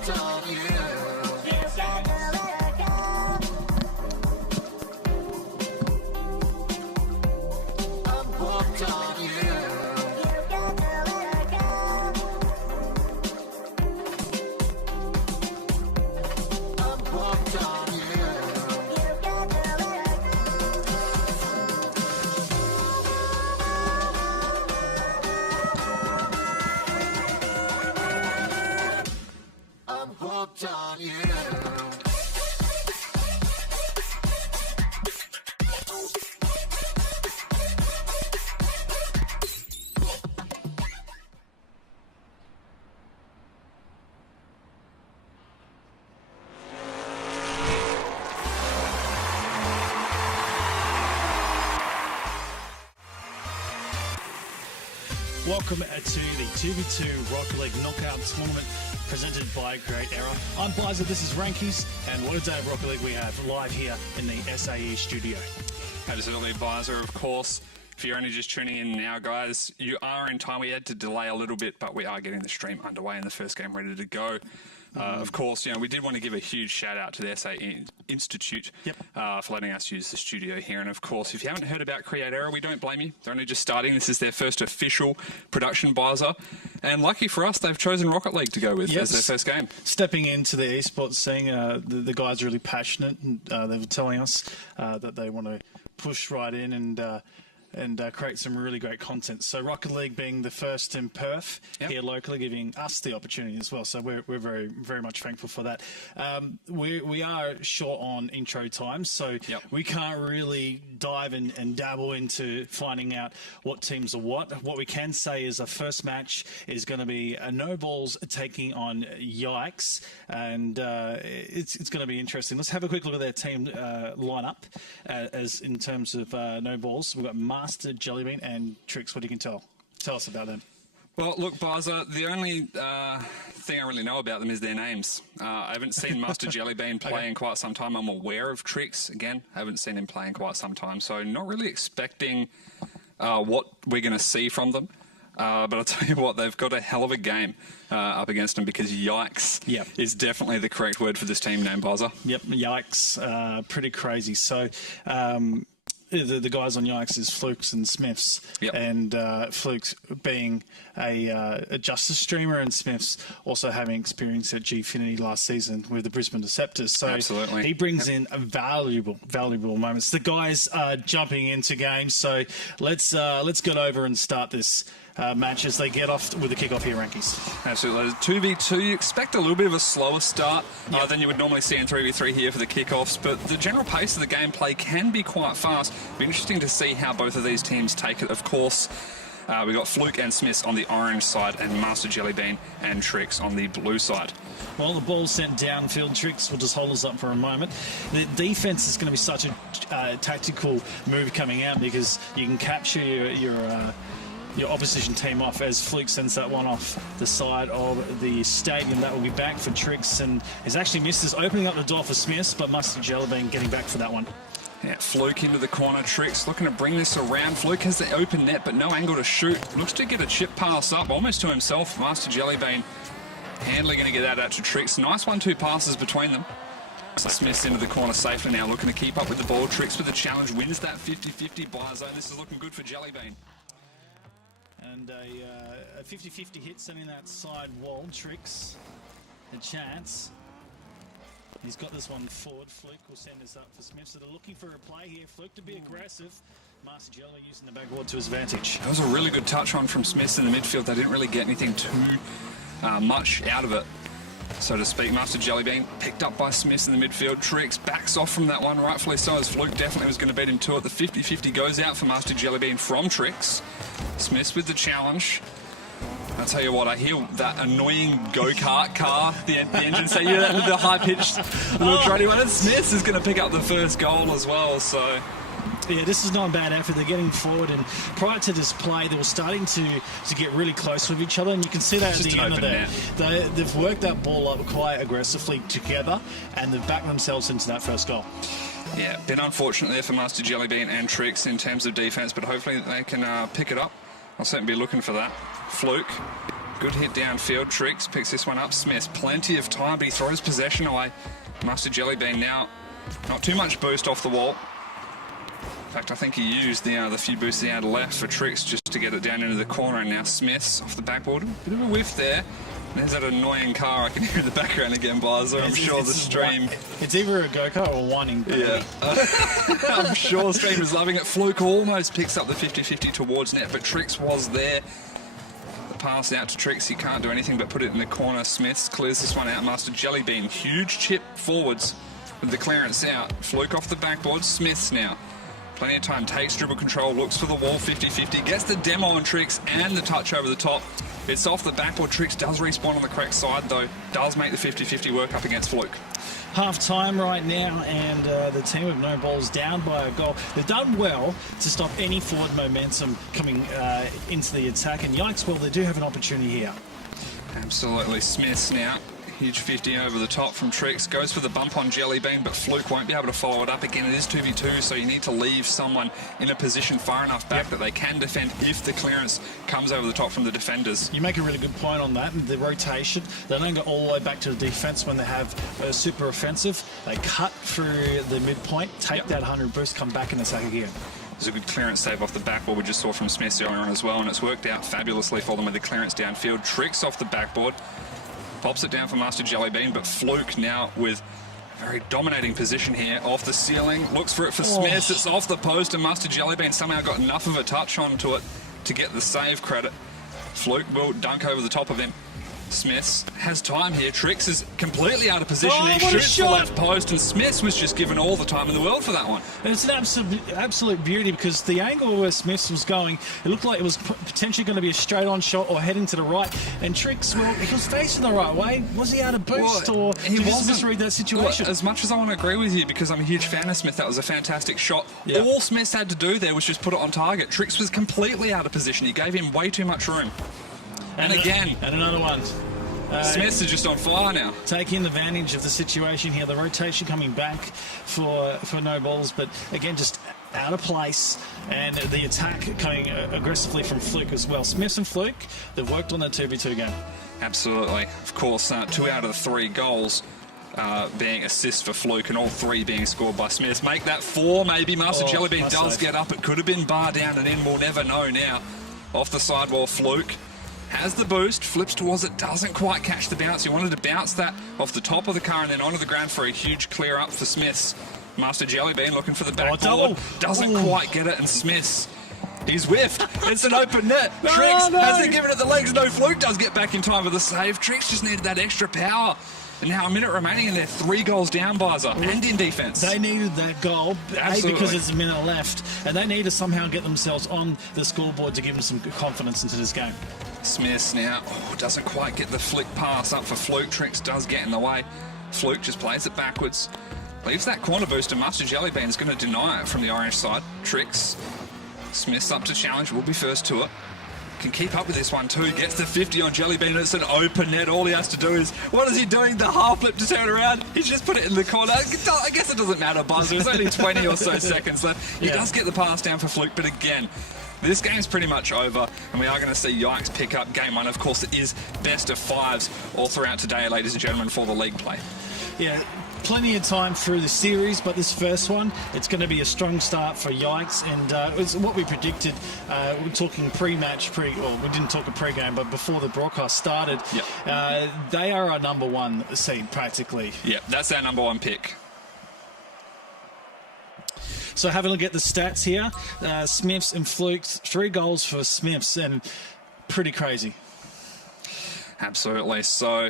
hooked on you. You got to let her go. I'm hooked on you. You got to let her go. I'm hooked on you. You got to let her go. I'm hooked on you. Welcome to the 2v2 Rocket League Knockout Tournament presented by Create Era. I'm Bizer, this is Rankies, and what a day of Rocket League we have live here in the SAE studio. Absolutely, Bizer, of course. If you're only just tuning in now, guys, you are in time. We had to delay a little bit, but we are getting the stream underway and the first game ready to go. Of course, we did want to give a huge shout out to the SAE Institute for letting us use the studio here. And of course, if you haven't heard about Create Era, we don't blame you. They're only just starting. This is their first official production, Bizer. And lucky for us, they've chosen Rocket League to go with as their first game. Stepping into the esports scene, the guys are really passionate. And, they were telling us that they want to push right in and create some really great content. So Rocket League being the first in Perth here locally, giving us the opportunity as well. So we're very, very much thankful for that. We are short on intro time, so we can't really dive and dabble into finding out what teams are what. What we can say is our first match is going to be No Balls taking on Yikes, and it's going to be interesting. Let's have a quick look at their team lineup as in terms of No Balls. We've got Master, Jellybean, and Trix. What do you can tell us about them? Well, look, Bizer, the only thing I really know about them is their names. I haven't seen Master Jellybean play in quite some time. I'm aware of Trix. Again, I haven't seen him play in quite some time, so not really expecting what we're going to see from them. But I'll tell you what, they've got a hell of a game up against them because Yikes is definitely the correct word for this team name, Bizer. Yep, Yikes, pretty crazy. So the guys on Yikes is Flukes and Smiths, and Flukes being a Justice streamer, and Smiths also having experience at Gfinity last season with the Brisbane Deceptors. So he brings in valuable moments. The guys are jumping into games, so let's get over and start this match as they get off with the kickoff here, Rankies. Absolutely. 2v2, you expect a little bit of a slower start than you would normally see in 3v3 here for the kickoffs, but the general pace of the gameplay can be quite fast. It'll be interesting to see how both of these teams take it. Of course, we've got Fluke and Smiths on the orange side and Master Jellybean and Trix on the blue side. Well, the ball's sent downfield. Trix will just hold us up for a moment. The defense is going to be such a tactical move coming out because you can capture your opposition team off as Fluke sends that one off the side of the stadium. That will be back for Trix, and has actually missed this, opening up the door for Smiths, but Master Jellybean getting back for that one. Yeah, Fluke into the corner. Trix looking to bring this around. Fluke has the open net, but no angle to shoot. Looks to get a chip pass up, almost to himself. Master Jellybean handily going to get that out to Trix. Nice 1-2 passes between them. Smith's into the corner safely now, looking to keep up with the ball. Trix with the challenge, wins that 50-50 buy zone. This is looking good for Jellybean. And a 50-50 hit, sending that side wall. Trix a chance. He's got this one forward. Fluke will send this up for Smith. So they're looking for a play here. Fluke to be aggressive. Master Jelly using the backward to his advantage. That was a really good touch on from Smith in the midfield. They didn't really get anything too much out of it, so to speak. Master Jellybean picked up by Smith in the midfield. Trix backs off from that one, rightfully so, as Fluke definitely was going to beat him to it. The 50-50 goes out for Master Jellybean from Trix. Smith with the challenge. I'll tell you what, I hear that annoying go-kart car, the engine say, the high-pitched little trotty one. And Smith is going to pick up the first goal as well, so... Yeah, this is not a bad effort. They're getting forward, and prior to this play, they were starting to get really close with each other, and you can see that at the end of that. They've worked that ball up quite aggressively together, and they've backed themselves into that first goal. Yeah, been unfortunate there for Master Jellybean and Trix in terms of defence, but hopefully they can pick it up. I'll certainly be looking for that. Fluke Good hit downfield. Tricks picks this one up. Smith, plenty of time, but he throws possession away. Mustard Jellybean now, not too much boost off the wall. In fact, I think he used the few boosts he had left for Tricks just to get it down into the corner. And now Smith's off the backboard. Bit of a whiff there. There's that annoying car I can hear in the background again, Buzzer. I'm sure the stream... It's either a go-kart or a whining baby. Yeah. I'm sure the stream is loving it. Fluke almost picks up the 50-50 towards net, but Tricks was there. The pass out to Tricks. He can't do anything but put it in the corner. Smiths clears this one out. Master Jellybean, huge chip forwards with the clearance out. Fluke off the backboard. Smiths now. Plenty of time, takes dribble control, looks for the wall, 50-50, gets the demo on Tricks and the touch over the top. It's off the backboard. Tricks does respawn on the correct side, though. Does make the 50-50 work up against Fluke. Half-time right now, and the team of No Balls down by a goal. They've done well to stop any forward momentum coming into the attack, and yikes, well, they do have an opportunity here. Absolutely. Smiths now. Huge 50 over the top from Tricks. Goes for the bump on Jellybean, but Fluke won't be able to follow it up. Again, it is 2v2, so you need to leave someone in a position far enough back that they can defend if the clearance comes over the top from the defenders. You make a really good point on that. The rotation, they don't go all the way back to the defence when they have a super offensive. They cut through the midpoint, take that 100 boost, come back and attack again. There's a good clearance save off the backboard we just saw from Smith earlier on as well, and it's worked out fabulously for them with the clearance downfield. Tricks off the backboard. Pops it down for Master Jellybean, but Fluke now with a very dominating position here off the ceiling. Looks for it for Smiths. It's off the post, and Master Jellybean somehow got enough of a touch onto it to get the save credit. Fluke will dunk over the top of him. Smiths has time here. Tricks is completely out of position. He shoots the left post, and Smiths was just given all the time in the world for that one. And it's an absolute beauty because the angle where Smiths was going, it looked like it was potentially going to be a straight-on shot or heading to the right. And Tricks, well, he was facing the right way. Was he out of boost or did he just misread that situation? As much as I want to agree with you, because I'm a huge fan of Smith, that was a fantastic shot. Yep. All Smiths had to do there was just put it on target. Tricks was completely out of position. He gave him way too much room. And again. And another one. Smiths is just on fire now. Taking advantage of the situation here. The rotation coming back for No Balls, but again, just out of place. And the attack coming aggressively from Fluke as well. Smiths and Fluke, they've worked on that 2v2 game. Absolutely. Of course, 2 out of the 3 goals being assists for Fluke, and all 3 being scored by Smiths. Make that 4, maybe. Master Jellybean does get up. It could have been bar down and in. We'll never know now. Off the sidewall, Fluke has the boost, flips towards it, doesn't quite catch the bounce. He wanted to bounce that off the top of the car and then onto the ground for a huge clear up for Smiths. Master Jellybean looking for the backboard, doesn't quite get it, and Smiths, he's whiffed. It's an open net. Tricks hasn't given it the legs. No, Fluke does get back in time for the save. Tricks just needed that extra power. And now a minute remaining and they're 3 goals down, Buzzer, and in defence. They needed that goal, because there's a minute left, and they need to somehow get themselves on the scoreboard to give them some confidence into this game. Smiths now, doesn't quite get the flick pass up for Fluke. Tricks does get in the way. Fluke just plays it backwards. Leaves that corner boost, and Master Jellybean is going to deny it from the orange side. Tricks. Smiths up to challenge, will be first to it. Can keep up with this one too. Gets the 50 on Jellybean. It's an open net. All he has to do is, what is he doing? The half flip to turn around. He's just put it in the corner. I guess it doesn't matter, Buzzer. There's only 20 or so seconds left. He does get the pass down for Fluke, but again, this game's pretty much over, and we are going to see Yikes pick up game 1. Of course, it is best of 5s all throughout today, ladies and gentlemen, for the league play. Yeah, plenty of time through the series, but this first one, it's going to be a strong start for Yikes, and it's what we predicted. We're talking pre-match, we didn't talk a pre-game, but before the broadcast started, they are our number 1 seed practically. Yeah, that's our number 1 pick. So having a look at the stats here, Smiths and Fluke, 3 goals for Smiths, and pretty crazy. Absolutely. So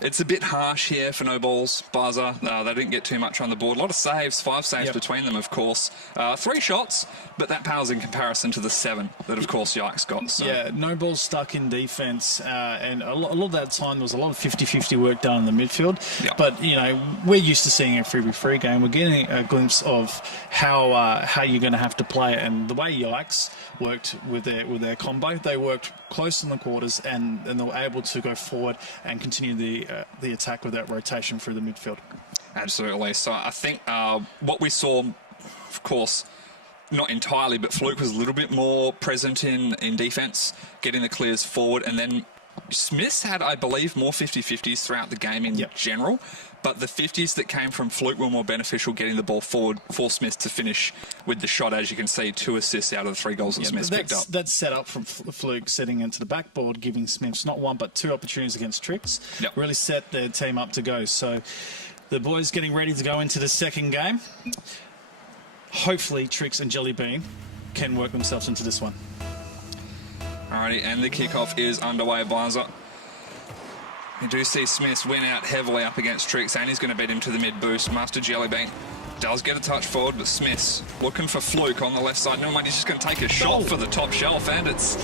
it's a bit harsh here for No Balls, Buzzer. They didn't get too much on the board. A lot of saves, 5 saves between them, of course. 3 shots, but that pales in comparison to the 7 that, of course, Yikes got. So. Yeah, No Balls stuck in defence, and a lot of that time there was a lot of 50-50 work done in the midfield. Yep. But, you know, we're used to seeing a 3v3 game. We're getting a glimpse of how you're going to have to play it, and the way Yikes worked with their combo, they worked close in the quarters, and they were able to go forward and continue the attack with that rotation through the midfield. Absolutely. So I think what we saw, of course, not entirely, but Fluke was a little bit more present in defence, getting the clears forward, and then Smiths had, I believe, more 50-50s throughout the game in general, but the 50s that came from Fluke were more beneficial getting the ball forward for Smith to finish with the shot. As you can see, 2 assists out of the 3 goals that Smiths picked up. That's set up from Fluke setting into the backboard, giving Smiths not 1 but 2 opportunities against Tricks. Yep. Really set their team up to go. So the boys getting ready to go into the second game. Hopefully Tricks and Jellybean can work themselves into this one. Alrighty, and the kickoff is underway, Bizer. You do see Smiths win out heavily up against Tricks, and he's going to beat him to the mid boost. Master Jellybean does get a touch forward, but Smiths looking for Fluke on the left side. No, he's just going to take a shot for the top shelf, and it's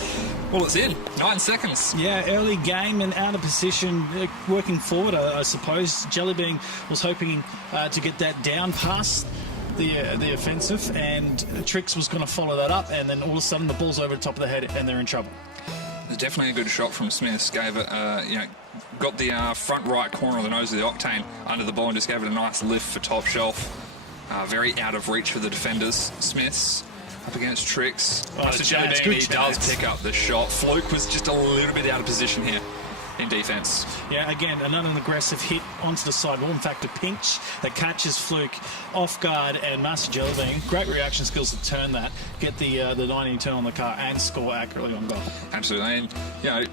in 9 seconds. Yeah, early game and out of position, working forward, I suppose. Jellybean was hoping to get that down past the offensive, and Tricks was going to follow that up, and then all of a sudden the ball's over the top of the head and they're in trouble. It's definitely a good shot from Smiths. Gave it, got the front right corner of the nose of the Octane under the ball and just gave it a nice lift for top shelf. Very out of reach for the defenders. Smiths up against Tricks. Master Jellybean, he does pick up the shot. Fluke was just a little bit out of position here in defence. Yeah, again, another aggressive hit onto the sidewall. In fact, a pinch that catches Fluke off guard, and Master Jellybean, great reaction skills to turn that, get the 90 turn on the car and score accurately on goal. Absolutely, and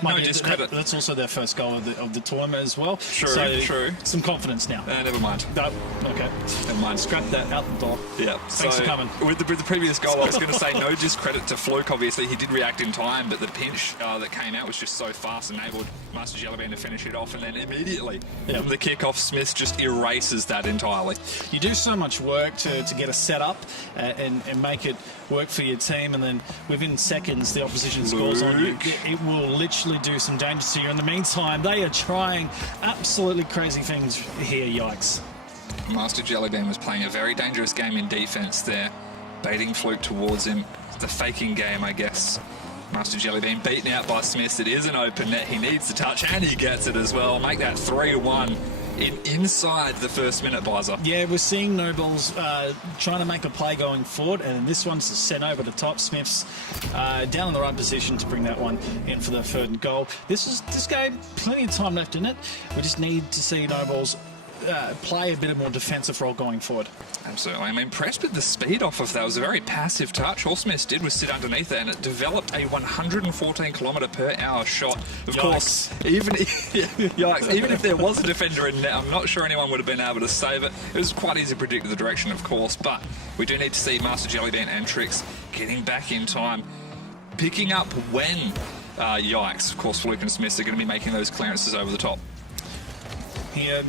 no discredit. That's also their first goal of the tournament as well. True. Some confidence now. Never mind. No, okay. Never mind. Scrap that out the door. Yeah. Thanks for coming. With the previous goal, I was going to say no discredit to Fluke. Obviously, he did react in time, but the pinch that came out was just so fast, enabled Master Jellybean to finish it off, and then immediately from the kick-off, Smith just erases that entirely. You do so much work to get a setup and make it work for your team, and then within seconds the opposition scores on you. It will literally do some damage to you. In the meantime, they are trying absolutely crazy things here. Yikes. Master Jellybean was playing a very dangerous game in defence there, baiting Fluke towards him. The faking game, I guess. Master Jellybean beaten out by Smith. It is an open net. He needs the touch, and he gets it as well. Make that 3-1 inside the first minute, Bizer. Yeah, we're seeing No Balls trying to make a play going forward, and this one's sent over the top. Smith's down in the right position to bring that one in for the third goal. This game, plenty of time left in it. We just need to see No Balls play a bit more defensive role going forward. Absolutely. I'm impressed with the speed off of that. It was a very passive touch. All Smith did was sit underneath it, and it developed a 114 kilometre per hour shot. Of course, even if there was a defender in net, I'm not sure anyone would have been able to save it. It was quite easy to predict the direction, of course, but we do need to see Master Jellybean and Tricks getting back in time, picking up when Yikes. Of course, Fluke and Smith are going to be making those clearances over the top. Here,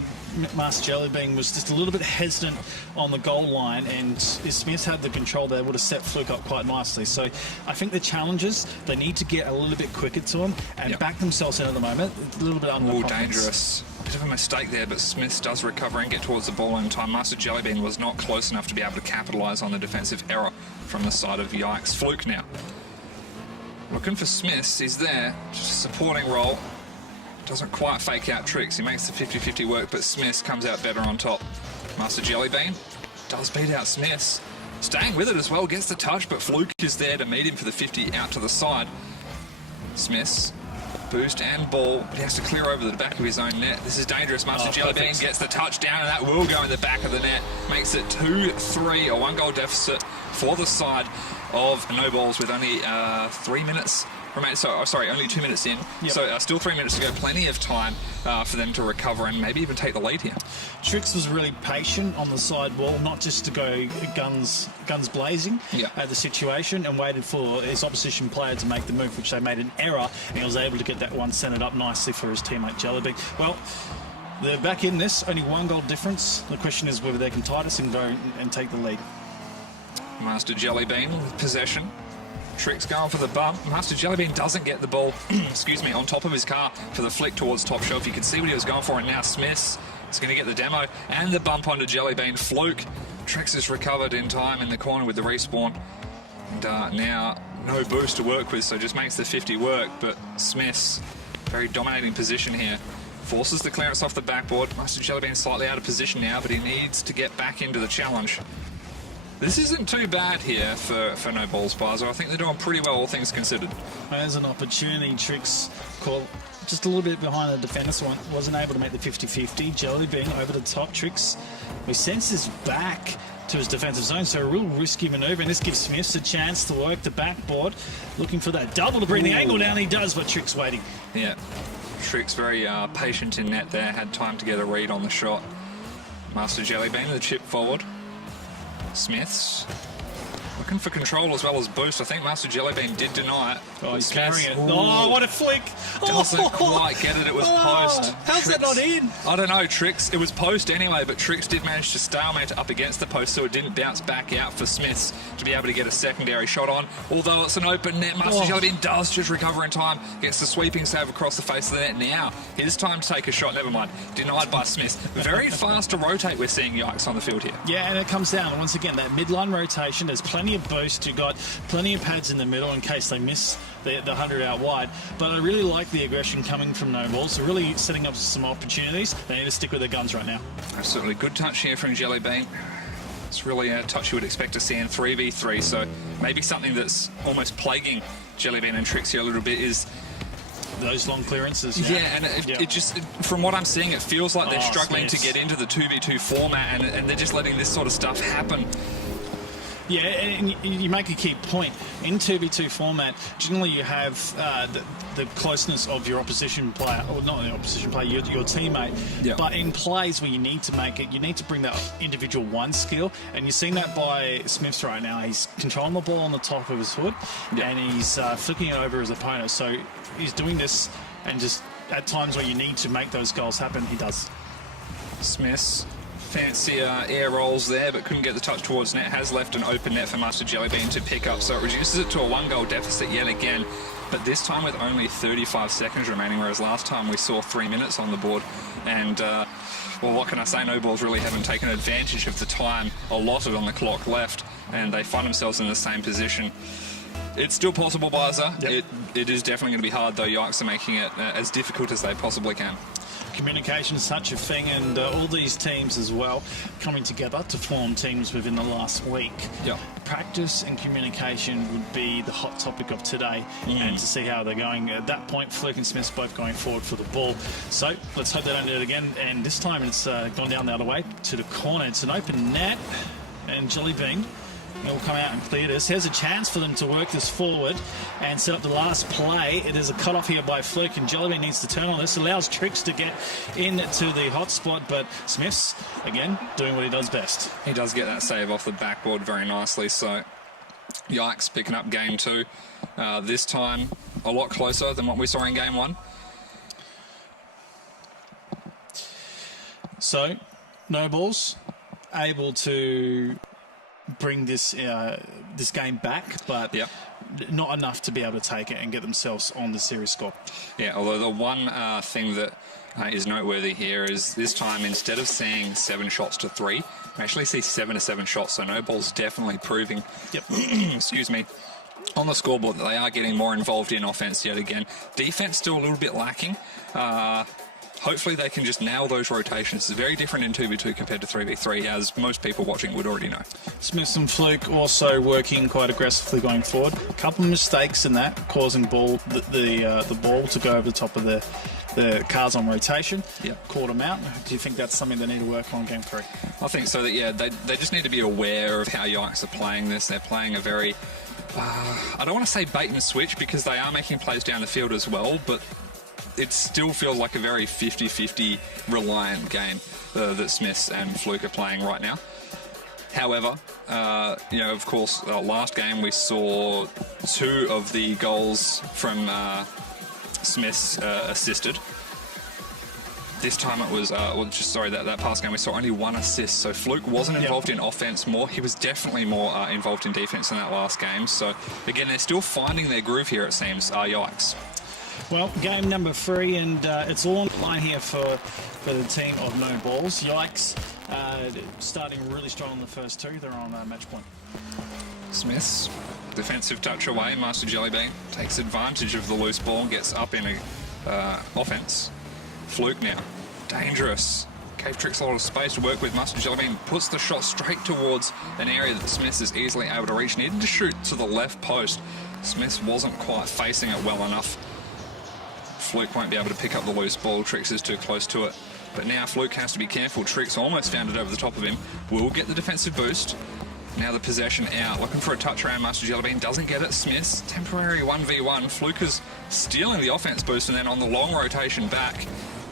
Master Jellybean was just a little bit hesitant on the goal line, and if Smith had the control, they would have set Fluke up quite nicely. So I think the challenges, they need to get a little bit quicker to him and back themselves in at the moment. A little bit under dangerous. Bit of a mistake there, but Smith does recover and get towards the ball in time. Master Jellybean was not close enough to be able to capitalise on the defensive error from the side of Yikes. Fluke now. Looking for Smith. He's there. Just a supporting role. Doesn't quite fake out Tricks. He makes the 50-50 work, but Smith comes out better on top. Master Jellybean does beat out Smith. Staying with it as well, gets the touch, but Fluke is there to meet him for the 50 out to the side. Smith, boost and ball, but he has to clear over the back of his own net. This is dangerous. Master Jellybean gets the touchdown, and that will go in the back of the net. Makes it 2-3, a one-goal deficit for the side of No Balls with only 3 minutes remain. So, sorry, only 2 minutes in. Yep. So still 3 minutes to go. Plenty of time for them to recover and maybe even take the lead here. Tricks was really patient on the side wall, not just to go guns blazing at the situation, and waited for his opposition player to make the move, which they made an error, and he was able to get that one centred up nicely for his teammate Jellybean. Well, they're back in this, only 1 goal difference. The question is whether they can tie this and go and take the lead. Master Jellybean with possession. Tricks going for the bump. Master Jellybean doesn't get the ball, excuse me, on top of his car for the flick towards top shelf. You can see what he was going for, and now Smith is going to get the demo and the bump onto Jellybean. Fluke. Tricks is recovered in time in the corner with the respawn. And now no boost to work with, so just makes the 50 work. But Smith, very dominating position here. Forces the clearance off the backboard. Master Jellybean slightly out of position now, but he needs to get back into the challenge. This isn't too bad here for no balls, Barzo. I think they're doing pretty well, all things considered. There's an opportunity. Tricks call just a little bit behind the defender, so wasn't able to make the 50-50. Jellybean over the top. Tricks, we sense his back to his defensive zone, so a real risky manoeuvre, and this gives Smiths a chance to work the backboard, looking for that double to bring the angle down. He does, but Tricks waiting. Yeah, Tricks very patient in net there, had time to get a read on the shot. Master Jellybean, the chip forward. Smiths looking for control as well as boost. I think Master Jellybean did deny it. Oh, he's Smiths- carrying it. Ooh. Oh, what a flick! Doesn't quite get it. It was post. How's that not in? I don't know, Tricks. It was post anyway, but Tricks did manage to stalemate up against the post, so it didn't bounce back out for Smiths to be able to get a secondary shot on. Although it's an open net, Master Jellybean does just recover in time, gets the sweeping save across the face of the net. Now, his time to take a shot, never mind. Denied by Smiths. Very fast to rotate, we're seeing Yikes on the field here. Yeah, and it comes down, once again, that midline rotation. There's plenty of boost. You've got plenty of pads in the middle in case they miss the 100 out wide. But I really like the aggression coming from no balls. So really setting up some opportunities. They need to stick with their guns right now. Absolutely good touch here from Jellybean. It's really a touch you would expect to see in 3v3, so maybe something that's almost plaguing Jellybean and Tricks here a little bit is Those long clearances. yeah, and it just, from what I'm seeing, it feels like they're struggling Smiths. to get into the 2v2 format, and they're just letting this sort of stuff happen. Yeah, and you make a key point. In 2v2 format, generally you have the closeness of your opposition player, or not the opposition player, your teammate. Yeah. But in plays where you need to make it, you need to bring that individual one skill. And you're seeing that by Smiths right now. He's controlling the ball on the top of his foot, Yeah. and he's flicking it over his opponent. So he's doing this, and just at times where you need to make those goals happen, he does. Smiths, fancy air rolls there, but couldn't get the touch towards net. Has left an open net for Master Jellybean to pick up, so it reduces it to a 1-goal deficit yet again. But this time with only 35 seconds remaining, whereas last time we saw 3 minutes on the board. And, well, what can I say? No Balls really haven't taken advantage of the time allotted on the clock left, and they find themselves in the same position. It's still possible, Biza. Yep. It is definitely going to be hard, though. Yikes are making it as difficult as they possibly can. Communication is such a thing, and all these teams as well coming together to form teams within the last week. Yep. Practice and communication would be the hot topic of today, and to see how they're going. At that point, Fluke and Smith's both going forward for the ball. So let's hope they don't do it again, and this time it's gone down the other way to the corner. It's an open net, and Jellybean will come out and clear this. Here's a chance for them to work this forward and set up the last play. It is a cut-off here by Fluke, and Jellybean needs to turn on this. Allows Tricks to get into the hot spot, but Smiths, again, doing what he does best. He does get that save off the backboard very nicely, so Yikes picking up game 2. This time a lot closer than what we saw in game 1. So, no balls, able to bring this this game back, but Yep. not enough to be able to take it and get themselves on the series score. Yeah, although the one thing that is noteworthy here is this time, instead of seeing 7 shots to 3, we actually see 7 to 7 shots, so no ball's definitely proving Yep. excuse me, on the scoreboard that they are getting more involved in offense yet again. Defense still a little bit lacking. Hopefully they can just nail those rotations. It's very different in 2v2 compared to 3v3, as most people watching would already know. Smiths and Fluke also working quite aggressively going forward. A couple of mistakes in that, causing the ball to go over the top of the cars on rotation. Yep. Caught them out. Do you think that's something they need to work on game 3? I think so. That yeah, they just need to be aware of how Yikes are playing this. They're playing a very, I don't want to say bait and switch, because they are making plays down the field as well, but it still feels like a very 50-50 reliant game that Smiths and Fluke are playing right now. However, of course, last game we saw 2 of the goals from Smiths assisted. This time it was, that past game we saw only 1 assist. So Fluke wasn't involved in offense more. He was definitely more involved in defense in that last game. So again, they're still finding their groove here, it seems. Yikes. Well, game number 3, and it's all on the line here for the team of No Balls. Yikes, starting really strong in the first 2. They're on match point. Smiths, defensive touch away. Master Jellybean takes advantage of the loose ball, gets up in a offense. Fluke now, dangerous. gave Trix a lot of space to work with. Mustard Jellybean puts the shot straight towards an area that Smith is easily able to reach. Needed to shoot to the left post. Smith wasn't quite facing it well enough. Fluke won't be able to pick up the loose ball. Trix is too close to it. But now Fluke has to be careful. Trix almost found it over the top of him. Will get the defensive boost. Now the possession out. Looking for a touch around. Mustard Jellybean doesn't get it. Smith's temporary 1v1. Fluke is stealing the offense boost and then on the long rotation back,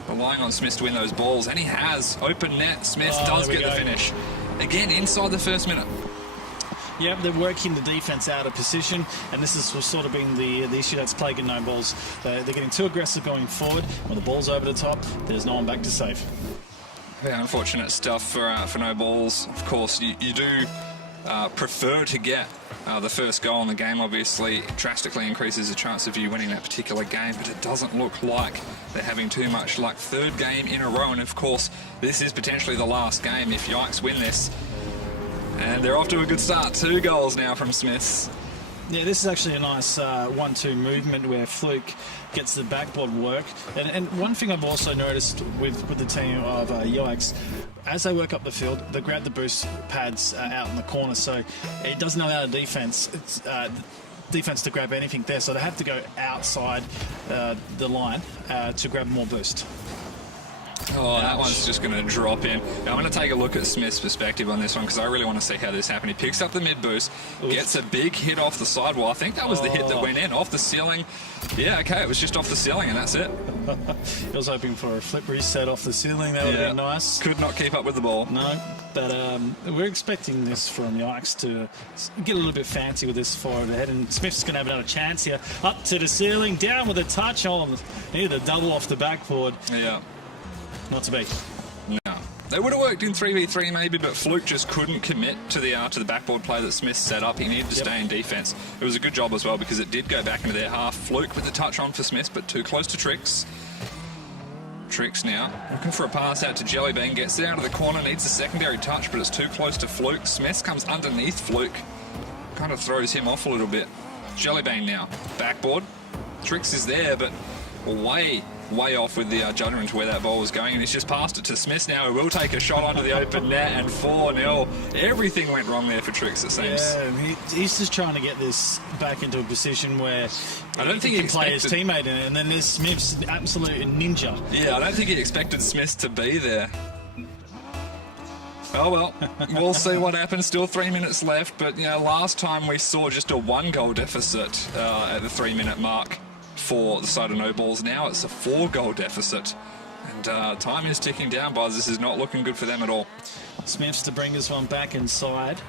relying on Smith to win those balls. And he has. Open net. Smith does get the finish. Again, inside the first minute. Yep, they're working the defence out of position, and this is sort of been the issue that's plaguing no balls. They're getting too aggressive going forward. When the ball's over the top, there's no one back to save. Yeah, unfortunate stuff for no balls. Of course, you do prefer to get the first goal in the game. Obviously, it drastically increases the chance of you winning that particular game, but it doesn't look like they're having too much luck. Third game in a row, and of course, this is potentially the last game if Yikes win this. And they're off to a good start. 2 goals now from Smiths. Yeah, this is actually a nice 1-2 movement where Fluke gets the backboard work. And one thing I've also noticed with the team of Yikes, as they work up the field, they grab the boost pads out in the corner, so it doesn't allow the defence to grab anything there, so they have to go outside the line to grab more boost. Oh, that one's just going to drop in. Now, I'm going to take a look at Smith's perspective on this one because I really want to see how this happened. He picks up the mid boost, gets a big hit off the sidewall. I think that was the hit that went in, off the ceiling. Yeah, okay, it was just off the ceiling and that's it. I was hoping for a flip reset off the ceiling. That would have been nice. Could not keep up with the ball. No, but we're expecting this from Yikes to get a little bit fancy with this forward ahead, and Smith's going to have another chance here. Up to the ceiling, down with a touch on. Needed a double off the backboard. Yeah. Not to be. No. They would have worked in 3v3 maybe, but Fluke just couldn't commit to the backboard play that Smith set up. He needed to stay in defence. It was a good job as well because it did go back into their half. Fluke with the touch on for Smith, but too close to Trix. Trix now looking for a pass out to Jellybean. Gets it out of the corner, needs a secondary touch, but it's too close to Fluke. Smith comes underneath Fluke. Kind of throws him off a little bit. Jellybean now. Backboard. Trix is there, but way off with the judgment to where that ball was going, and he's just passed it to Smith now, who will take a shot onto the open net, and 4-0. Everything went wrong there for Trix, it seems. Yeah, he's just trying to get this back into a position where I don't think he can play his teammate in it, and then there's Smith's absolute ninja. Yeah, I don't think he expected Smith to be there. Oh well, we'll see what happens. Still 3 minutes left, but last time we saw just a 1-goal deficit at the 3-minute mark for the side of no balls. Now it's a 4-goal deficit, and time is ticking down, Buzz. This is not looking good for them at all. Smiths to bring this one back inside,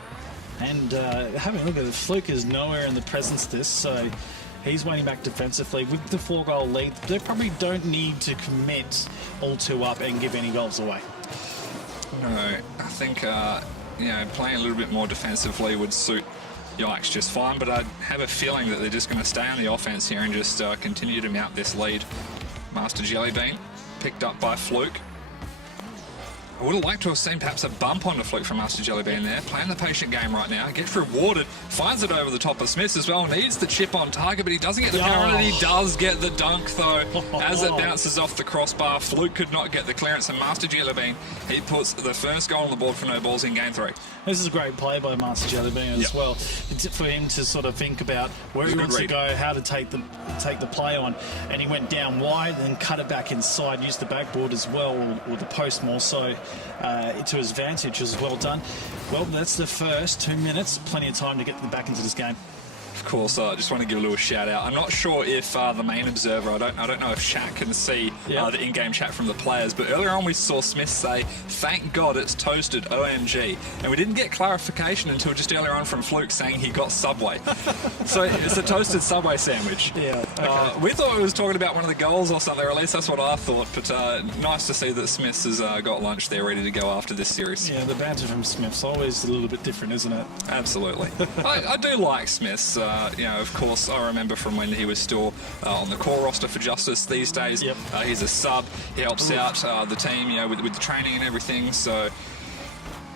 and having a look at it, Fluke is nowhere in the presence of this, so he's waiting back defensively. With the 4-goal lead, they probably don't need to commit all 2 up and give any goals away. No, I think playing a little bit more defensively would suit Yikes just fine, but I have a feeling that they're just going to stay on the offense here and just continue to mount this lead. Master Jellybean picked up by Fluke. I would have liked to have seen perhaps a bump on the Fluke from Master Jellybean there. Playing the patient game right now. Gets rewarded. Finds it over the top of Smith as well. Needs the chip on target, but he doesn't get the penalty. He does get the dunk, though, as it bounces off the crossbar. Fluke could not get the clearance, and Master Jellybean, he puts the first goal on the board for no balls in Game 3. This is a great play by Master Jellybean as well. For him to sort of think about where he wants to go, how to take the play on, and he went down wide and cut it back inside, used the backboard as well, or the post more so, to his advantage. Was well done. Well, that's the first 2 minutes. Plenty of time to get back into this game. Of course, I just want to give a little shout out. I'm not sure if the main observer, I don't know if Shaq can see the in-game chat from the players, but earlier on we saw Smith say, "Thank God it's toasted, OMG," and we didn't get clarification until just earlier on from Fluke saying he got Subway. So it's a toasted Subway sandwich. Yeah. Okay. We thought it was talking about one of the goals or something, or at least that's what I thought, but nice to see that Smith has got lunch there ready to go after this series. Yeah, the banter from Smith's always a little bit different, isn't it? Absolutely. I do like Smith's. Of course, I remember from when he was still on the core roster for Justice. These days, he's a sub. He helps out the team, with the training and everything. So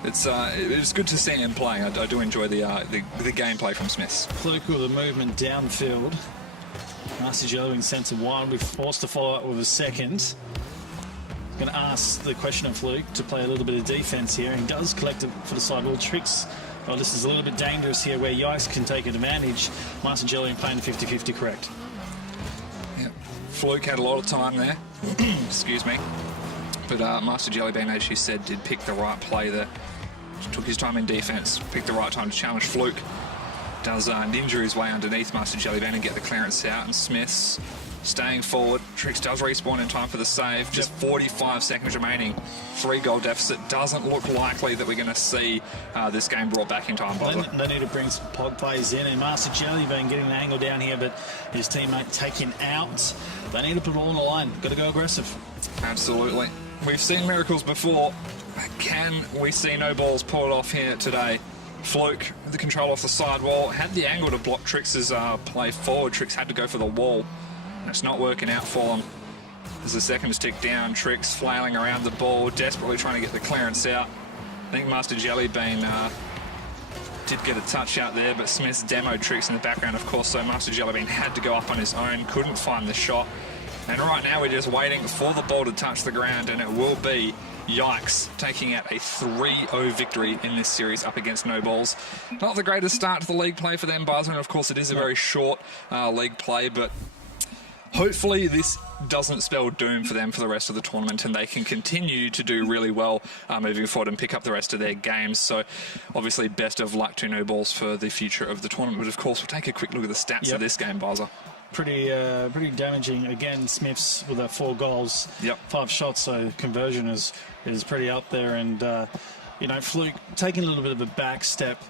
it's good to see him playing. I do enjoy the gameplay from Smiths. Fluke with a movement downfield. Master Jellybean sent to one. We're forced to follow up with a second. going to ask the question of Fluke to play a little bit of defence here, and he does collect it for the sidewall. Tricks, well, this is a little bit dangerous here where Yikes can take advantage. Master Jellybean playing the 50-50 correct. Yep. Fluke had a lot of time there. Excuse me. But Master Jellybean, as you said, did pick the right play there. Took his time in defence, picked the right time to challenge Fluke. Does ninja his way underneath Master Jellybean and get the clearance out, and Smith's staying forward. Tricks does respawn in time for the save. Just 45 seconds remaining. 3-goal deficit. Doesn't look likely that we're going to see this game brought back in time, Buzzer. They need to bring some pod plays in, and Master Jellybean getting an angle down here, but his teammate taken out. They need to put it all on the line. Got to go aggressive. Absolutely. We've seen miracles before. Can we see no balls pulled off here today? Fluke with the control off the sidewall. Had the angle to block Trix' play forward. Trix had to go for the wall. And it's not working out for him. As the seconds tick down, Trix flailing around the ball, desperately trying to get the clearance out. I think Master Jellybean did get a touch out there, but Smith's demoed Trix in the background, of course, so Master Jellybean had to go up on his own, couldn't find the shot. And right now we're just waiting for the ball to touch the ground, and it will be Yikes taking out a 3-0 victory in this series up against No Balls. Not the greatest start to the league play for them, Buzzer, and of course it is a very short league play, but hopefully this doesn't spell doom for them for the rest of the tournament, and they can continue to do really well moving forward and pick up the rest of their games. So obviously best of luck to No Balls for the future of the tournament. But of course we'll take a quick look at the stats of this game, Buzzer. Pretty damaging. Again, Smiths with 4 goals, 5 shots, so conversion is pretty up there. And you know, Fluke taking a little bit of a back step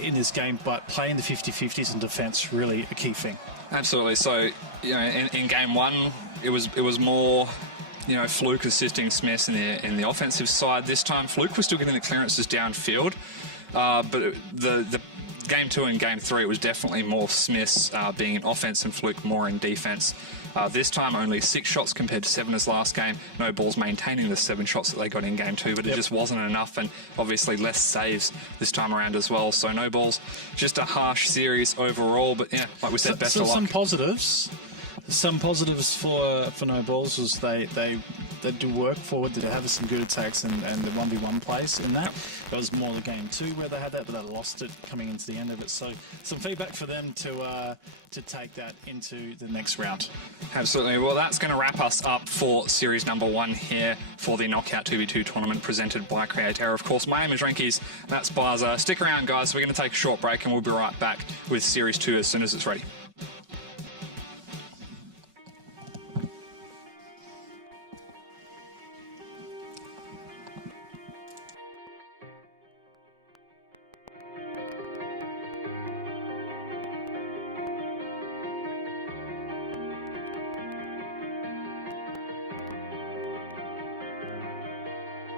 in this game, but playing the 50-50s in defence really a key thing. Absolutely. So you know, in game 1, it was more, you know, Fluke assisting Smith in the offensive side. This time, Fluke was still getting the clearances downfield, but the Game 2 and Game 3, it was definitely more Smiths being in offense and Fluke more in defense. This time, only 6 shots compared to 7 as last game. No Balls maintaining the 7 shots that they got in Game 2, but it just wasn't enough, and obviously less saves this time around as well. So No Balls, just a harsh series overall, but yeah, like we said, best of luck. Some positives for No Balls was they do work forward. They have some good attacks and the 1v1 plays in that. It was more the game 2 where they had that, but they lost it coming into the end of it. So some feedback for them to take that into the next round. Absolutely. Well, that's going to wrap us up for series number 1 here for the Knockout 2v2 tournament presented by Createrra. Of course, my name is Renkies. That's Barza. Stick around, guys. We're going to take a short break and we'll be right back with series 2 as soon as it's ready.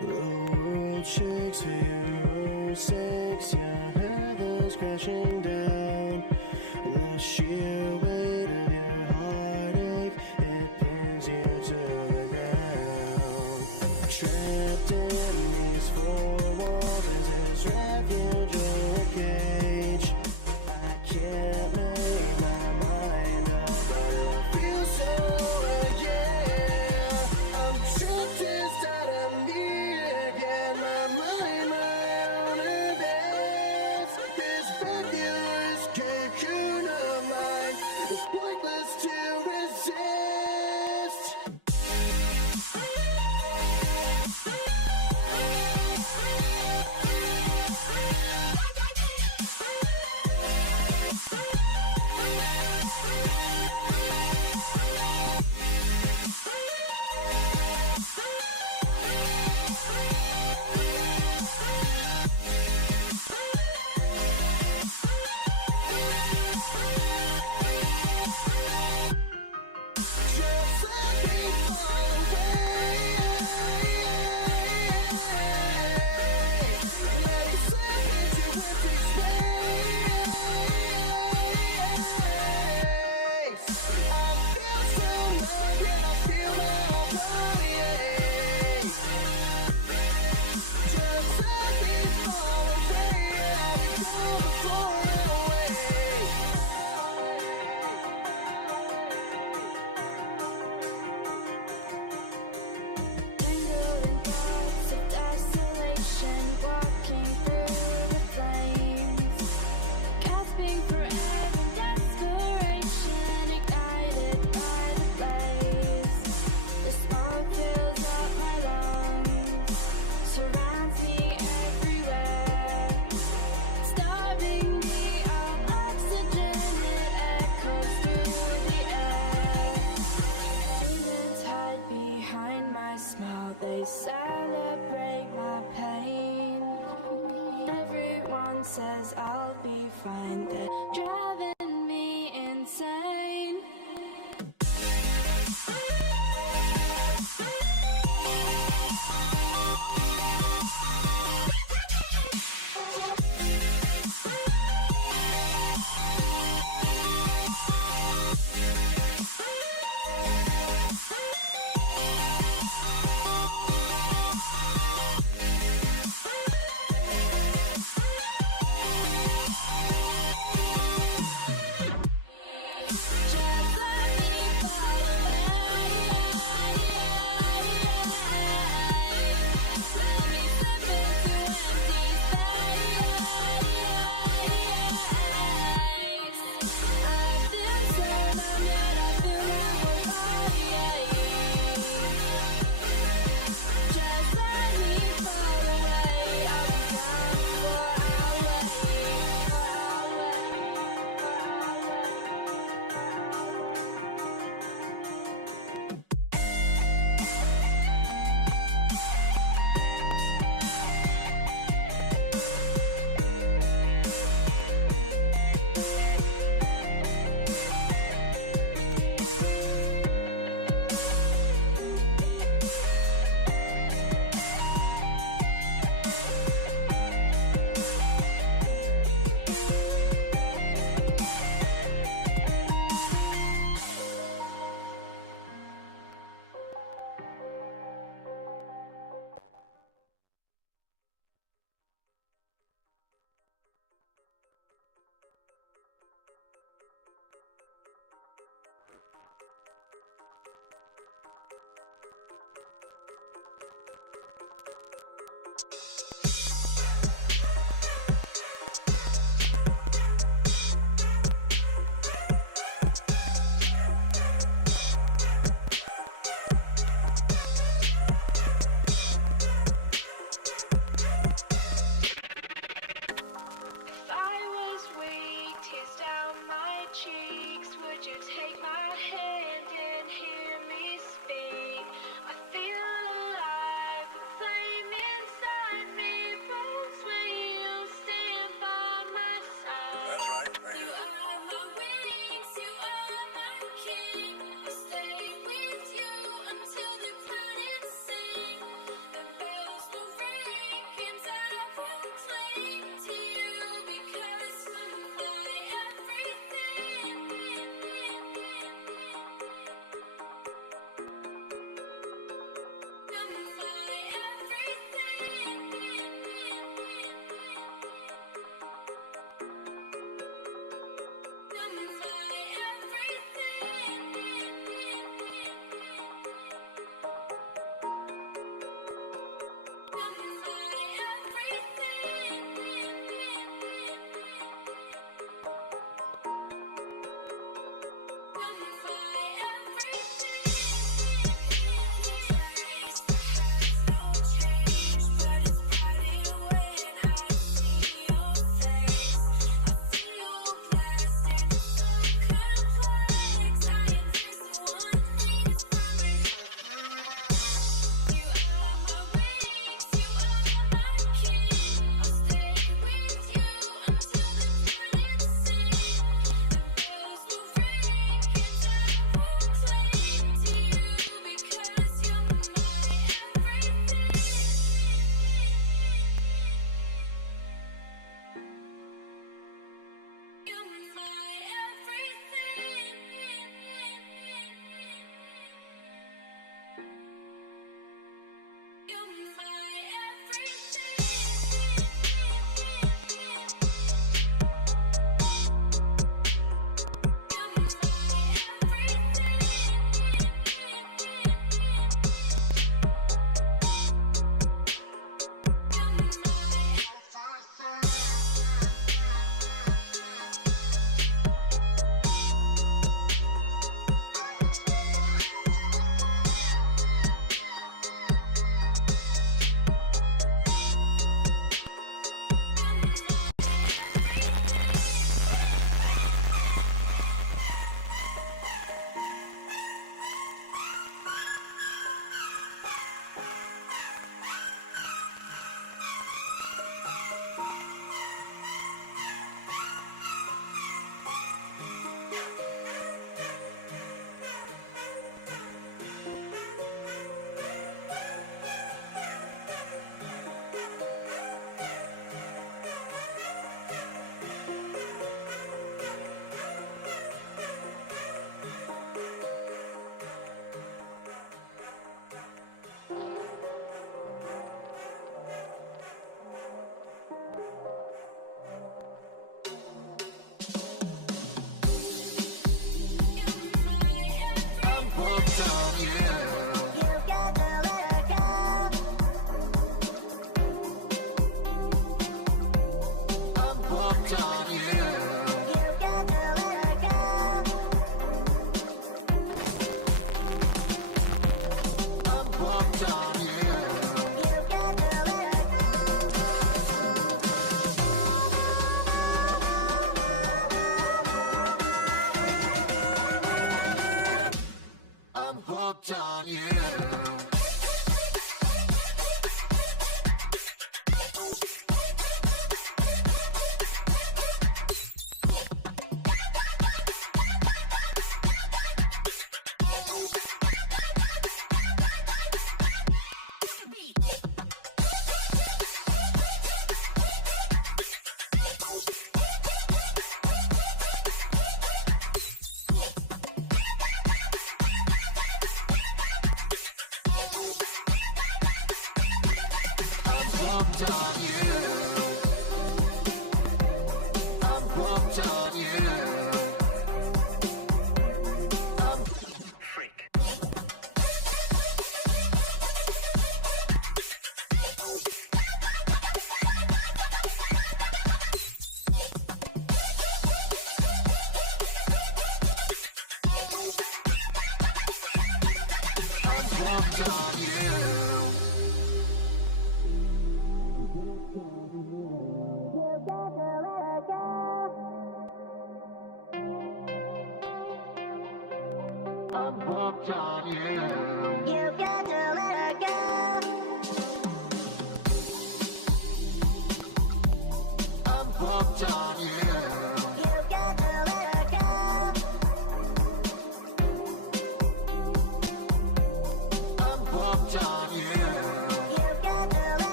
The world shakes, hero stakes, your heavens crashing down. The sheer weight of your heartache, it pins you to the ground. Trapped in these 4 walls, is this refuge or a cage? I can't make my mind up, but I feel so again. I'm trapped inside of me again. My mind, my own events. This fabulous cocoon of mine is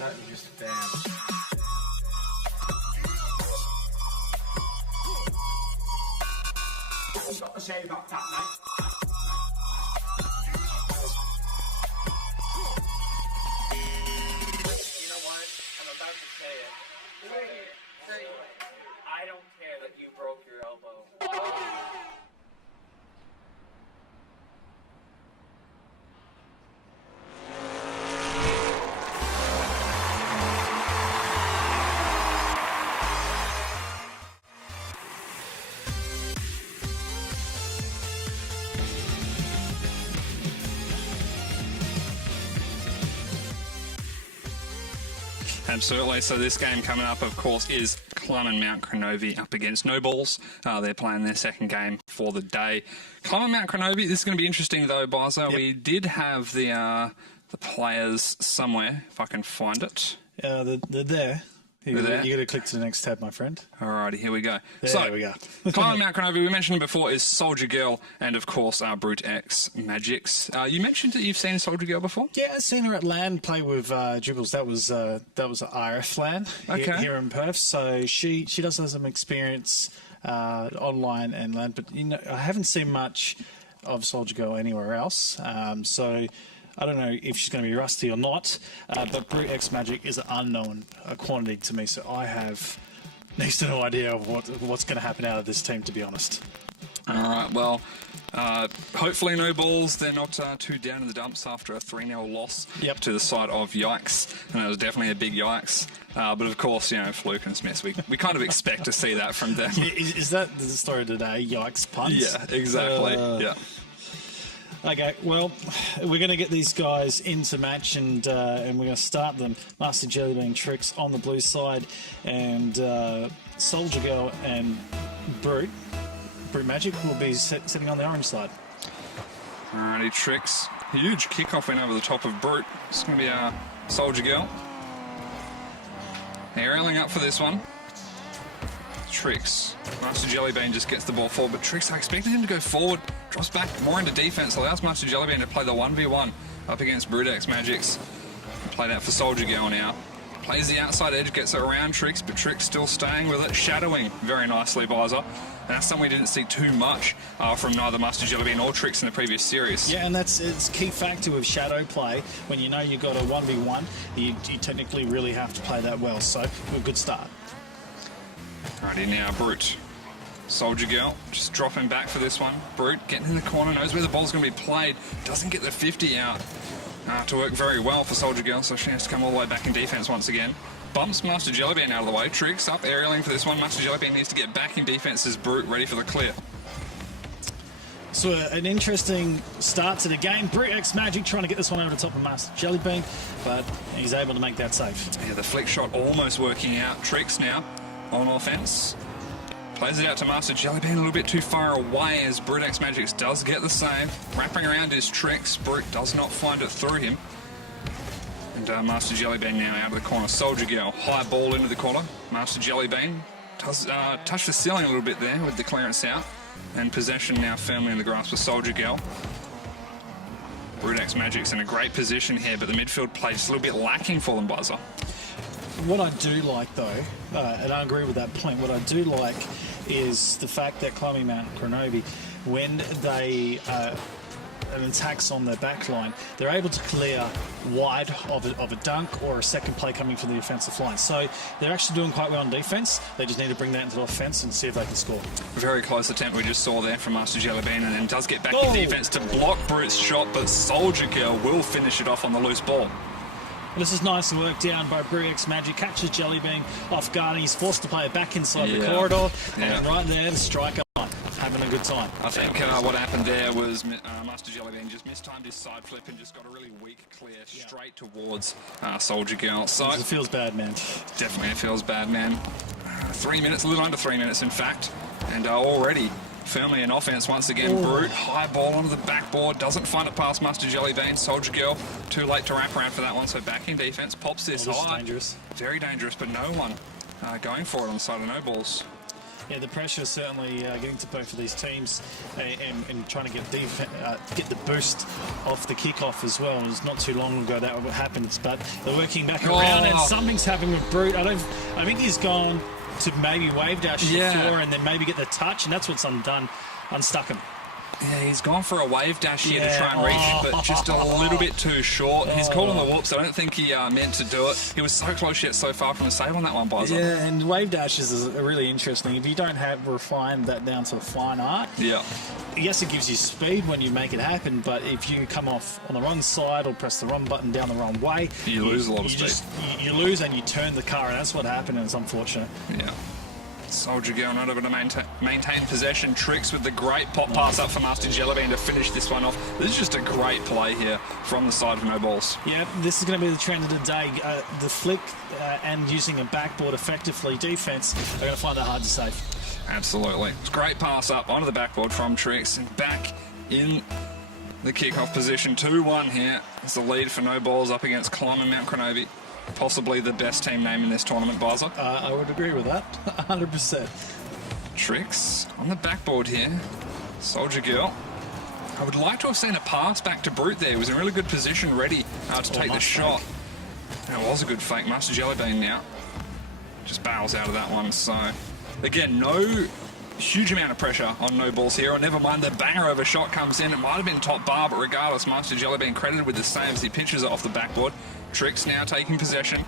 that just a dance? What's got to say about that, mate? You know what? I'm about to say it. I don't care that you broke your elbow. Absolutely. So this game coming up, of course, is Clun and Mount Cronovi up against No Balls. They're playing their second game for the day. Clun and Mount Cronovi, this is going to be interesting though, Barzo. Yep. We did have the players somewhere, if I can find it. They're there. You got to click to the next tab, my friend. Alrighty, here we go. There we go. Clun and Mount Cronovi, we mentioned him before, is Soldier Girl and, of course, Brute X Magics. You mentioned that you've seen Soldier Girl before? Yeah, I've seen her at LAN play with Dribbles. That was an RF LAN here in Perth. So she does have some experience online and LAN, but I haven't seen much of Soldier Girl anywhere else. So I don't know if she's going to be rusty or not, but Brute X Magic is an unknown quantity to me, so I have next to no idea of what's going to happen out of this team, to be honest. All right, well, hopefully No Balls. They're not too down in the dumps after a 3-0 loss to the side of Yikes, and it was definitely a big Yikes. But of course, Fluke and Smith, we kind of expect to see that from them. Is that the story today? Yikes puns? Yeah, exactly. Yeah. Okay, well, we're going to get these guys into match, and we're going to start them. Master Jellybean Tricks on the blue side, and Soldier Girl and Brute Magic will be sitting on the orange side. Alrighty, Tricks. Huge kickoff win over the top of Brute. It's going to be Soldier Girl. Aerialing up for this one. Tricks. Master Jellybean just gets the ball forward, but Tricks, I expected him to go forward, drops back more into defense, allows Master Jellybean to play the 1v1 up against Brute X Magics. Played out for Soldier Girl now. Plays the outside edge, gets it around Tricks, but Tricks still staying with it, shadowing very nicely Bizer. And that's something we didn't see too much from neither Master Jellybean or Tricks in the previous series. Yeah, and it's a key factor with shadow play. When you've got a 1v1, you technically really have to play that well. So, a good start. Alrighty, now Brute. Soldier Girl just dropping back for this one. Brute getting in the corner, knows where the ball's going to be played. Doesn't get the 50 out to work very well for Soldier Girl, so she has to come all the way back in defense once again. Bumps Master Jellybean out of the way. Tricks up, aerialing for this one. Master Jellybean needs to get back in defense as Brute ready for the clear. So an interesting start to the game. Brute X Magic trying to get this one over the top of Master Jellybean, but he's able to make that save. Yeah, the flick shot almost working out. Tricks now on offense. Plays it out to Master Jellybean a little bit too far away as Brute X Magics does get the save. Wrapping around his Tricks. Brute does not find it through him. And Master Jellybean now out of the corner. Soldier Girl, high ball into the corner. Master Jellybean does touch the ceiling a little bit there with the clearance out. And possession now firmly in the grasp of Soldier Girl. Brute X Magic's in a great position here, but the midfield play just a little bit lacking for them, Buzzer. What I do like, though, and I agree with that point, what I do like is the fact that climbing Mount Cronovi, when they an attack's on their back line, they're able to clear wide of a dunk or a second play coming from the offensive line. So they're actually doing quite well on defense. They just need to bring that into the offense and see if they can score. Very close attempt we just saw there from Master Jellybean, and then does get back in defense to block Brute's shot, but Soldier Girl will finish it off on the loose ball. This is nice work down by Brute X Magic. Catches Jellybean off guard, and he's forced to play it back inside the corridor. And right there, the striker having a good time. I think what happened there was Master Jellybean just mistimed his side flip and just got a really weak clear straight towards Soldier Girl. So it feels bad, man. Definitely it feels bad, man. 3 minutes, a little under 3 minutes, in fact. And already firmly in offense once again. Brute, high ball onto the backboard, doesn't find it past Master Jellybean. Soldier Girl, too late to wrap around for that one, so back in defense, pops this high. Dangerous. Very dangerous, but no one going for it on the side of No Balls. Yeah, the pressure is certainly getting to both of these teams and trying to get the boost off the kickoff as well. It was not too long ago that happened, but they're working back around, and something's happening with Brute. I think he's gone to maybe wave dash before and then maybe get the touch, and that's what's unstuck him. Yeah, he's gone for a wave dash here to try and reach, but just a little bit too short. He's called on the whoops. I don't think he meant to do it. He was so close yet so far from a save on that one, Buzzer. Yeah, and wave dashes is really interesting. If you don't have refined that down to a fine art, yes, it gives you speed when you make it happen, but if you come off on the wrong side or press the wrong button down the wrong way, you lose a lot of speed. You lose and you turn the car, and that's what happened, and it's unfortunate. Yeah. Soldier Girl not able to maintain possession. Tricks with the great pop pass up for Master Jellybean to finish this one off. This is just a great play here from the side of No Balls. Yeah, this is going to be the trend of the day. The flick and using a backboard effectively defense are going to find that hard to save. Absolutely. It's a great pass up onto the backboard from Tricks and back in the kickoff position. 2-1 here. It's the lead for No Balls up against Clon and Mount Cronulla. Possibly the best team name in this tournament, Buzzer. I would agree with that, 100%. Tricks on the backboard here. Soldier Girl. I would like to have seen a pass back to Brute there. He was in a really good position, ready to take the shot. That was a good fake. Master Jellybean now just bails out of that one. So, again, no huge amount of pressure on No Balls here. Or never mind, the banger of a shot comes in. It might have been top bar, but regardless, Master Jellybean credited with the save as he pitches it off the backboard. Tricks now taking possession.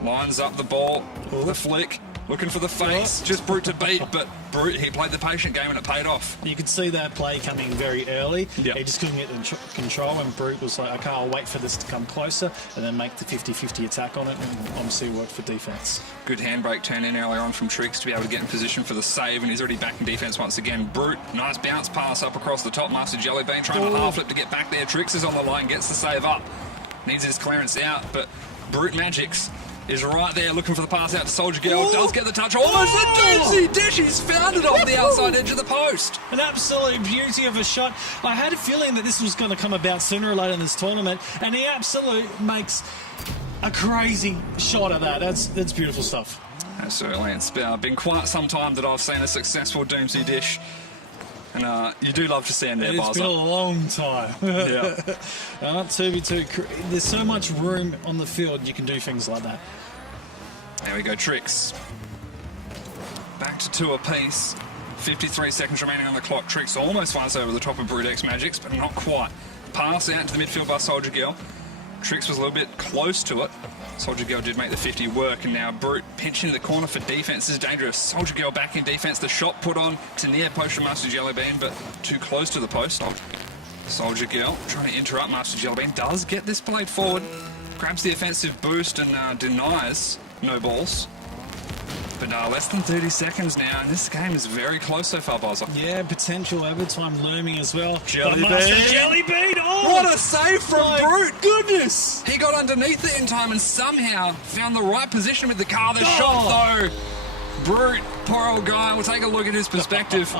Lines up the ball. The flick. Looking for the face. Just Brute to beat, but Brute, he played the patient game and it paid off. You could see that play coming very early. Yep. He just couldn't get the control, and Brute was like, okay, I'll wait for this to come closer and then make the 50-50 attack on it, and obviously worked for defense. Good handbrake turn in earlier on from Tricks to be able to get in position for the save, and he's already back in defense once again. Brute, nice bounce pass up across the top. Master Jellybean trying to half flip to get back there. Tricks is on the line, gets the save up. Needs his clearance out, but Brute Magics is right there looking for the pass out to Soldier Girl. Does get the touch. Almost a Doomsy dish. He's found it off the outside edge of the post. An absolute beauty of a shot. I had a feeling that this was going to come about sooner or later in this tournament, and he absolutely makes a crazy shot of that. That's beautiful stuff. Absolutely. It's been quite some time that I've seen a successful Doomsy dish. And you do love to see him there, Buzzer. It's been a long time. Yeah. 2v2. There's so much room on the field, you can do things like that. There we go, Tricks. Back to 2 apiece. 53 seconds remaining on the clock. Tricks almost flies over the top of Brute X Magics, but not quite. Pass out into the midfield by Soldier Girl. Tricks was a little bit close to it. Soldier Girl did make the 50 work, and now Brute pinching the corner for defense. This is dangerous. Soldier Girl back in defense. The shot put on to near post from Master Jellybean, but too close to the post. Soldier Girl trying to interrupt Master Jellybean. Does get this played forward. Grabs the offensive boost and denies No Balls. But less than 30 seconds now, and this game is very close so far, Buzzer. Yeah, potential overtime looming as well. Jellybean! Oh, what a save from Brute! Goodness! He got underneath it in time and somehow found the right position with the car. The shot, though. Brute, poor old guy. We'll take a look at his perspective.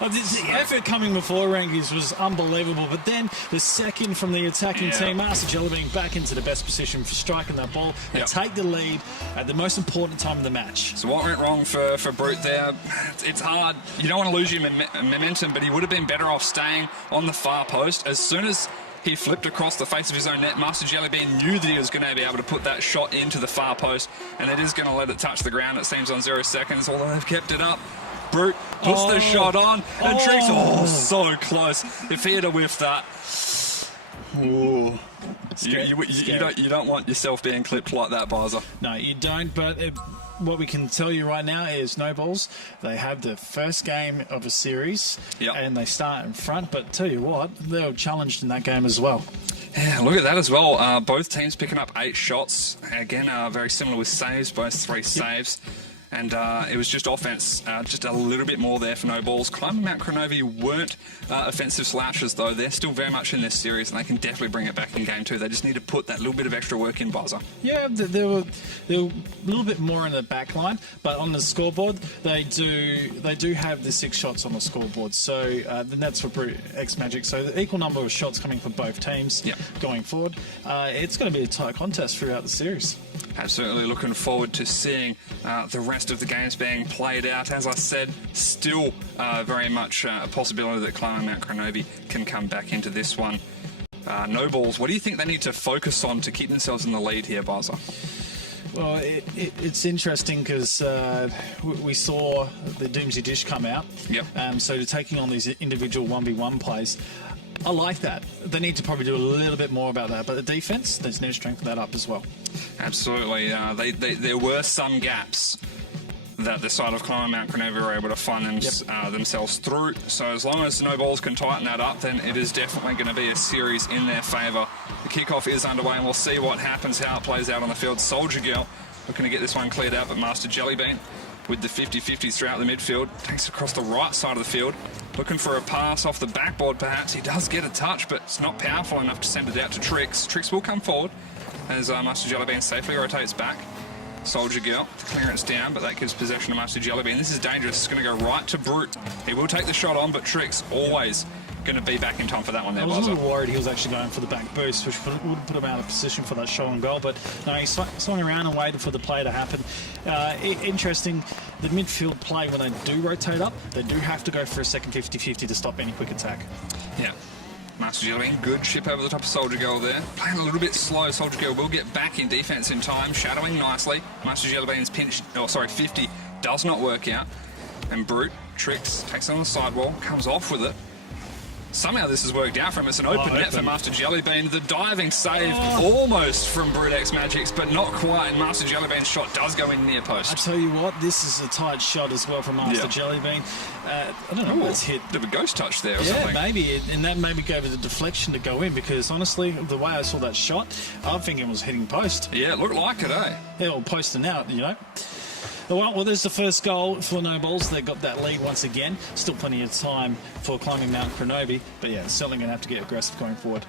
The effort coming before Rangies was unbelievable, but then the second from the attacking team, Master Jellybean back into the best position for striking that ball and take the lead at the most important time of the match. So what went wrong for Brute there? It's hard. You don't want to lose your momentum, but he would have been better off staying on the far post. As soon as he flipped across the face of his own net, Master Jellybean knew that he was going to be able to put that shot into the far post, and it is going to let it touch the ground, it seems, on 0 seconds, although they've kept it up. Brute puts the shot on, and Tricks, so close. If he had a whiffed that, you don't want yourself being clipped like that, Buzzer. No, you don't, but what we can tell you right now is No Balls, they have the first game of a series, and they start in front, but tell you what, they were challenged in that game as well. Yeah, look at that as well. Both teams picking up 8 shots. Again, very similar with saves, both 3 saves. And it was just offense, just a little bit more there for No Balls. Climb and Mount Cronulla weren't offensive slouches, though. They're still very much in this series, and they can definitely bring it back in game 2. They just need to put that little bit of extra work in, Buzzer. Yeah, they were a little bit more in the back line, but on the scoreboard, they do have the 6 shots on the scoreboard. So then that's for Brute X Magic. So the equal number of shots coming from both teams going forward. It's going to be a tight contest throughout the series. Absolutely looking forward to seeing the rest of the games being played out. As I said, still very much a possibility that Climbing Mount Cronoby can come back into this one. No balls. What do you think they need to focus on to keep themselves in the lead here, Baza? Well, it's interesting because we saw the Doomsday Dish come out. Yep. So taking on these individual 1v1 plays, I like that. They need to probably do a little bit more about that. But the defense, there's no strength that up as well. Absolutely. There were some gaps that the side of Climbing Mount Cronoby were able to find themselves through. So as long as No Balls can tighten that up, then it is definitely going to be a series in their favour. The kickoff is underway, and we'll see what happens, how it plays out on the field. Soldier Girl looking to get this one cleared out, but Master Jellybean with the 50-50s throughout the midfield takes it across the right side of the field, looking for a pass off the backboard perhaps. He does get a touch, but it's not powerful enough to send it out to Trix. Trix will come forward as Master Jellybean safely rotates back. Soldier Girl to clearance down, but that gives possession to Master Jellybean. This is dangerous. It's going to go right to Brute. He will take the shot on, but Trix always going to be back in time for that one there, I was a Buzzer. little worried he was actually going for the back boost, which would put him out of position for that shot on goal. But no, he swung around and waited for the play to happen. Interesting, the midfield play, when they do rotate up, they do have to go for a second 50-50 to stop any quick attack. Yeah. Master Jellybean, good chip over the top of Soldier Girl there. Playing a little bit slow. Soldier Girl will get back in defence in time, shadowing nicely. Master Jellybean's 50 does not work out. And Brute, Trix, takes it on the sidewall, comes off with it. Somehow this has worked out for him. It's an open net for Master Jellybean. The diving save almost from Brute X Magics, but not quite. Master Jellybean's shot does go in near I post. tell you what, this is a tight shot as well from Master Jellybean. I don't know what's hit. Bit of a ghost touch there or Yeah, something. maybe, and that maybe gave it a deflection to go in, because honestly, the way I saw that shot, I'm thinking it was hitting post. Yeah, it looked like it, eh? Yeah, or posting out, you know. Well, there's the first goal for No Balls. They got that lead once again. Still plenty of time for Climbing Mount Cronoby, but yeah, certainly going to have to get aggressive going forward.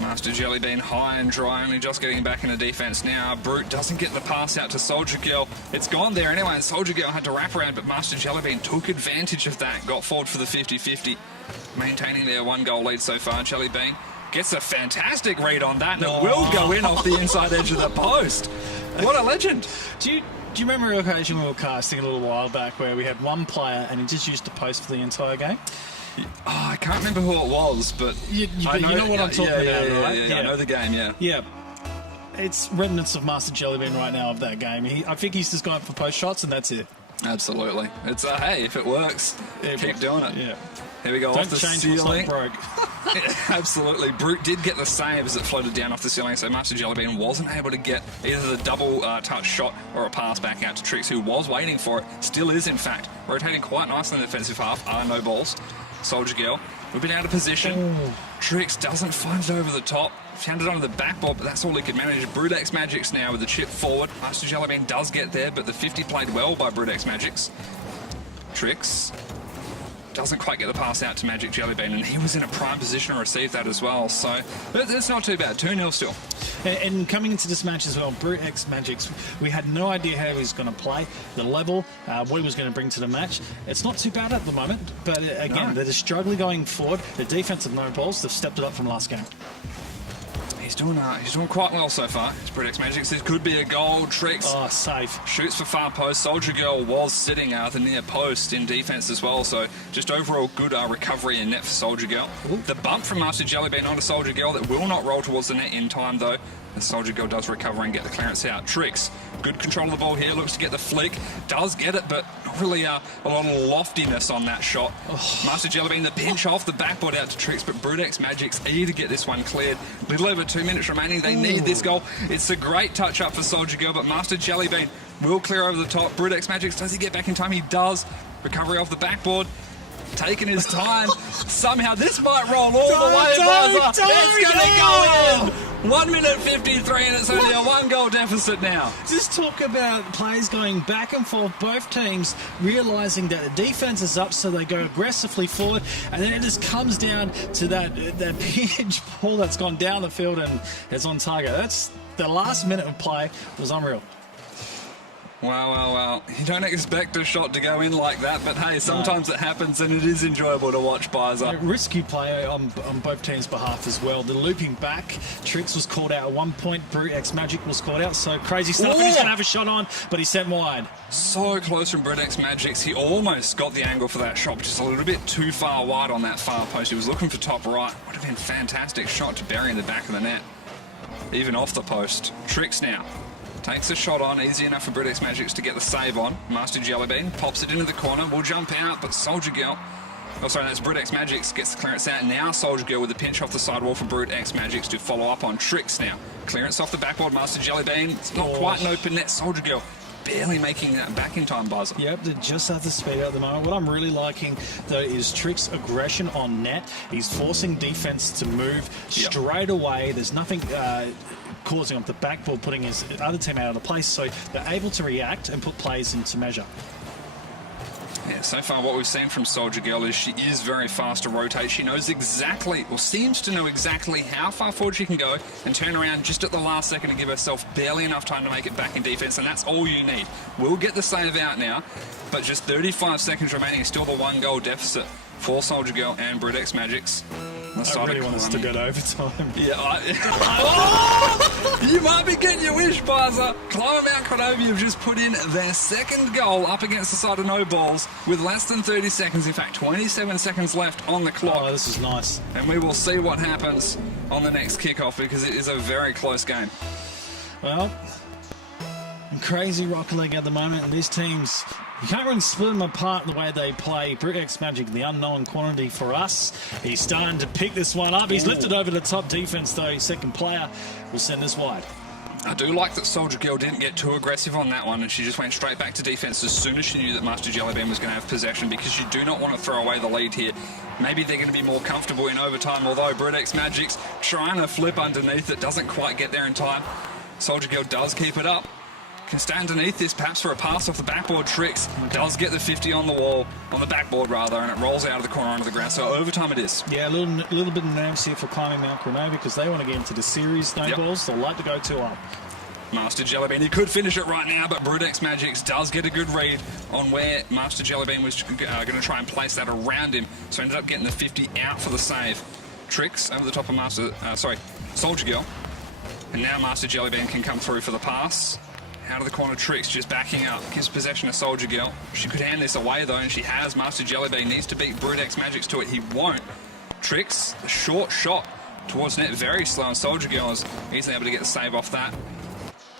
Master Jellybean high and dry, only just getting back into defence now. Brute doesn't get the pass out to Soldier Girl. It's gone there anyway, and Soldier Girl had to wrap around, but Master Jellybean took advantage of that, got forward for the 50-50, maintaining their 1-goal lead so far. Jellybean gets a fantastic read on that, and it will go in off the inside edge of the post. What a legend. Do you remember an occasion we were casting a little while back where we had one player and he just used the post for the entire game? Oh, I can't remember who it was, but You know what I'm talking about, right? Yeah, I know the game, yeah. Yeah. It's remnants of Master Jellybean right now of that game. I think he's just going for post shots and that's it. Absolutely. It's hey, if it works, keep doing it. Yeah. Here we go, Don't off the change ceiling. what's not broke. Absolutely. Brute did get the save as it floated down off the ceiling, so Master Jellybean wasn't able to get either the double touch shot or a pass back out to Trix, who was waiting for it. Still is, in fact. Rotating quite nicely in the defensive half. No balls. Soldier Girl, we've been out of position. Trix doesn't find it over the top. Found it under the backboard, but that's all he could manage. Brute X Magics now with the chip forward. Master Jellybean does get there, but the 50 played well by Brute X Magics. Trix doesn't quite get the pass out to Magic Jellybean, and he was in a prime position to receive that as well. So it's not too bad. 2-0 still. And coming into this match as well, Brute X Magics, we had no idea how he was going to play, the level, what he was going to bring to the match. It's not too bad at the moment, but again, they're just struggling going forward. The defense of No Balls, they've stepped it up from last game. He's doing quite well so far. It's Brute X Magics. This could be a goal. Trix Safe. shoots for far post. Soldier Girl was sitting at the near post in defence as well, so just overall good recovery in net for Soldier Girl. The bump from Master Jellybean onto Soldier Girl that will not roll towards the net in time though. The Soldier Girl does recover and get the clearance out. Trix, good control of the ball here, looks to get the flick, does get it, but not really a lot of loftiness on that shot. Master Jellybean, the pinch off the backboard out to Trix, but Brute X Magics eager to get this one cleared. Little over 2 minutes remaining, they need this goal. It's a great touch up for Soldier Girl, but Master Jellybean will clear over the top. Brute X Magics, does he get back in time? He does. Recovery off the backboard. Taking his time. Somehow this might roll all the way. It's going to go in. 1 minute 53 and it's only a 1-goal deficit now. Just talk about players going back and forth, both teams realising that the defence is up, so they go aggressively forward, and then it just comes down to that pinch ball that's gone down the field and it's on target. That's the last minute of play was unreal. Well. You don't expect a shot to go in like that, but hey, sometimes it happens and it is enjoyable to watch, Bizer. Risky play on both teams' behalf as well. The looping back, Trix was called out at one point, Brute X Magic was called out, so crazy stuff. And he's going to have a shot on, but he's sent wide. So close from Brute X Magics. He almost got the angle for that shot, just a little bit too far wide on that far post. He was looking for top right. Would have been a fantastic shot to bury in the back of the net. Even off the post. Trix now. Takes a shot on, easy enough for Brute X Magics to get the save on. Master Jellybean pops it into the corner, will jump out, but Soldier Girl, that's Brute X Magics, gets the clearance out. Now Soldier Girl with a pinch off the sidewall for Brute X Magics to follow up on Trix now. Clearance off the backboard, Master Jellybean. It's not quite an open net. Soldier Girl barely making that back in time buzzer. Yep, they just have the speed at the moment. What I'm really liking, though, is Trix' aggression on net. He's forcing defense to move straight away. There's nothing causing up the backboard, putting his other team out of place, so they're able to react and put plays into measure. Yeah, so far what we've seen from Soldier Girl is she is very fast to rotate. She knows exactly, or seems to know exactly how far forward she can go and turn around just at the last second to give herself barely enough time to make it back in defense, and that's all you need. We'll get the save out now, but just 35 seconds remaining, still the 1-goal deficit for Soldier Girl and Brute X Magics. I really want us to go to overtime. Yeah, you might be getting your wish, Bizer. Climber Mount Cronovi have just put in their second goal up against the side of No Balls with less than 30 seconds. In fact, 27 seconds left on the clock. Oh, this is nice. And we will see what happens on the next kickoff because it is a very close game. Well, crazy Rocket League at the moment, and these teams, you can't really split them apart the way they play. Brute X Magic, the unknown quantity for us. He's starting to pick this one up. He's lifted over the top defense, though. Second player will send this wide. I do like that Soldier Girl didn't get too aggressive on that one, and she just went straight back to defense as soon as she knew that Master Jellybean was going to have possession, because you do not want to throw away the lead here. Maybe they're going to be more comfortable in overtime, although Brute X Magic's trying to flip underneath it, doesn't quite get there in time. Soldier Girl does keep it up. Can stay underneath this, perhaps for a pass off the backboard. Trix does get the 50 on the wall, on the backboard rather, and it rolls out of the corner onto the ground. So overtime it is. Yeah, a little bit of nerves here for Climbing Mount Cronovi because they want to get into the series. No balls, they'll like to go 2 up. Master Jellybean, he could finish it right now, but Brute X Magics does get a good read on where Master Jellybean was going to try and place that around him. So ended up getting the 50 out for the save. Trix over the top of Soldier Girl. And now Master Jellybean can come through for the pass. Out of the corner, Trix just backing up, gives possession to Soldier Girl. She could hand this away though, and she has. Master Jellybean needs to beat Brute X Magics to it. He won't. Trix, a short shot towards net, very slow, and Soldier Girl is easily able to get the save off that.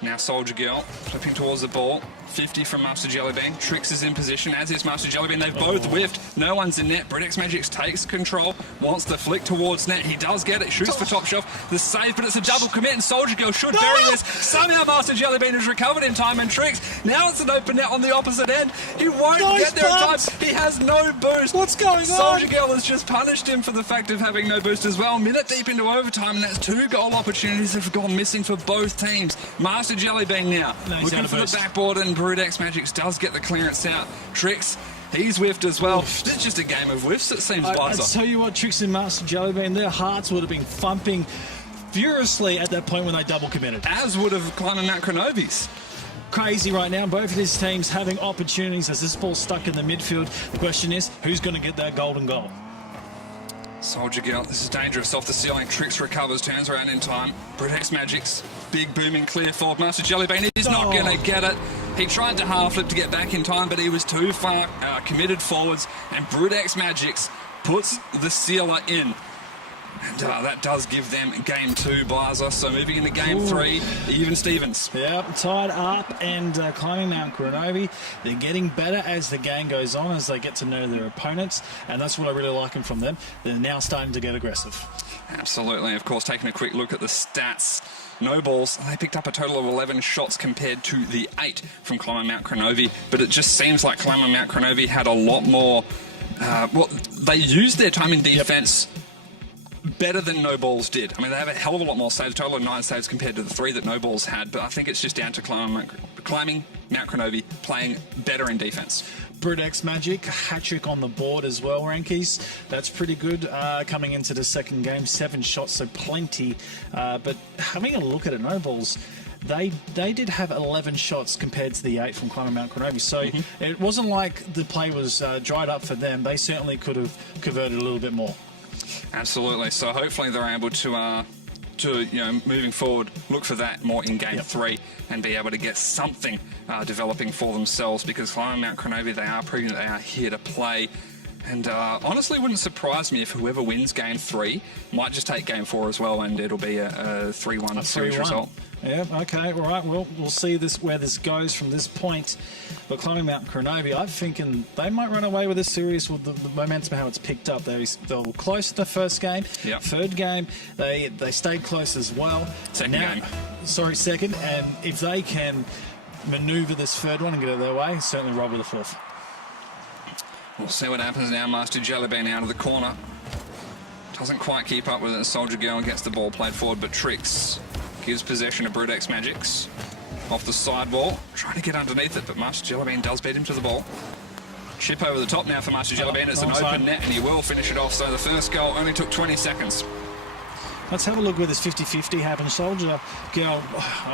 Now Soldier Girl flipping towards the ball. 50 from Master Jellybean. Trix is in position, as is Master Jellybean. They've both whiffed. No one's in net. Brute X Magics takes control, wants the flick towards net. He does get it, shoots for top shelf. The save, but it's a double commit, and Soldier Girl should bury this. Somehow Master Jellybean has recovered in time, and Trix, now it's an open net on the opposite end. He won't get there in time. He has no boost. What's going on? Soldier Girl has just punished him for the fact of having no boost as well. Minute deep into overtime, and that's 2 goal opportunities that have gone missing for both teams. Master Jellybean now looking for the backboard, and Brute X Magics does get the clearance out. Trix, he's whiffed as well. It's just a game of whiffs, it seems. I tell you what, Trix and Master Jellybean, their hearts would have been thumping furiously at that point when they double committed. As would have Climbing Mount Cronovi's. Crazy right now. Both of these teams having opportunities as this ball's stuck in the midfield. The question is, who's going to get that golden goal? Soldier Girl, this is dangerous. Off the ceiling, Trix recovers, turns around in time. Brute X Magics, big booming clear forward. Master Jellybean is not going to get it. He tried to half flip to get back in time, but he was too far committed forwards, and Brute X Magics puts the sealer in. And that does give them game 2, Bizer. So moving into game 3, even Stevens. Yep, tied up, and Climbing Mount Cronovi, they're getting better as the game goes on, as they get to know their opponents, and that's what I really like from them. They're now starting to get aggressive. Absolutely. Of course, taking a quick look at the stats. No balls. They picked up a total of 11 shots compared to the 8 from Climbing Mount Cronovi, but it just seems like Climbing Mount Cronovi had a lot more... they used their time in defence better than No Balls did. I mean, they have a hell of a lot more saves, total of 9 saves compared to the 3 that No Balls had, but I think it's just down to Climbing Mount Cronovi playing better in defence. Brute X Magic, hat-trick on the board as well, Rankies. That's pretty good coming into the second game. 7 shots, so plenty. But having a look at it, No Balls, they did have 11 shots compared to the 8 from Climbing Mount Cronovi. So it wasn't like the play was dried up for them. They certainly could have converted a little bit more. Absolutely. So hopefully they're able to moving forward, look for that more in game 3 and be able to get something developing for themselves, because Climbing Mount Cronovi, they are proving that they are here to play. And honestly, wouldn't surprise me if whoever wins game 3 might just take game 4 as well, and it'll be a 3-1 series 3-1. result. Yeah, okay, all right. Well, we'll see where this goes from this point. But Climbing Mount Cronovi, I'm thinking they might run away with this series with the momentum, how it's picked up. They were close in the first game. Yep. Third game, they stayed close as well. Second game. Sorry, second. And if they can manoeuvre this third one and get it their way, certainly rob with the fourth. We'll see what happens now. Master Jellybean out of the corner. Doesn't quite keep up with it. Soldier Girl gets the ball played forward, but Trix gives possession to Brudex Magics. Off the sidewall, trying to get underneath it, but Master Jellybean does beat him to the ball. Chip over the top now for Master Jellybean. It's an open net, and he will finish it off. So the first goal only took 20 seconds. Let's have a look where this 50-50 happens. Soldier Girl,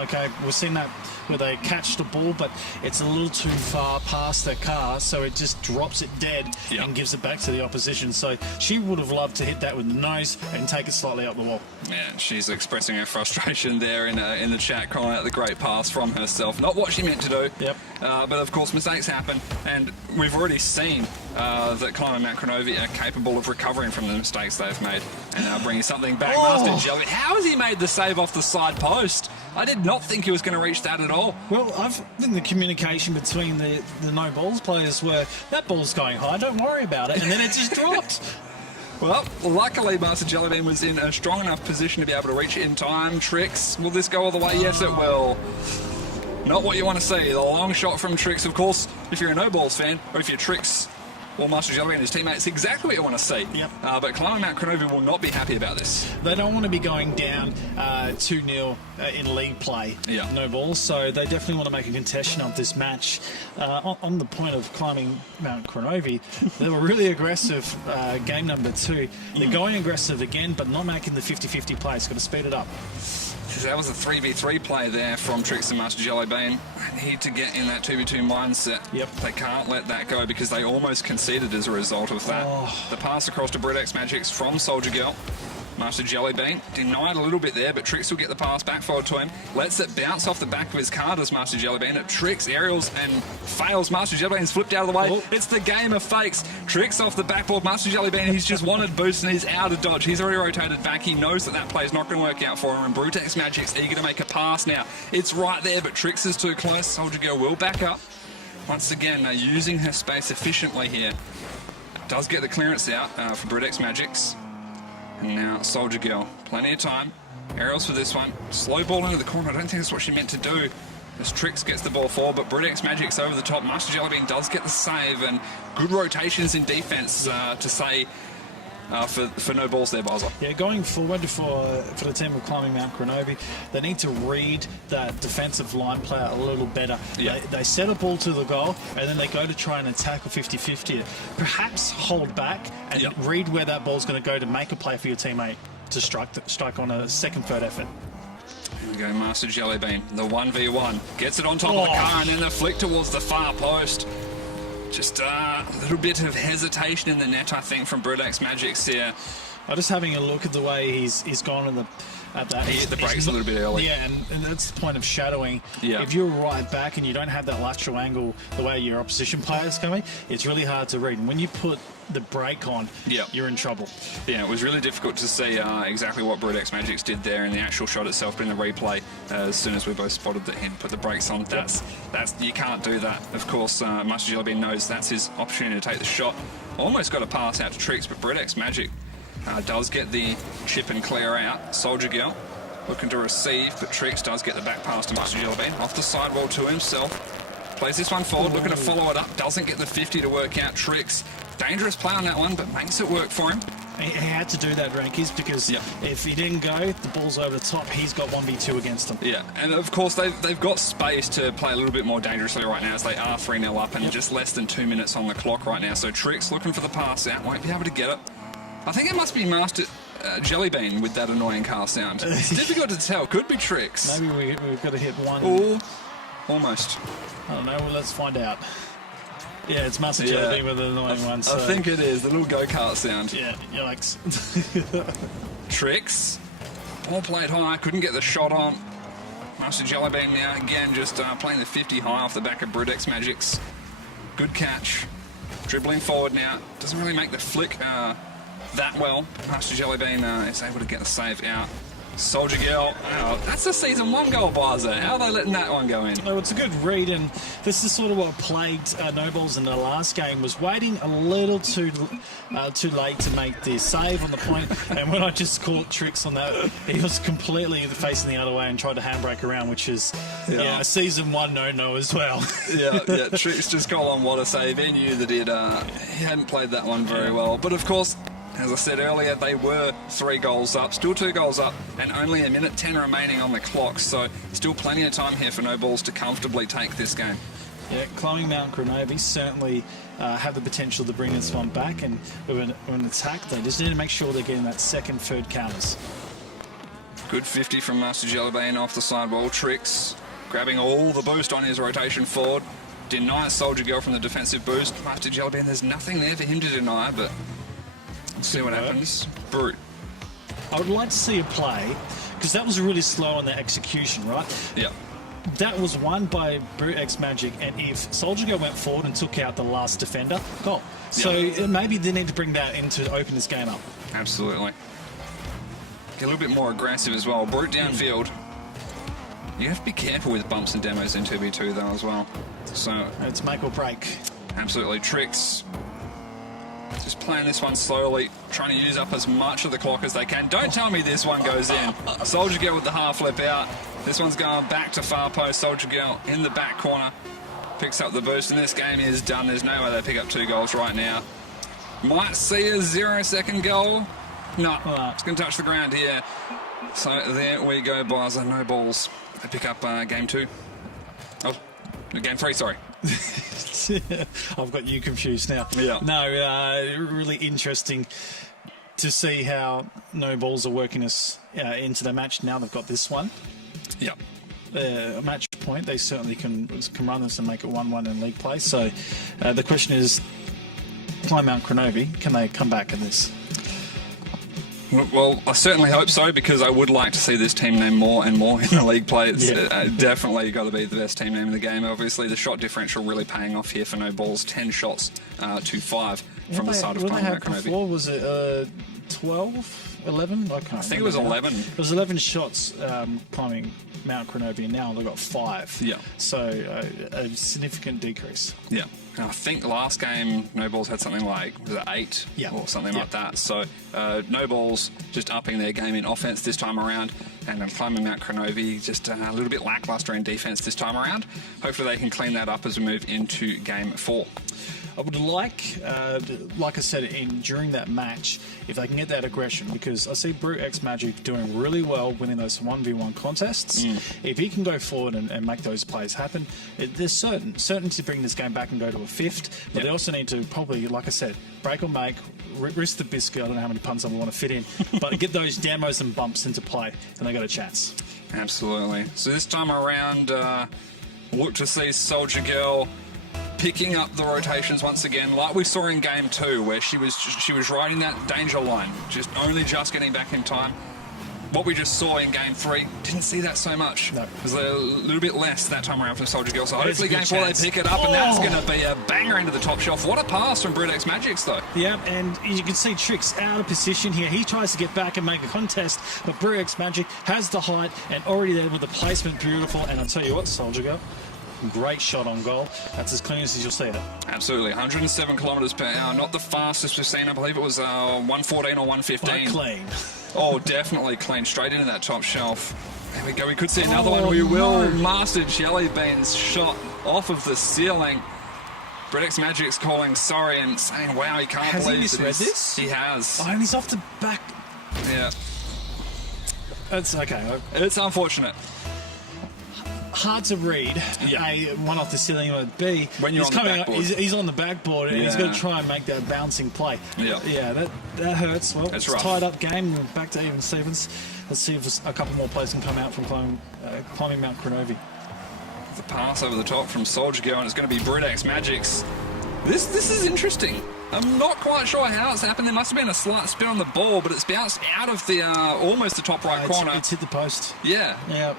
okay, we've seen that where they catch the ball, but it's a little too far past their car, so it just drops it dead and gives it back to the opposition. So she would have loved to hit that with the nose and take it slightly up the wall. Yeah, she's expressing her frustration there in the chat, calling out the great pass from herself. Not what she meant to do. Yep. But of course, mistakes happen, and we've already seen that Climbing Mount Cronovi are capable of recovering from the mistakes they've made and bringing something back. Master Jelly, how has he made the save off the side post? I did not think he was going to reach that at all. Well, I think the communication between the no balls players were, that ball's going high, don't worry about it, and then it just dropped. Well, luckily Master Jellybean was in a strong enough position to be able to reach it in time. Trix, will this go all the way? Yes, it will. Not what you want to see. The long shot from Trix, of course, if you're a no balls fan, or if you're Trix or Master Jellybean and his teammates, exactly what you want to see. Yep. But Climbing Mount Cronovi will not be happy about this. They don't want to be going down 2-0 in league play, no balls, so they definitely want to make a contestation of this match. On the point of Climbing Mount Cronovi, they were really aggressive game number 2. They're going aggressive again, but not making the 50-50 play. It's going to speed it up. That was a 3v3 play there from Trix and Master Jellybean. They need to get in that 2v2 mindset. Yep. They can't let that go because they almost conceded as a result of that. The pass across to Brudex Magics from Soldier Girl. Master Jellybean denied a little bit there, but Trix will get the pass back forward to him. Lets it bounce off the back of his car, does Master Jellybean. It Trix aerials and fails. Master Jellybean's flipped out of the way. Oh. It's the game of fakes. Trix off the backboard. Master Jellybean, he's just wanted boost and he's out of dodge. He's already rotated back. He knows that play is not going to work out for him. And Brutex Magic's eager to make a pass now. It's right there, but Trix is too close. Soldier Girl will back up. Once again, using her space efficiently here. Does get the clearance out for Brutex Magics. And now Soldier Girl, plenty of time. Aerials for this one. Slow ball into the corner. I don't think that's what she meant to do. As Trix gets the ball forward, but Brutex Magic's over the top. Master Jellybean does get the save, and good rotations in defense to say for no balls there, Bowser. Yeah, going forward for the team of Climbing Mount Cronovi, they need to read that defensive line player a little better. Yeah. They set a ball to the goal, and then they go to try and attack a 50-50. Perhaps hold back and read where that ball's going to go to make a play for your teammate to strike on a second, third effort. Here we go, Master Jellybean, the 1v1. Gets it on top of the car, and then the flick towards the far post. Just a little bit of hesitation in the net, I think, from Brudex Magics here. I'm just having a look at the way he's gone at that. He hit the brakes a little bit early. Yeah, and that's the point of shadowing. Yeah. If you're right back and you don't have that lateral angle the way your opposition player's coming, it's really hard to read. And when you put the brake on, you're in trouble. Yeah, it was really difficult to see exactly what Brudex Magics did there in the actual shot itself, but in the replay, as soon as we both spotted that he'd put the brakes on, that's you can't do that. Of course, Master Jellybean knows that's his opportunity to take the shot. Almost got a pass out to Trix, but Brudex Magic does get the chip and clear out. Soldier Girl looking to receive, but Trix does get the back pass to Master Jellybean. Off the sidewall to himself. Plays this one forward, looking to follow it up. Doesn't get the 50 to work out. Trix, dangerous play on that one, but makes it work for him. He had to do that, Rankies, because if he didn't go, the ball's over the top. He's got 1v2 against him. Yeah, and of course they've got space to play a little bit more dangerously right now as they are 3-0 up and just less than 2 minutes on the clock right now. So Trix looking for the pass out, won't be able to get it. I think it must be Master Jellybean with that annoying car sound? It's difficult to tell. Could be Trix. Maybe we've got to hit one. Ooh, almost. I don't know. Well, let's find out. Yeah, it's Master Jellybean with an annoying one. So. I think it is. The little go-kart sound. Yeah, yikes. Trix. Ball played high. Couldn't get the shot on. Master Jellybean now again just playing the 50 high off the back of Brutex Magics. Good catch. Dribbling forward now. Doesn't really make the flick that well. Master Jellybean is able to get the save out. Soldier Girl. Oh, that's a Season 1 goal, Barza. How are they letting that one go in? Oh, it's a good read, and this is sort of what plagued Nobles in the last game, was waiting a little too late to make the save on the point. And when I just caught Trix on that, he was completely facing the other way and tried to handbrake around, which is a Season 1 no-no as well. yeah. Trix just got on what a save. He knew that he hadn't played that one very well. But of course, as I said earlier, they were 3 goals up, still 2 goals up, and only a minute 10 remaining on the clock. So still plenty of time here for No Balls to comfortably take this game. Yeah, Climbing Mount Grenoble certainly have the potential to bring this one back, and with an attack, they just need to make sure they're getting that second, third counters. Good 50 from Master Jellybean off the sidewall. Trix grabbing all the boost on his rotation forward. Denies Soldier Girl from the defensive boost. Master Jellybean, there's nothing there for him to deny, but see what happens. Brute. I would like to see a play, because that was really slow on the execution, right? Yeah. That was won by Brutex Magic, and if Soldier Girl went forward and took out the last defender, goal. So maybe they need to bring that in to open this game up. Absolutely. Get a little bit more aggressive as well. Brute downfield. You have to be careful with bumps and demos in 2v2 though as well. So It's make or break. absolutely. Trix just playing this one slowly, trying to use up as much of the clock as they can. Don't tell me this one goes in. Soldier Girl with the half flip out. This one's going back to far post. Soldier Girl in the back corner picks up the boost, and this game is done. There's no way they pick up 2 goals right now. Might see a 0-second goal. No, it's going to touch the ground here. So there we go, Barza. No Balls. They pick up game 2. Oh, game 3, sorry. I've got you confused now. Yeah. No, really interesting to see how No Balls are working us into the match. Now they've got this one. Yep. A match point, they certainly can run this and make it 1-1 in league play. So the question is, Climb Mount Grenoble, can they come back in this? Well, I certainly hope so, because I would like to see this team name more and more in the league play. It's definitely got to be the best team name in the game. Obviously, the shot differential really paying off here for No Balls. 10 shots to 5 from the side of Climbing Mount Grenoble. Before, was it 12, 11? I think it was 11. It was 11 shots climbing Mount Grenoble, and now they've got 5. Yeah. So a significant decrease. Yeah. And I think last game, No Balls had something like, was it 8? Yeah. Or something like that. So No Balls just upping their game in offense this time around, and then Climbing Mount Grenoble just a little bit lackluster in defense this time around. Hopefully they can clean that up as we move into game 4. I would like I said, during that match, if they can get that aggression, because I see Brutex Magic doing really well winning those 1v1 contests. If he can go forward and make those plays happen, there's certain to bring this game back and go to a 5th, but they also need to probably, like I said, break or make, risk the biscuit. I don't know how many puns I want to fit in, but get those demos and bumps into play, and they got a chance. Absolutely. So this time around, look to see Soldier Girl picking up the rotations once again, like we saw in game 2, where she was riding that danger line, just getting back in time. What we just saw in game 3, didn't see that so much. No. It was a little bit less that time around for Soldier Girl. So hopefully game 4 they pick it up, and that's going to be a banger into the top shelf. What a pass from Brutex Magics, though. Yeah, and you can see Trix out of position here. He tries to get back and make a contest, but Brutex Magic has the height and already there with the placement, beautiful. And I'll tell you what, Soldier Girl, great shot on goal. That's as clean as you'll see it. Absolutely. 107 kilometres per hour. Not the fastest we've seen. I believe it was 114 or 115. Clean. Oh, definitely clean. Straight into that top shelf. There we go. We could see another one. We will. No. Master Jellybean's shot off of the ceiling. Brutex Magic's calling sorry and saying, wow, he can't believe he misread this? He has. Oh, and he's off the back. Yeah. That's okay. It's unfortunate. hard to read. Yeah. A, one off the ceiling, but B, When you're he's on the coming up, backboard. he's on the backboard and he's Yeah. got to try and make that bouncing play. Yeah. Yeah, that hurts. Well, It's it's rough. tied up game. We're back to even Stevens. Let's see if a couple more players can come out from climbing Mount Cronovi. The pass over the top from Soldier Girl, and it's going to be Bridex Magics. This is interesting. I'm not quite sure how it's happened. There must have been a slight spin on the ball, but it's bounced out of the almost the top right corner. It's hit the post. Yeah,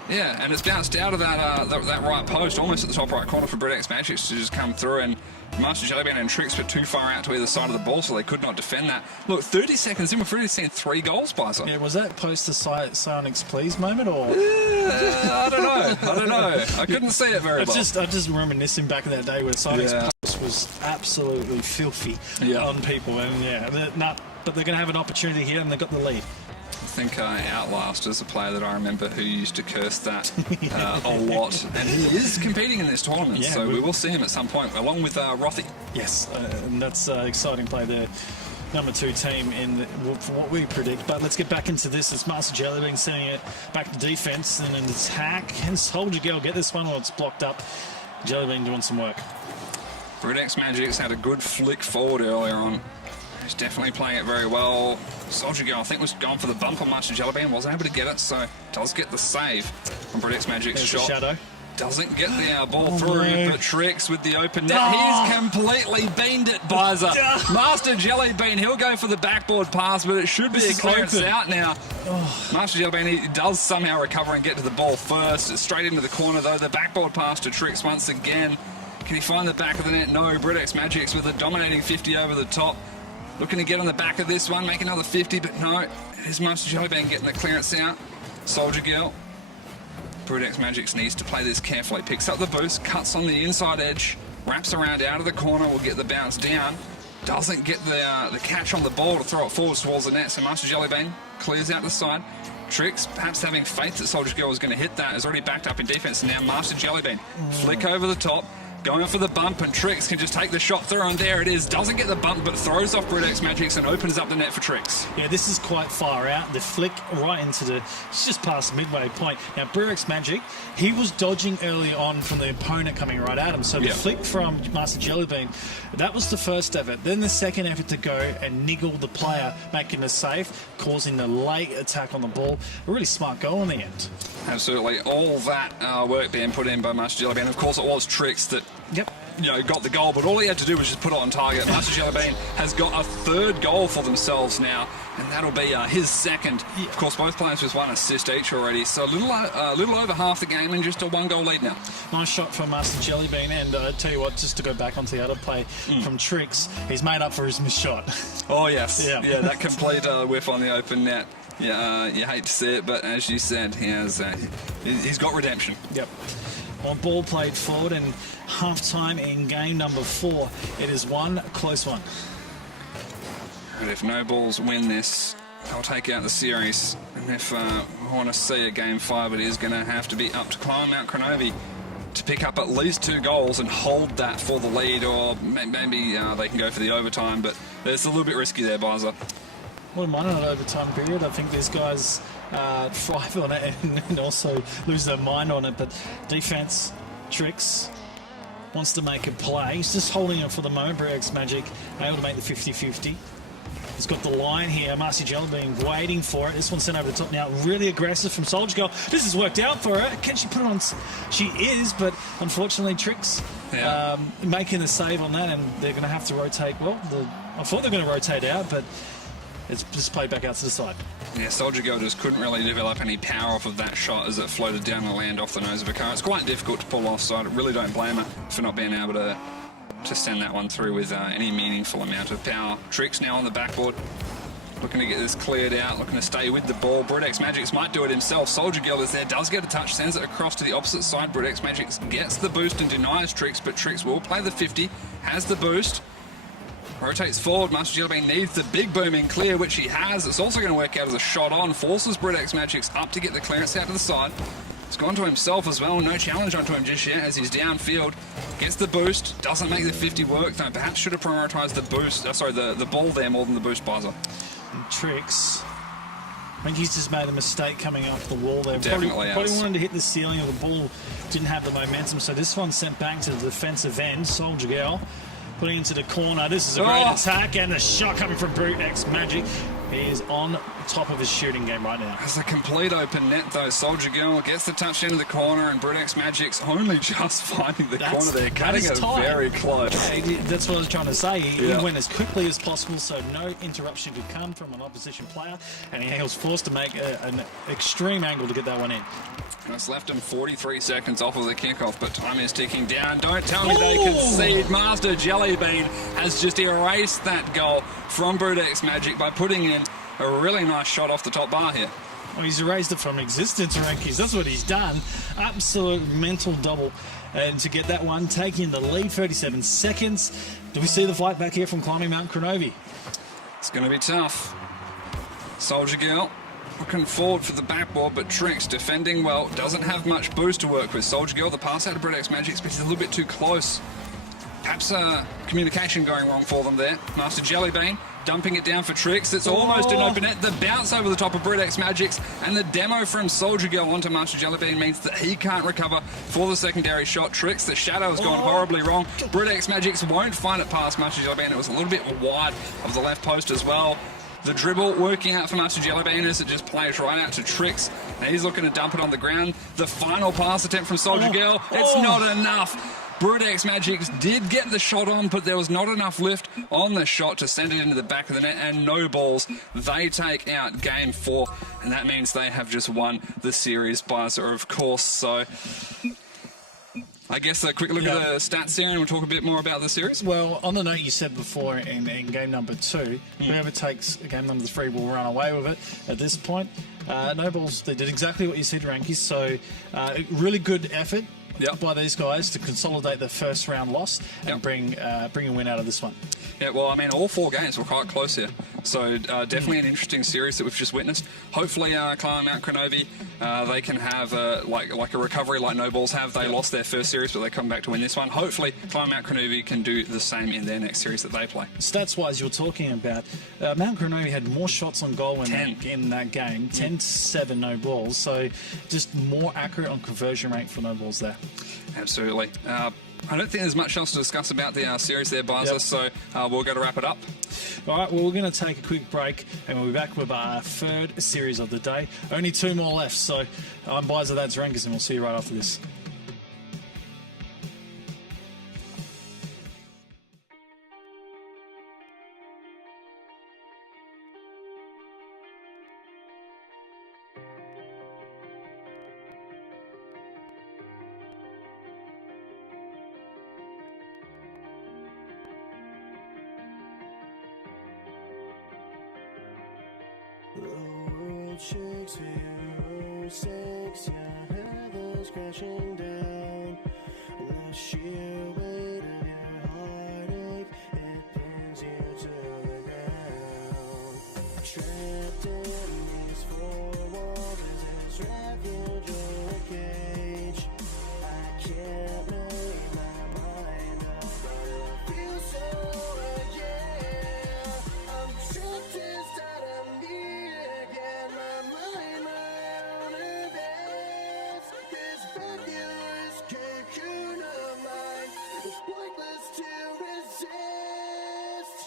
Yeah. and it's bounced out of that right post, almost at the top right corner for Bridex Magics to just come through, and Master Jellybean and Tricks were too far out to either side of the ball, so they could not defend that. Look, 30 seconds in, we've already seen 3 goals, Spicer. Yeah, was that post the Psionics Please moment, or I don't know. I couldn't see it very well. I'm just reminiscing back in that day where Psionics Yeah. post was absolutely filthy on people, and but they're going to have an opportunity here, and they've got the lead. I think Outlast is a player that I remember who used to curse that a lot, and he is competing in this tournament, Yeah, so we will see him at some point, along with Rothy. Yes, and that's exciting play there. Number 2 team for what we predict. But let's get back into this. It's Master Jellybean sending it back to defense and an attack. Can Soldier Girl get this one, or it's blocked up? Jellybean doing some work. Bridex Magics had a good flick forward earlier on. He's definitely playing it very well. Soldier Girl, I think, was going for the bump on Master Jellybean, wasn't able to get it, so does get the save from Bridex Magic's There's the shot. shadow. Doesn't get the ball Oh, through, no. but Tricks with the open net. Oh. He's completely beaned it, Bizer. Master Jellybean, he'll go for the backboard pass, but it should be This a is clearance open. out now. Master Jellybean, he does somehow recover and get to the ball first. It's straight into the corner, though. The backboard pass to Tricks once again. Can he find the back of the net? No. Bridex Magics with a dominating 50 over the top. Looking to get on the back of this one, make another 50, but no. It is Master Jellybean getting the clearance out. Soldier Girl. Bridex Magics needs to play this carefully. Picks up the boost, cuts on the inside edge, wraps around out of the corner, will get the bounce down. Doesn't get the catch on the ball to throw it forwards towards the net, so Master Jellybean clears out the side. Tricks, perhaps having faith that Soldier Girl is going to hit that, is already backed up in defense, and now Master Jellybean. Flick over the top. Going for the bump, and Tricks can just take the shot through, and there it is. Doesn't get the bump, but throws off Bridex Magics and opens up the net for Tricks. Yeah, this is quite far out. The flick right into it's just past midway point. Now, Bridex Magic, he was dodging early on from the opponent coming right at him. So the Yeah. flick from Master Jellybean, that was the first effort. Then the second effort to go and niggle the player, making a save, causing the late attack on the ball. A really smart goal in the end. Absolutely. All that work being put in by Master Jellybean. Of course, it was Tricks that Yep. got the goal, but all he had to do was just put it on target. Master Jellybean has got a 3rd goal for themselves now, and that'll be his 2nd. Of course, both players with 1 assist each already, so a little over half the game and just a 1-goal lead now. Nice shot from Master Jellybean, and I tell you what, just to go back onto the other play from Tricks, he's made up for his missed shot. Oh, yes. Yeah. Yeah, that complete whiff on the open net. Yeah, you hate to see it, but as you said, he's got redemption. Yep. On ball played forward and half-time in game number 4. It is one close one. But if no balls win this, they'll take out the series. And if I want to see a game 5, it is going to have to be up to climb Mount Cronovi to pick up at least 2 goals and hold that for the lead, or maybe they can go for the overtime, but it's a little bit risky there, Bizer. Wouldn't mind an overtime period. I think these guys thrive on it and also lose their mind on it. But defense, Tricks wants to make a play. He's just holding it for the moment. Bridex Magic able to make the 50-50. He's got the line here. Master Jellybean waiting for it. This one's sent over the top now. Really aggressive from Soldier Girl. This has worked out for her. Can she put it on? She is, but unfortunately, Tricks making the save on that, and they're going to have to rotate. Well, I thought they were going to rotate out, but it's just played back out to the side. Yeah, Soldier Girl just couldn't really develop any power off of that shot as it floated down the land off the nose of her car. It's quite difficult to pull off, so I really don't blame her for not being able to send that one through with any meaningful amount of power. Tricks now on the backboard, looking to get this cleared out, looking to stay with the ball. Bridex Magics might do it himself. Soldier Girl is there, does get a touch, sends it across to the opposite side. Bridex Magics gets the boost and denies Tricks, but Tricks will play the 50, has the boost. Rotates forward. Master Jellybean needs the big boom in clear, which he has. It's also going to work out as a shot on. Forces Bridex Magics up to get the clearance out to the side. It's gone to himself as well. No challenge onto him just yet as he's downfield. Gets the boost. Doesn't make the 50 work, though. Perhaps should have prioritised the boost. The ball there more than the boost buzzer. Tricks I think he's just made a mistake coming off the wall there. Definitely Probably has. wanted to hit the ceiling, and the ball didn't have the momentum. So this one's sent back to the defensive end. Soldier Girl putting into the corner. This is a great attack, and a shot coming from Brute X Magic. He is on top of his shooting game right now. It's a complete open net, though. Soldier Girl gets the touch into the corner, and Brutex Magic's only just finding the corner there, cutting it very close. That's what I was trying to say. He Yeah. went as quickly as possible, so no interruption could come from an opposition player, and he was forced to make an extreme angle to get that one in. And it's left him 43 seconds off of the kickoff, but time is ticking down. Don't tell me they concede. Master Jellybean has just erased that goal from Brutex Magic by putting in a really nice shot off the top bar here. Well, he's erased it from existence, Rankies. That's what he's done. Absolute mental double. And to get that one, taking the lead, 37 seconds. Do we see the fight back here from climbing Mount Cronovi? It's going to be tough. Soldier Girl looking forward for the backboard, but Trix defending well. Doesn't have much boost to work with. Soldier Girl, the pass out of Brutex Magic, but he's a little bit too close. Perhaps communication going wrong for them there. Master Jellybean dumping it down for Trix. It's almost an open net. The bounce over the top of Brutex Magic's, and the demo from Soldier Girl onto Master Jellybean means that he can't recover for the secondary shot. Trix, the shadow has gone horribly wrong. Brutex Magic's won't find it past Master Jellybean. It was a little bit wide of the left post as well. The dribble working out for Master Jellybean as it just plays right out to Trix. Now he's looking to dump it on the ground. The final pass attempt from Soldier Girl. It's not enough. Brutex Magic did get the shot on, but there was not enough lift on the shot to send it into the back of the net, and no balls. They take out game 4, and that means they have just won the series buzzer, of course. So I guess a quick look at the stats here, and we'll talk a bit more about the series. Well, on the note you said before in game number 2, whoever takes game number 3 will run away with it at this point. No balls, they did exactly what you said, Rankies. So really good effort by these guys to consolidate the first round loss and bring a win out of this one. Yeah, well, I mean, all 4 games were quite close here. So definitely an interesting series that we've just witnessed. Hopefully, Climb Mount Cronovi, they can have like a recovery like No Balls have. They lost their first series, but they come back to win this one. Hopefully, Climb Mount Cronovi can do the same in their next series that they play. Stats-wise, you're talking about Mount Cronovi had more shots on goal in that game, 10-7 No Balls. So just more accurate on conversion rate for No Balls there. Absolutely. I don't think there's much else to discuss about the series there, Bizer, so we'll go to wrap it up. All right, well, we're going to take a quick break, and we'll be back with our 3rd series of the day. Only 2 more left, so I'm Bizer, that's Rankus, and we'll see you right after this. The world shakes, hero stakes, your heavens crashing down. The sheer weight of your heartache, it pins you to the ground. Trapped in these 4 walls, is this refuge or a cage? I can't make my mind up, but I feel so yeah. I'm trapped inside of me again. I'm running my own events. This fabulous cocoon of mine is pointless to resist.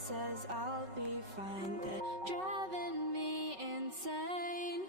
says I'll be fine. They're driving me insane.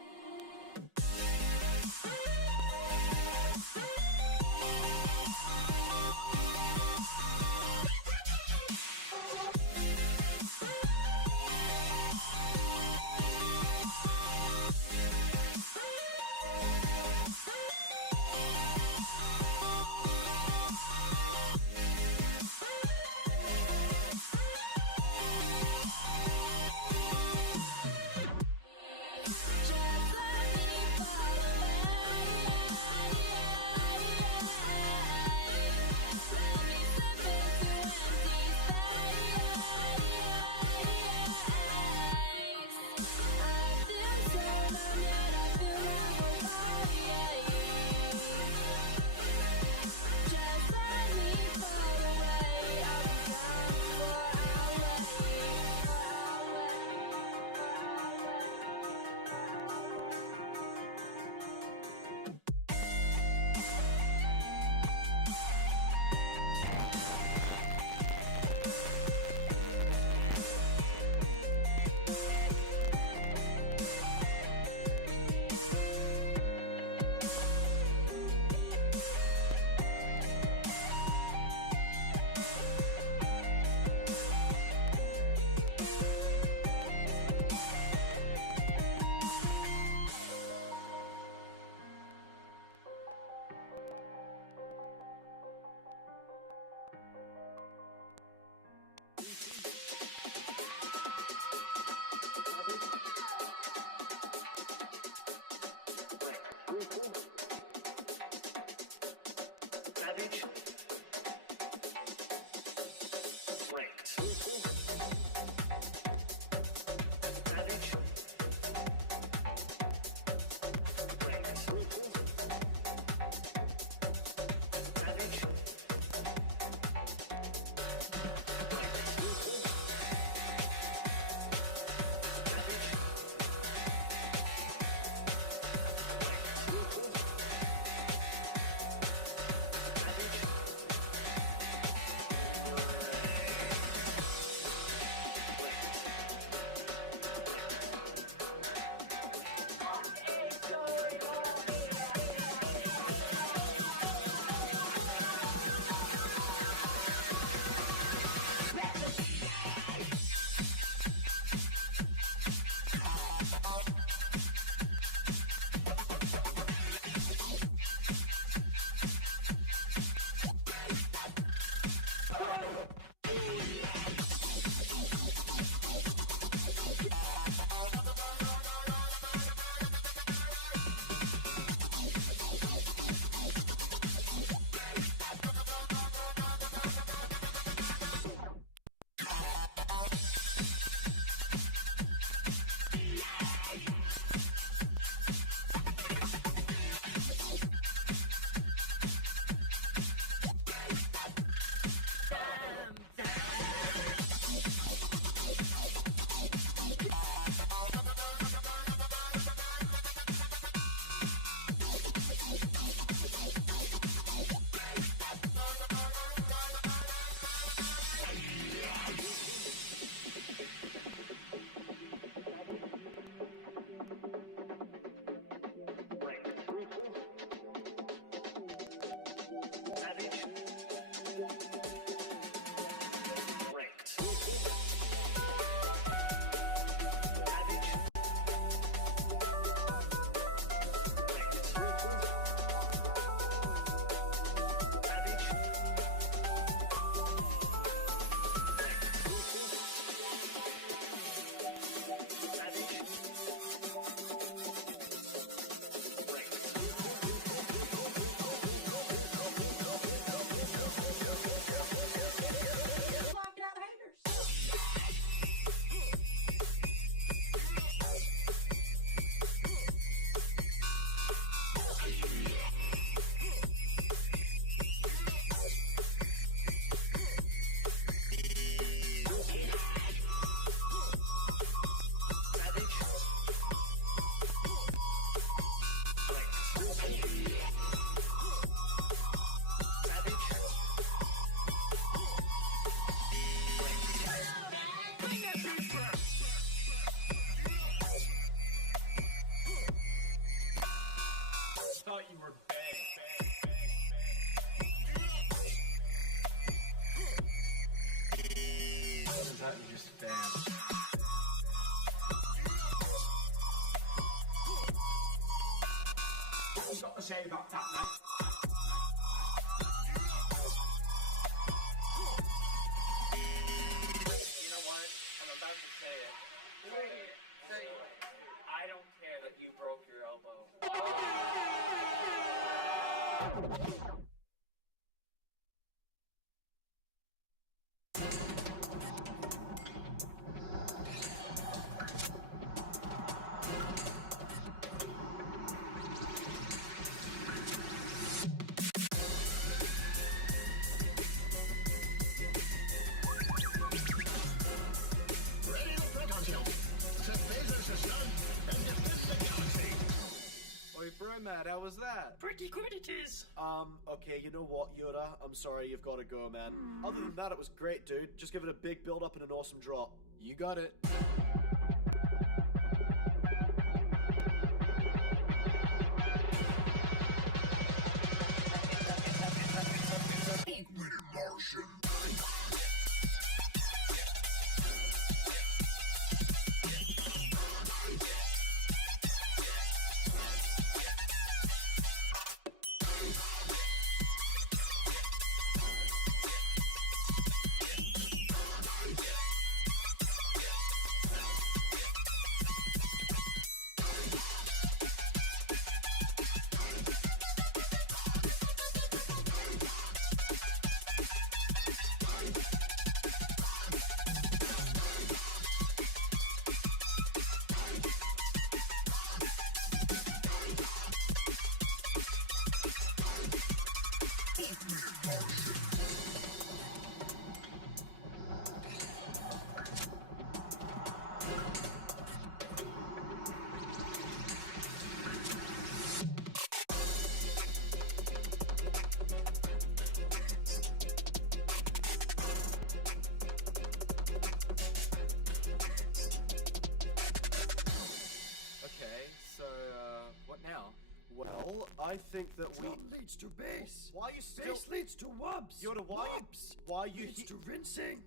Thought you were bad. Turns out you're just a fan. What's got to say about that, mate? You know what? I'm about to say it. Say it. I don't care that you broke your elbow. Oi, bro, Matt, how was that? Pretty good it is. Okay, you know what, Yoda? I'm sorry, you've got to go, man. Other than that, it was great, dude. Just give it a big build up and an awesome drop. You got it. Okay, so, what now? Well, I think that we... Drum leads to bass. Why are you still... Bass leads to wubs. Yoda, why? Wubs Why are you... leads to rinsing.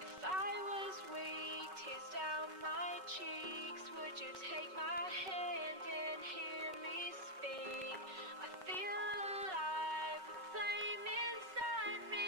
If I was weak, tears down my cheeks, would you take my hand and hear me speak? I feel alive, the flame inside me.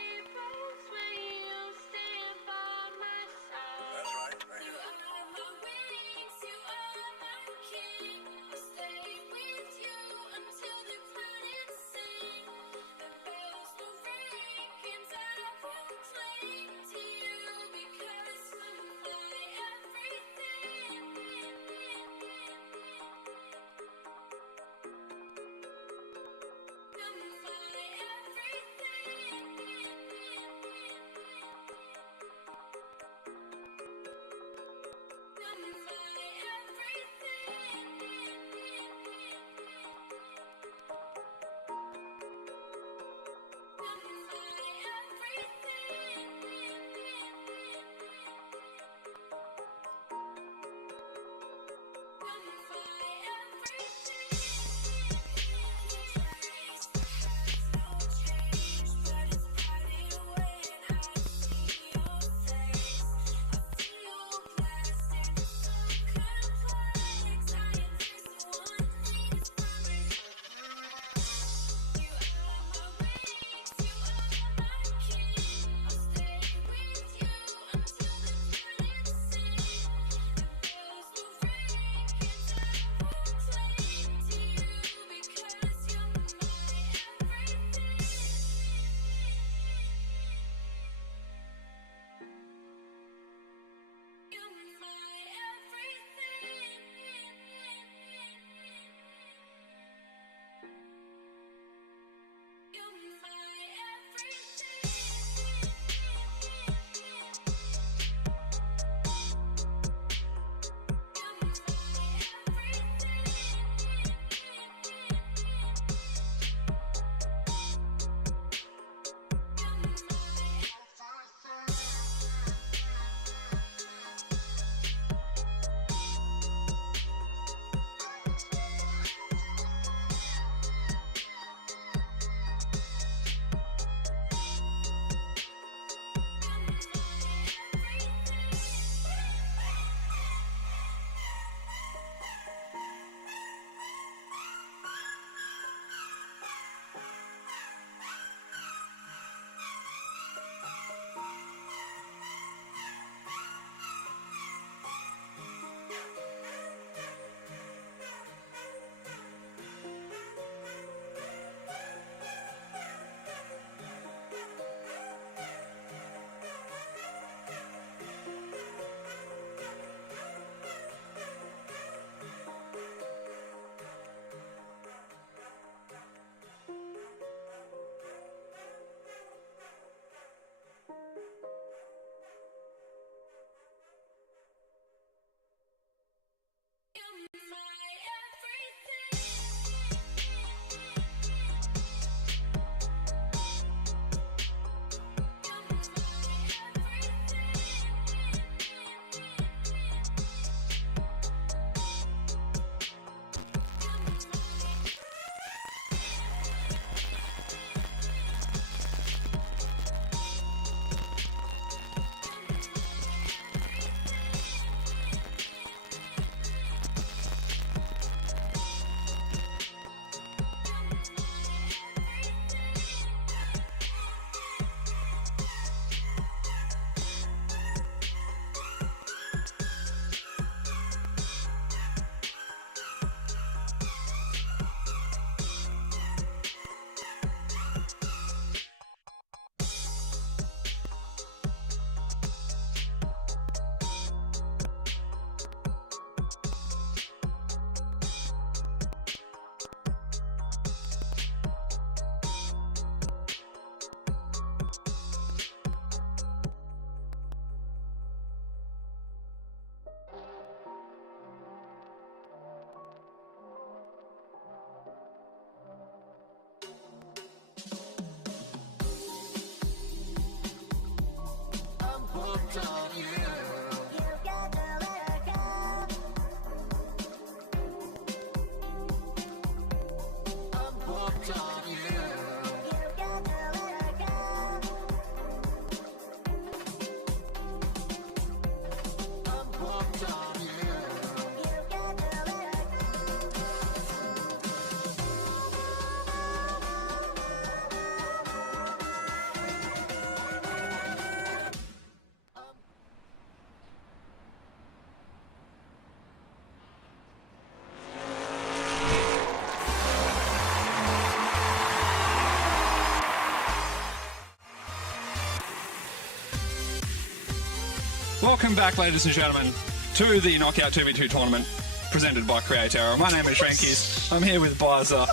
Welcome back, ladies and gentlemen, to the Knockout 2v2 tournament presented by Createra. My name is Shrankies. I'm here with Biza.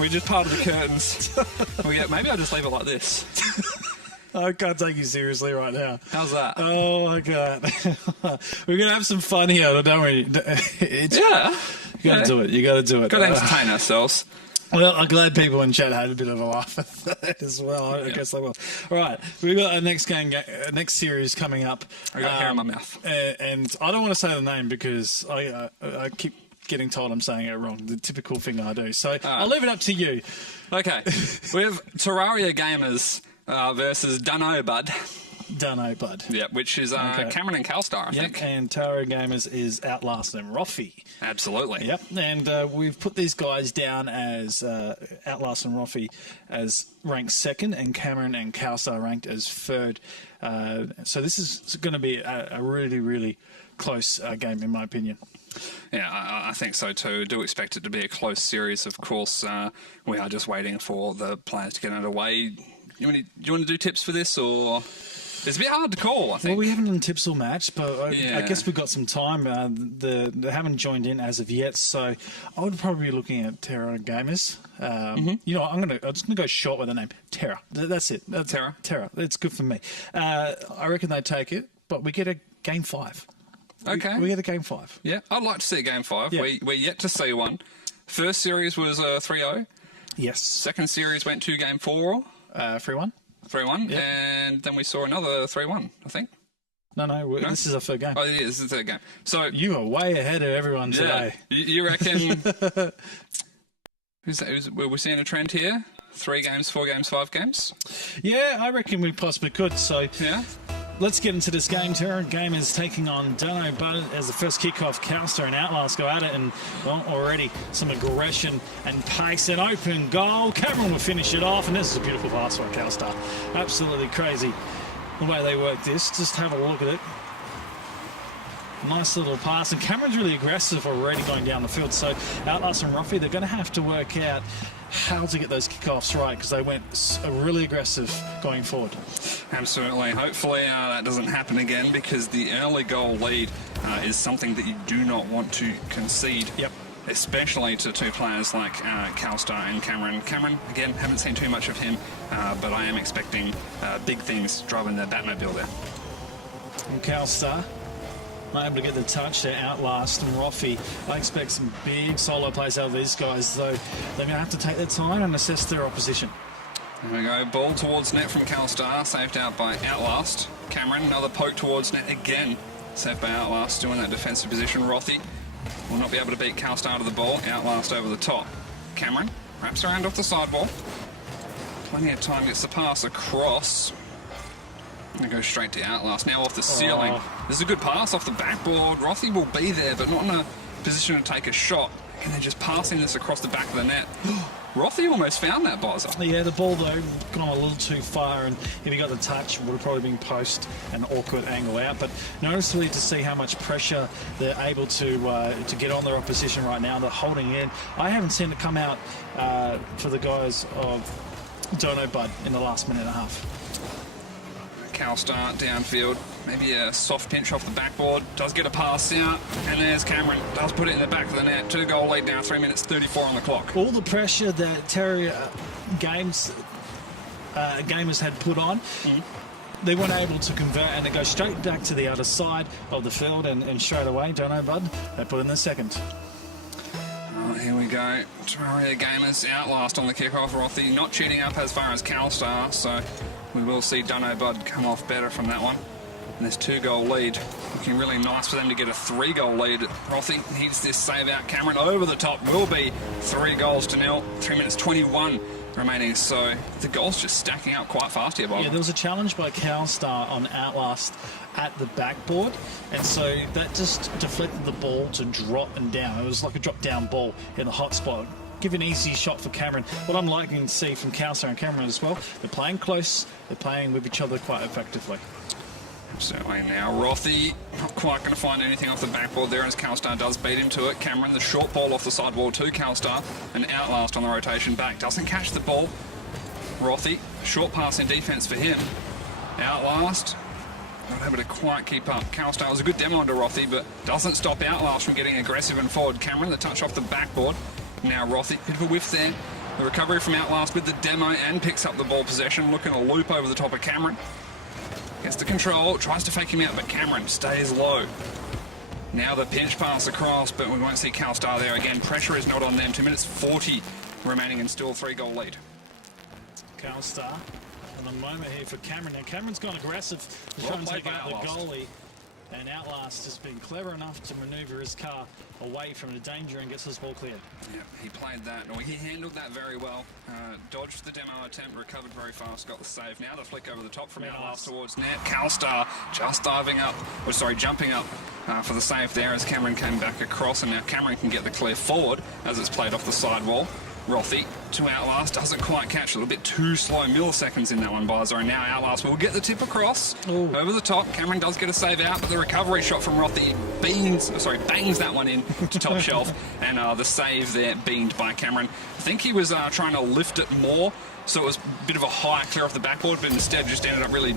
We just parted the curtains. Maybe I'll just leave it like this. I can't take you seriously right now. How's that? Oh my god. We're gonna have some fun here, don't we? Yeah. You gotta do it. You gotta do it. Got to entertain ourselves. Well, I'm glad people in chat had a bit of a laugh at that as well. I guess they will. All right, we've got our next series coming up. I got hair in my mouth. And I don't want to say the name because I keep getting told I'm saying it wrong. The typical thing I do. So I'll leave it up to you. Okay. We have Terraria Gamers versus Dunno Bud. Dunno Bud. Yeah, which is Cameron and Calstar, I think. And Terraria Gamers is Outlast and Roffy. Absolutely. Yep, and we've put these guys down as Outlast and Roffy as ranked second, and Cameron and Calstar ranked as third. So this is going to be a really, really close game, in my opinion. Yeah, I think so too. Do expect it to be a close series, of course. We are just waiting for the players to get underway. Do you want to do tips for this, or...? It's a bit hard to call, I think. Well, we haven't done tips or match, but I guess we've got some time. They haven't joined in as of yet, so I would probably be looking at Terra Gamers. You know, I'm just gonna go short with the name Terra. That's it. Terra. Terra. It's good for me. I reckon they take it, but we get a game 5. Okay. We get a game 5. Yeah, I'd like to see a game 5. Yeah. We're yet to see one. First series was 3-0. Yes. Second series went to game 4. 3-1. 3-1, Yep. and then we saw another 3-1, I think. No, this is our third game. Oh, yeah, this is the third game. So You are way ahead of everyone today. You reckon... Were we seeing a trend here? 3 games, 4 games, 5 games? Yeah, I reckon we possibly could. So Yeah? let's get into this game. Terra Gamers taking on Dunno Bud as the first kickoff. Calstar and Outlast go at it, and well, already some aggression and pace. An open goal. Cameron will finish it off, and this is a beautiful pass by Calstar. Absolutely crazy the way they work this. Just have a look at it. Nice little pass, and Cameron's really aggressive already going down the field. So Outlast and Roffy, they're going to have to work out how to get those kickoffs right, because they went really aggressive going forward. Absolutely. Hopefully that doesn't happen again, because the early goal lead is something that you do not want to concede. Yep. Especially to 2 players like Calstar and Cameron. Cameron, again, haven't seen too much of him, but I am expecting big things driving the Batmobile there. And Calstar not able to get the touch there. Outlast and Roffy. I expect some big solo plays out of these guys, though they're going to have to take their time and assess their opposition. There we go. Ball towards net from Calstar, saved out by Outlast. Cameron, another poke towards net again, saved by Outlast, doing that defensive position. Roffy will not be able to beat Calstar to the ball. Outlast over the top. Cameron wraps around off the sidewall. Plenty of time, gets the pass across. And goes straight to Outlast. Now off the ceiling. This is a good pass off the backboard. Roffy will be there, but not in a position to take a shot. And they're just passing this across the back of the net. Roffy almost found that buzzer. Yeah, the ball, though, gone a little too far, and if he got the touch, it would have probably been post and awkward angle out. But noticeably to see how much pressure they're able to get on their opposition right now. They're holding in. I haven't seen it come out for the guys of Dunno Bud in the last minute and a half. Calstar downfield, maybe a soft pinch off the backboard, does get a pass out, and there's Cameron, does put it in the back of the net. 2 goal lead now, 3 minutes 34 on the clock. All the pressure that Terra gamers had put on, they weren't able to convert, and they go straight back to the other side of the field, and straight away, Dunno Bud, they put in the second. Oh, here we go. Terraria Gamers Outlast on the kickoff. Roffy not cheating up as far as Calstar, so we will see Dunno Bud come off better from that one. And this 2 goal lead, looking really nice for them to get a 3 goal lead. Roffy needs this save out. Cameron over the top, will be 3 goals to 0. 3 minutes 21 remaining, so the goals just stacking up quite fast here, Bob. Yeah, there was a challenge by Calstar on Outlast at the backboard, and so that just deflected the ball to drop and down. It was like a drop down ball in the hot spot. Give an easy shot for Cameron. What I'm liking to see from Calstar and Cameron as well, they're playing close, they're playing with each other quite effectively. Certainly now. Roffy not quite going to find anything off the backboard there as Calstar does beat him to it. Cameron, the short ball off the sidewall to Calstar, and Outlast on the rotation back. Doesn't catch the ball. Roffy, short pass in defence for him. Outlast Not able to quite keep up. CalStar was a good demo onto Rothy, but doesn't stop Outlast from getting aggressive and forward. Cameron, the touch off the backboard. Now Rothy, bit of a whiff there. The recovery from Outlast with the demo and picks up the ball possession, looking to loop over the top of Cameron. Gets the control, tries to fake him out, but Cameron stays low. Now the pinch pass across, but we won't see CalStar there again. Pressure is not on them. 2 minutes 40 remaining and still 3-goal lead. CalStar on the moment here for Cameron. Now Cameron's gone aggressive. He's Well trying to played take by out the Outlast. goalie. And Outlast has been clever enough to manoeuvre his car away from the danger and gets his ball cleared. Yeah, he played that. Well, he handled that very well. Dodged the demo attempt, recovered very fast, got the save. Now the flick over the top from Outlast towards net. CalStar just jumping up for the save there as Cameron came back across, and now Cameron can get the clear forward as it's played off the sidewall. Rothy to Outlast, doesn't quite catch, a little bit too slow, milliseconds in that one, Bizer, and now Outlast will get the tip across over the top. Cameron does get a save out, but the recovery shot from Rothy bangs that one in to top shelf, and the save there beamed by Cameron. I think he was trying to lift it more, so it was a bit of a high clear off the backboard, but instead just ended up really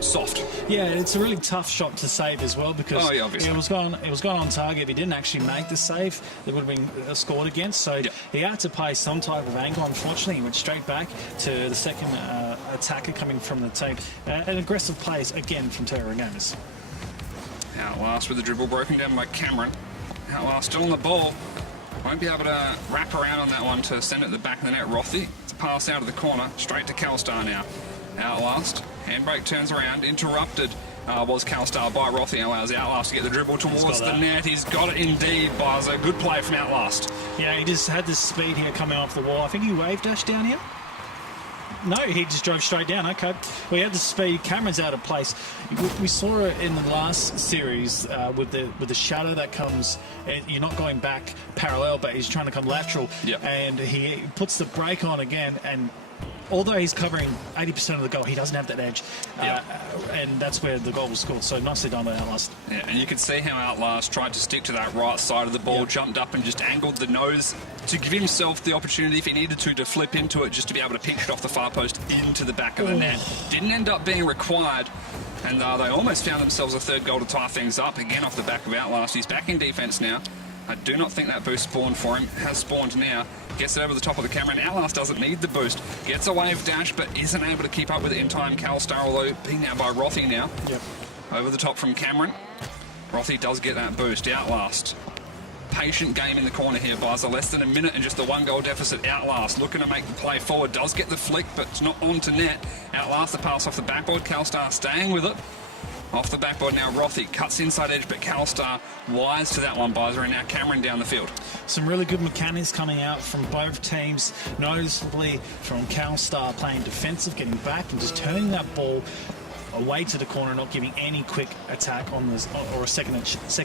soft. Yeah, it's a really tough shot to save as well because obviously. it was gone on target. If he didn't actually make the save, it would have been scored against. So he had to play some type of angle. Unfortunately, he went straight back to the second attacker coming from the team. An aggressive plays again from Terra Games. Outlast with the dribble broken down by Cameron. Outlast still on the ball. Won't be able to wrap around on that one to send it to the back of the net. Rothy, it's a pass out of the corner, straight to CalStar now. Outlast, handbrake turns around, interrupted was CalStar by Rothy, allows Outlast to get the dribble towards the net. He's got it indeed, Barzo. Good play from Outlast. Yeah, he just had this speed here coming off the wall. I think he wave dashed down here. No, he just drove straight down. Okay, we had the speed. Cameron's out of place. We saw it in the last series with the shadow that comes. You're not going back parallel, but he's trying to come lateral. Yep. And he puts the brake on again. And although he's covering 80% of the goal, he doesn't have that edge. And that's where the goal was scored. So nicely done by Outlast. Yeah, and you can see how Outlast tried to stick to that right side of the ball, jumped up and just angled the nose to give himself the opportunity, if he needed to flip into it, just to be able to pinch it off the far post into the back of the net. Didn't end up being required, and they almost found themselves a third goal to tie things up, again off the back of Outlast. He's back in defence now. I do not think that boost spawned for him. Has spawned now. Gets it over the top of the camera. And Outlast doesn't need the boost. Gets a wave dash, but isn't able to keep up with it in time. CalStar, although being out by Rothy now. Yep. Over the top from Cameron. Rothy does get that boost. Outlast. Patient game in the corner here, Barza. Less than a minute and just the 1-goal deficit. Outlast looking to make the play forward. Does get the flick, but it's not onto net. Outlast the pass off the backboard. CalStar staying with it. Off the backboard now, Rothy cuts inside edge, but CalStar wise to that one, Bizer, and now Cameron down the field. Some really good mechanics coming out from both teams, noticeably from CalStar playing defensive, getting back and just turning that ball away to the corner, not giving any quick attack on this or a second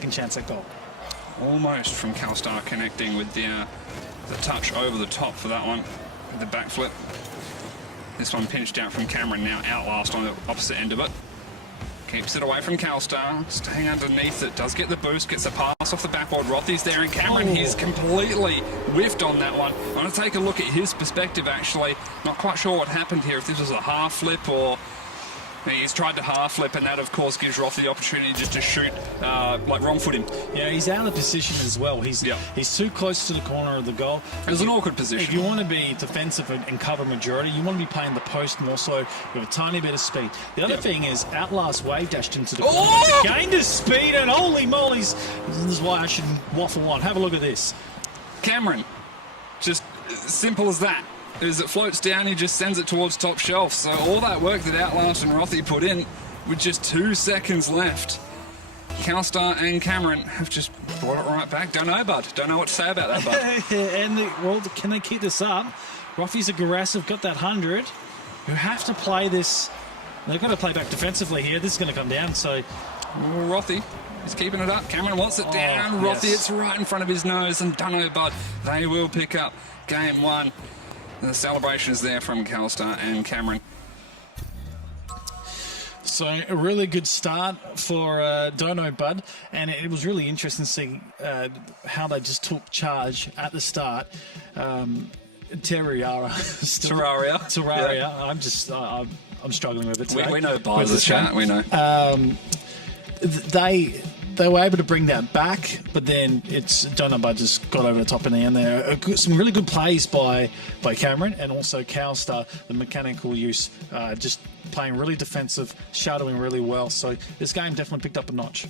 chance at goal. Almost from CalStar connecting with the touch over the top for that one, the backflip. This one pinched out from Cameron, now Outlast on the opposite end of it. Keeps it away from CalStar, staying underneath it, does get the boost, gets a pass off the backboard. Rothy's there, and Cameron, he's completely whiffed on that one. I want to take a look at his perspective, actually. Not quite sure what happened here, if this was a half flip or... He's tried to half flip, and that, of course, gives Rothy the opportunity just to shoot, like wrong foot him. Yeah, he's out of position as well. He's too close to the corner of the goal. It was an awkward position. If you want to be defensive and cover majority, you want to be playing the post more so with a tiny bit of speed. The other thing is, Outlast wave dashed into the corner, gained his speed, and holy mollies, this is why I should waffle on. Have a look at this. Cameron, just simple as that. As it floats down, he just sends it towards top shelf. So all that work that Outlast and Rothy put in, with just 2 seconds left, CalStar and Cameron have just brought it right back. Don't know, bud. Don't know what to say about that, bud. And can they keep this up? Rothy's aggressive, got that 100. You have to play this. They've got to play back defensively here. This is going to come down. So Rothy is keeping it up. Cameron wants it down. Rothy, it's right in front of his nose. And Dunno, bud. They will pick up game 1. The celebration is there from CalStar and Cameron. So a really good start for Dono Bud, and it was really interesting to see how they just took charge at the start. Terraria. Terraria. Yeah. I'm struggling with it today. We know With Buzz the is chat. chat. We know. They were able to bring that back, but then it's Donabud just got over the top in the end there. Some really good plays by Cameron, and also Cowstar, the mechanical use, just playing really defensive, shadowing really well. So this game definitely picked up a notch.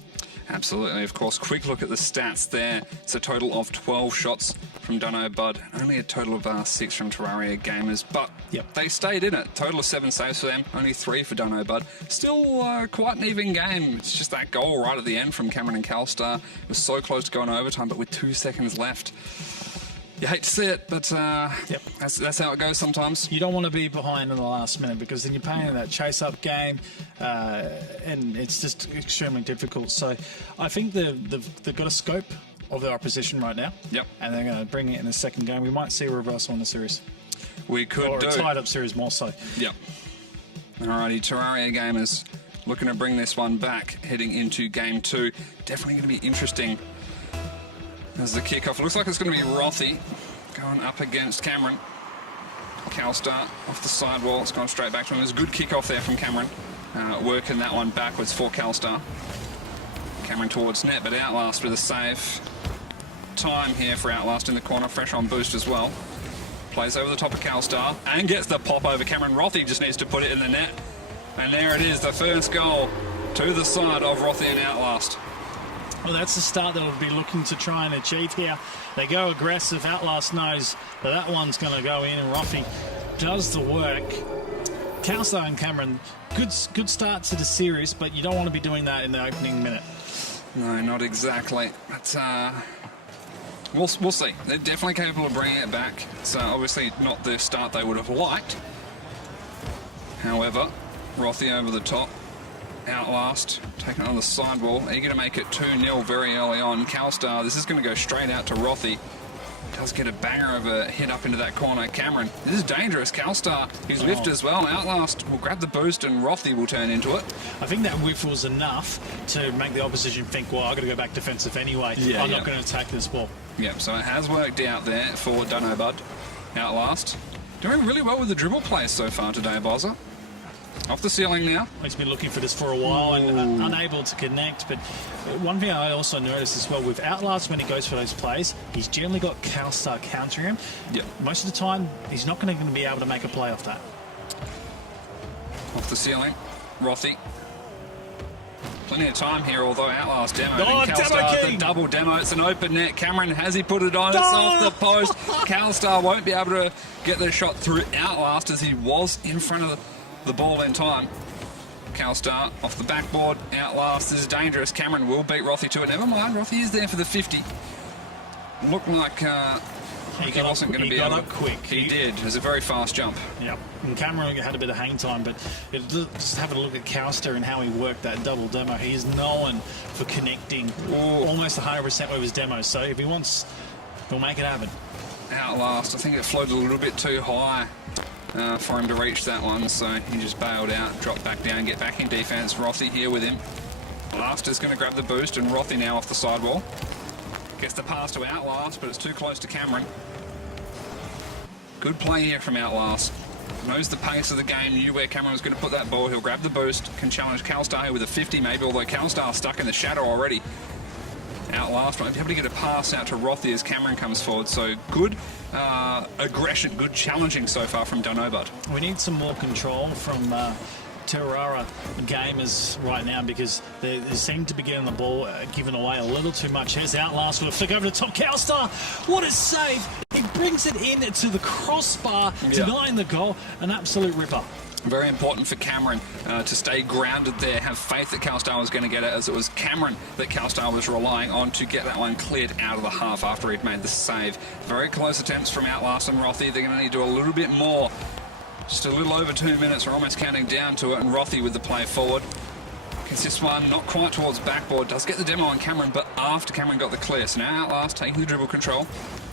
Absolutely, of course. Quick look at the stats there. It's a total of 12 shots from Dunno Bud, only a total of 6 from Terraria Gamers, but Yep. they stayed in it. Total of 7 saves for them, only 3 for Dunno Bud. Still quite an even game. It's just that goal right at the end from Cameron and Calstar. It was so close to going overtime, but with 2 seconds left. You hate to see it, but that's how it goes sometimes. You don't want to be behind in the last minute, because then you're playing that chase-up game, and it's just extremely difficult. So I think they've got a scope of their opposition right now. Yep. And they're going to bring it in the second game. We might see a reversal in the series. We could Or do. a tied-up series more so. Yep. Alrighty, Terraria Gamers looking to bring this one back, heading into game 2. Definitely going to be interesting. As the kickoff, looks like it's going to be Rothy going up against Cameron. Calstar off the sidewall, it's gone straight back to him. It was a good kickoff there from Cameron, working that one backwards for Calstar. Cameron towards net, but Outlast with a save. Time here for Outlast in the corner, fresh on boost as well. Plays over the top of Calstar and gets the pop over Cameron. Rothy just needs to put it in the net. And there it is, the first goal to the side of Rothy and Outlast. Well, that's the start that we'll be looking to try and achieve here. They go aggressive. Outlast knows that one's going to go in, and Rothy does the work. Calstar and Cameron, good start to the series, but you don't want to be doing that in the opening minute. No, not exactly. But we'll see. They're definitely capable of bringing it back. So obviously not the start they would have liked. However, Rothy over the top. Outlast, taking on the sidewall. Eager to make it 2-0 very early on. Calstar, this is going to go straight out to Rothy. Does get a banger of a hit up into that corner. Cameron, this is dangerous. Calstar, he's whiffed as well. Outlast will grab the boost and Rothy will turn into it. I think that whiff was enough to make the opposition think, well, I've got to go back defensive anyway. I'm not going to attack this ball. Yep, so it has worked out there for Dunno Bud. Outlast, doing really well with the dribble plays so far today, Bozza. Off the ceiling now. He's been looking for this for a while and unable to connect. But one thing I also noticed as well, with Outlast, when he goes for those plays, he's generally got Calstar countering him. Yep. Most of the time, he's not going to be able to make a play off that. Off the ceiling, Rothy. Plenty of time here, although Outlast demo. Oh, and Demo Calstar, King! the double demo. It's an open net. Cameron, has he put it on? It's off the post. Calstar won't be able to get the shot through Outlast as he was in front of the ball in time. Calstar off the backboard. Outlast, this is dangerous. Cameron will beat Rothy to it. Never mind, Rothy is there for the 50. Looked like he wasn't going to be got able up quick. He did. It was a very fast jump. Yep. And Cameron had a bit of hang time, but just having a look at Calstar and how he worked that double demo, he is known for connecting almost 100% with his demos. So if he wants, he'll make it happen. Outlast, I think it floated a little bit too high for him to reach that one, so he just bailed out, dropped back down, get back in defense. Rothy here with him. Outlast is going to grab the boost, and Rothy now off the sidewall. Gets the pass to Outlast, but it's too close to Cameron. Good play here from Outlast. Knows the pace of the game, knew where Cameron was going to put that ball. He'll grab the boost, can challenge Calstar here with a 50 maybe, although Calstar's stuck in the shadow already. Outlast won't be able to get a pass out to Rothy as Cameron comes forward. So good aggression, good challenging so far from Dunno Bud. We need some more control from Terraria Gamers right now, because they seem to be getting the ball given away a little too much. Here's Outlast with a flick over the top. Calstar, what a save! He brings it in to the crossbar, denying the goal. An absolute ripper. Very important for Cameron to stay grounded there, have faith that Calstar was going to get it, as it was Cameron that Calstar was relying on to get that one cleared out of the half after he'd made the save. Very close attempts from Outlast and Rothy. They're going to need to do a little bit more. Just a little over 2 minutes. We're almost counting down to it, and Rothy with the play forward. Gets this one not quite towards backboard. Does get the demo on Cameron, but after Cameron got the clear. So now Outlast taking the dribble control.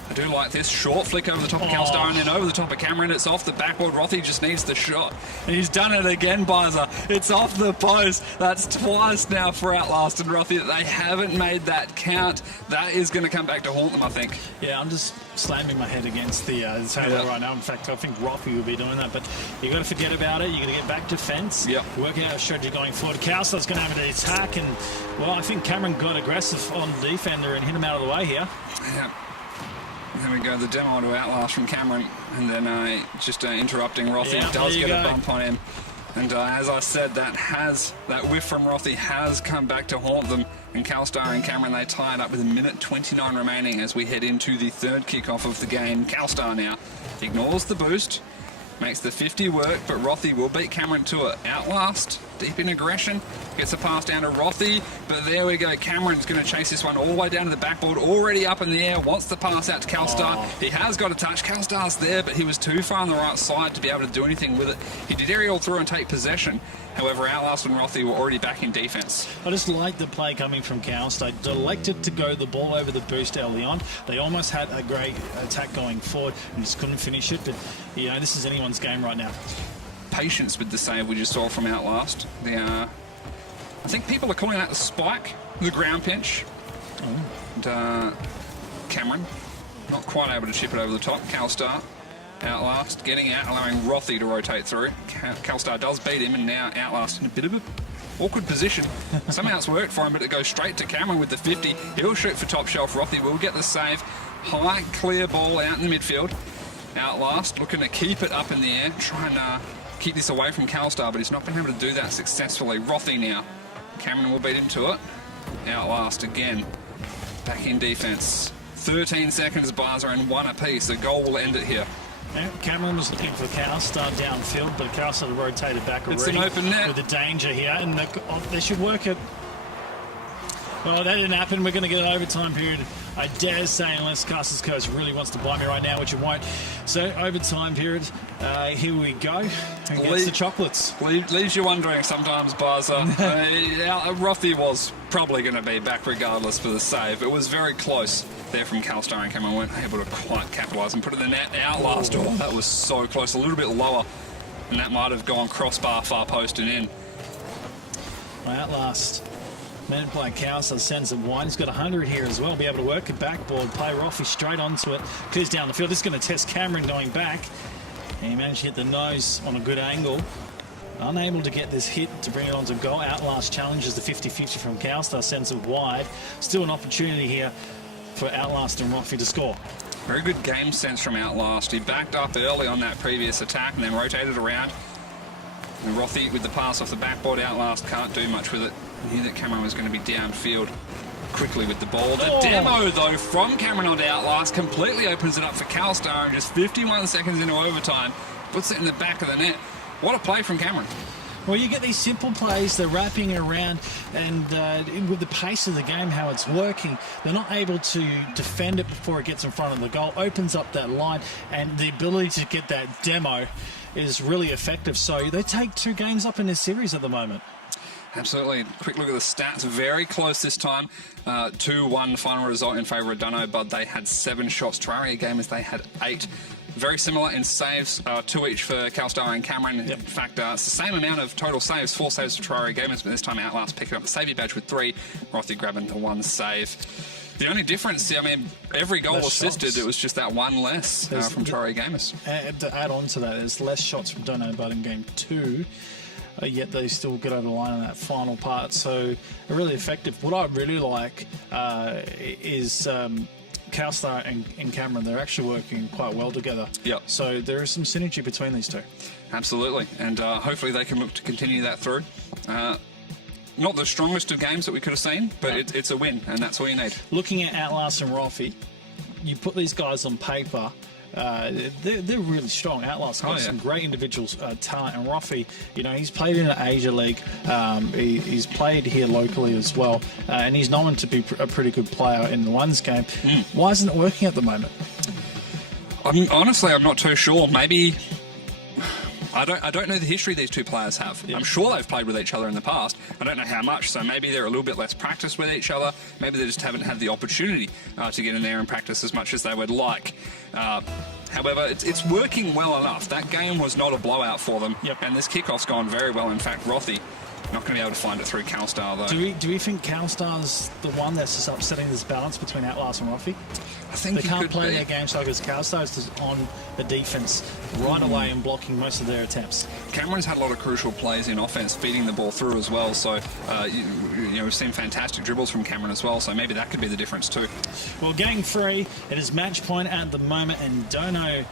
I do like this short flick over the top of Kelstar and then over the top of Cameron. It's off the backboard. Rothy just needs the shot. And he's done it again, Bizer. It's off the post. That's twice now for Outlast and Rothy that they haven't made that count. That is going to come back to haunt them, I think. Yeah, I'm just slamming my head against the table right now. In fact, I think Rothy will be doing that, but you got to forget about it. You got to get back to fence. Yep. Work out a strategy going forward. Kelstar's going to have an attack, and well, I think Cameron got aggressive on the defender and hit him out of the way here. Yeah. There we go, the demo to Outlast from Cameron, and then just interrupting Rothy. Yeah, does there get you a go. bump on him. And as I said, that whiff from Rothy has come back to haunt them. And Kelstar and Cameron, they tie it up with 1:29 remaining as we head into the third kickoff of the game. Kelstar now ignores the boost, makes the 50 work, but Rothy will beat Cameron to it. Outlast, deep in aggression, gets a pass down to Rothy, but there we go. Cameron's going to chase this one all the way down to the backboard, already up in the air, wants the pass out to Kelstar. He has got a touch. Kelstar's there, but he was too far on the right side to be able to do anything with it. He did aerial through and take possession. However, Outlast and Rothy were already back in defence. I just like the play coming from Kelstar. They elected to go the ball over the boost early on. They almost had a great attack going forward and just couldn't finish it. But, you know, this is anyone's game right now. Patience with the save we just saw from Outlast. I think people are calling that the spike, the ground pinch. And Cameron, not quite able to chip it over the top. Kelstar, Outlast, getting out, allowing Rothy to rotate through. Kelstar does beat him, and now Outlast in a bit of an awkward position. Somehow it's worked for him, but it goes straight to Cameron with the 50. He'll shoot for top shelf. Rothy will get the save. High, clear ball out in the midfield. Outlast looking to keep it up in the air, try and keep this away from Kelstar, but he's not been able to do that successfully. Rothy now. Cameron will beat into it. Outlast again. Back in defence. 13 seconds, Barza, and one apiece. The goal will end it here. Yeah, Cameron was looking for Kelstar downfield, but Kelstar rotated back already. It's an open net. With the danger here, and they should work it. Well, that didn't happen. We're going to get an overtime period. I dare say, unless Castles Coast really wants to buy me right now, which it won't. So, overtime period. Here we go. Who gets the chocolates? Leaves you wondering sometimes, Barza. Rothy was probably going to be back regardless for the save. It was very close there from Kelstar, and Cameron weren't able to quite capitalise and put it in the net. Outlast, that was so close. A little bit lower, and that might have gone crossbar, far post and in. Outlast. Man by Kelstar sends him wide. He's got 100 here as well. Be able to work a backboard, play Rothy straight onto it. Clears down the field. This is going to test Cameron going back. And he managed to hit the nose on a good angle. Unable to get this hit to bring it onto goal. Outlast challenges the 50-50 from Kelstar, sends it wide. Still an opportunity here for Outlast and Rothy to score. Very good game sense from Outlast. He backed up early on that previous attack and then rotated around. And Rothy with the pass off the backboard. Outlast can't do much with it. Knew that Cameron was going to be downfield quickly with the ball. The demo, though, from Cameron onto Outlast completely opens it up for Kelstar, and just 51 seconds into overtime, puts it in the back of the net. What a play from Cameron. Well, you get these simple plays, they're wrapping around, and with the pace of the game, how it's working, they're not able to defend it before it gets in front of the goal, opens up that line, and the ability to get that demo is really effective. So they take 2 games up in this series at the moment. Absolutely. Quick look at the stats. Very close this time. 2-1 final result in favour of Dunno, but they had 7 shots. Terraria Gamers, they had 8. Very similar in saves, 2 each for Kelstar and Cameron. Yep. In fact, it's the same amount of total saves, 4 saves for Terraria Gamers, but this time Outlast picking up the savey badge with 3. Rothy grabbing the 1 save. The only difference, I mean, every goal Less assisted, shots. it was just that 1 less from Terraria Gamers. And to add on to that, there's less shots from Dunno, but in game 2, yet they still get over the line in that final part. So really effective. What I really like is Kelstar and Cameron. They're actually working quite well together. Yep. So there is some synergy between these two. Absolutely. And hopefully they can look to continue that through. Not the strongest of games that we could have seen, but it's a win, and that's all you need. Looking at Outlast and Rothy, you put these guys on paper, they're really strong. Outlast got some great individual talent, and Rothy, you know, he's played in the Asia League. He's played here locally as well, and he's known to be a pretty good player in the ones game. Why isn't it working at the moment? Honestly, I'm not too sure. Maybe I don't know the history these two players have. I'm sure they've played with each other in the past. I don't know how much, so maybe they're a little bit less practiced with each other. Maybe they just haven't had the opportunity to get in there and practice as much as they would like. However, it's working well enough. That game was not a blowout for them, and this kickoff's gone very well. In fact, Rothy not going to be able to find it through CalStar, though. Do we think CalStar's the one that's just upsetting this balance between Outlast and Rothy? I think They can't play their game style because CalStar's just on the defense right away and blocking most of their attempts. Cameron's had a lot of crucial plays in offense, feeding the ball through as well. So, we've seen fantastic dribbles from Cameron as well. So maybe that could be the difference too. Well, game 3, it is match point at the moment, and Dono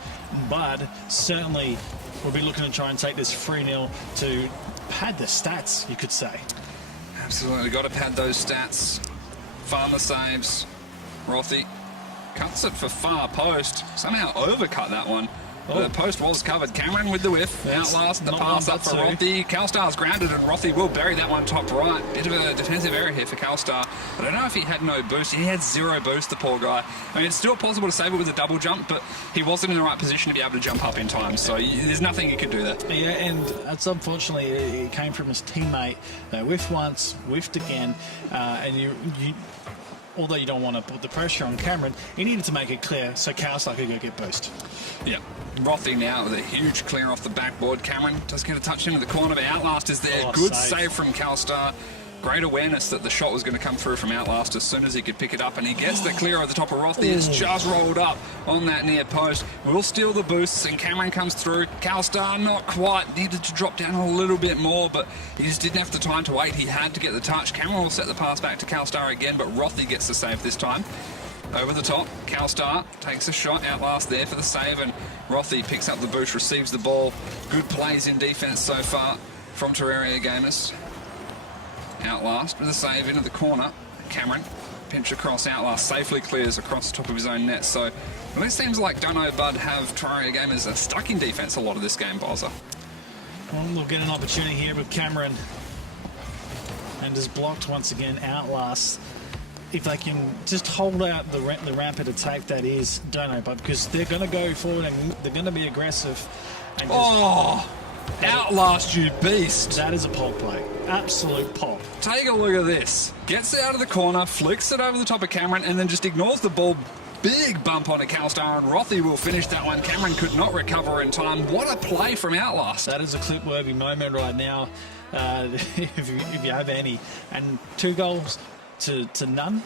Bud certainly will be looking to try and take this 3-0 to pad the stats, you could say. Absolutely, got to pad those stats. Farmer saves. Rothy cuts it for far post. Somehow overcut that one. The post was covered. Cameron with the whiff. Outlast the pass up for Rothy. CalStar's grounded and Rothy will bury that one top right. Bit of a defensive error here for CalStar. I don't know if he had no boost. He had 0 boost, the poor guy. I mean, it's still possible to save it with a double jump, but he wasn't in the right position to be able to jump up in time. So there's nothing you could do there. Yeah, and it's unfortunately it came from his teammate. Whiffed once, whiffed again, and you although you don't want to put the pressure on Cameron, he needed to make it clear so CalStar could go get boost. Yeah. Rothy now with a huge clear off the backboard. Cameron does get a touch into the corner, but Outlast is there. Good save from CalStar. Great awareness that the shot was going to come through from Outlast as soon as he could pick it up, and he gets the clear at the top of Rothy. It's just rolled up on that near post. Will steal the boosts, and Cameron comes through. CalStar not quite, needed to drop down a little bit more, but he just didn't have the time to wait. He had to get the touch. Cameron will set the pass back to CalStar again, but Rothy gets the save this time. Over the top, CalStar takes a shot. Outlast there for the save, and Rothy picks up the boost, receives the ball. Good plays in defense so far from Terraria Gamers. Outlast with a save into the corner. Cameron, pinch across. Outlast safely clears across the top of his own net. So, well, it seems like Dono Bud have Terraria Gamers stuck in defense a lot of this game, Bozza. Well, we'll get an opportunity here with Cameron. And is blocked once again. Outlast. If they can just hold out the rampant attack that is Dono Bud, because they're going to go forward and they're going to be aggressive. And Outlast, you beast. That is a pop play. Absolute pop. Take a look at this. Gets it out of the corner, flicks it over the top of Cameron, and then just ignores the ball. Big bump on a CalStar, and Rothy will finish that one. Cameron could not recover in time. What a play from Outlast. That is a clip-worthy moment right now, if you have any. And 2 goals to none.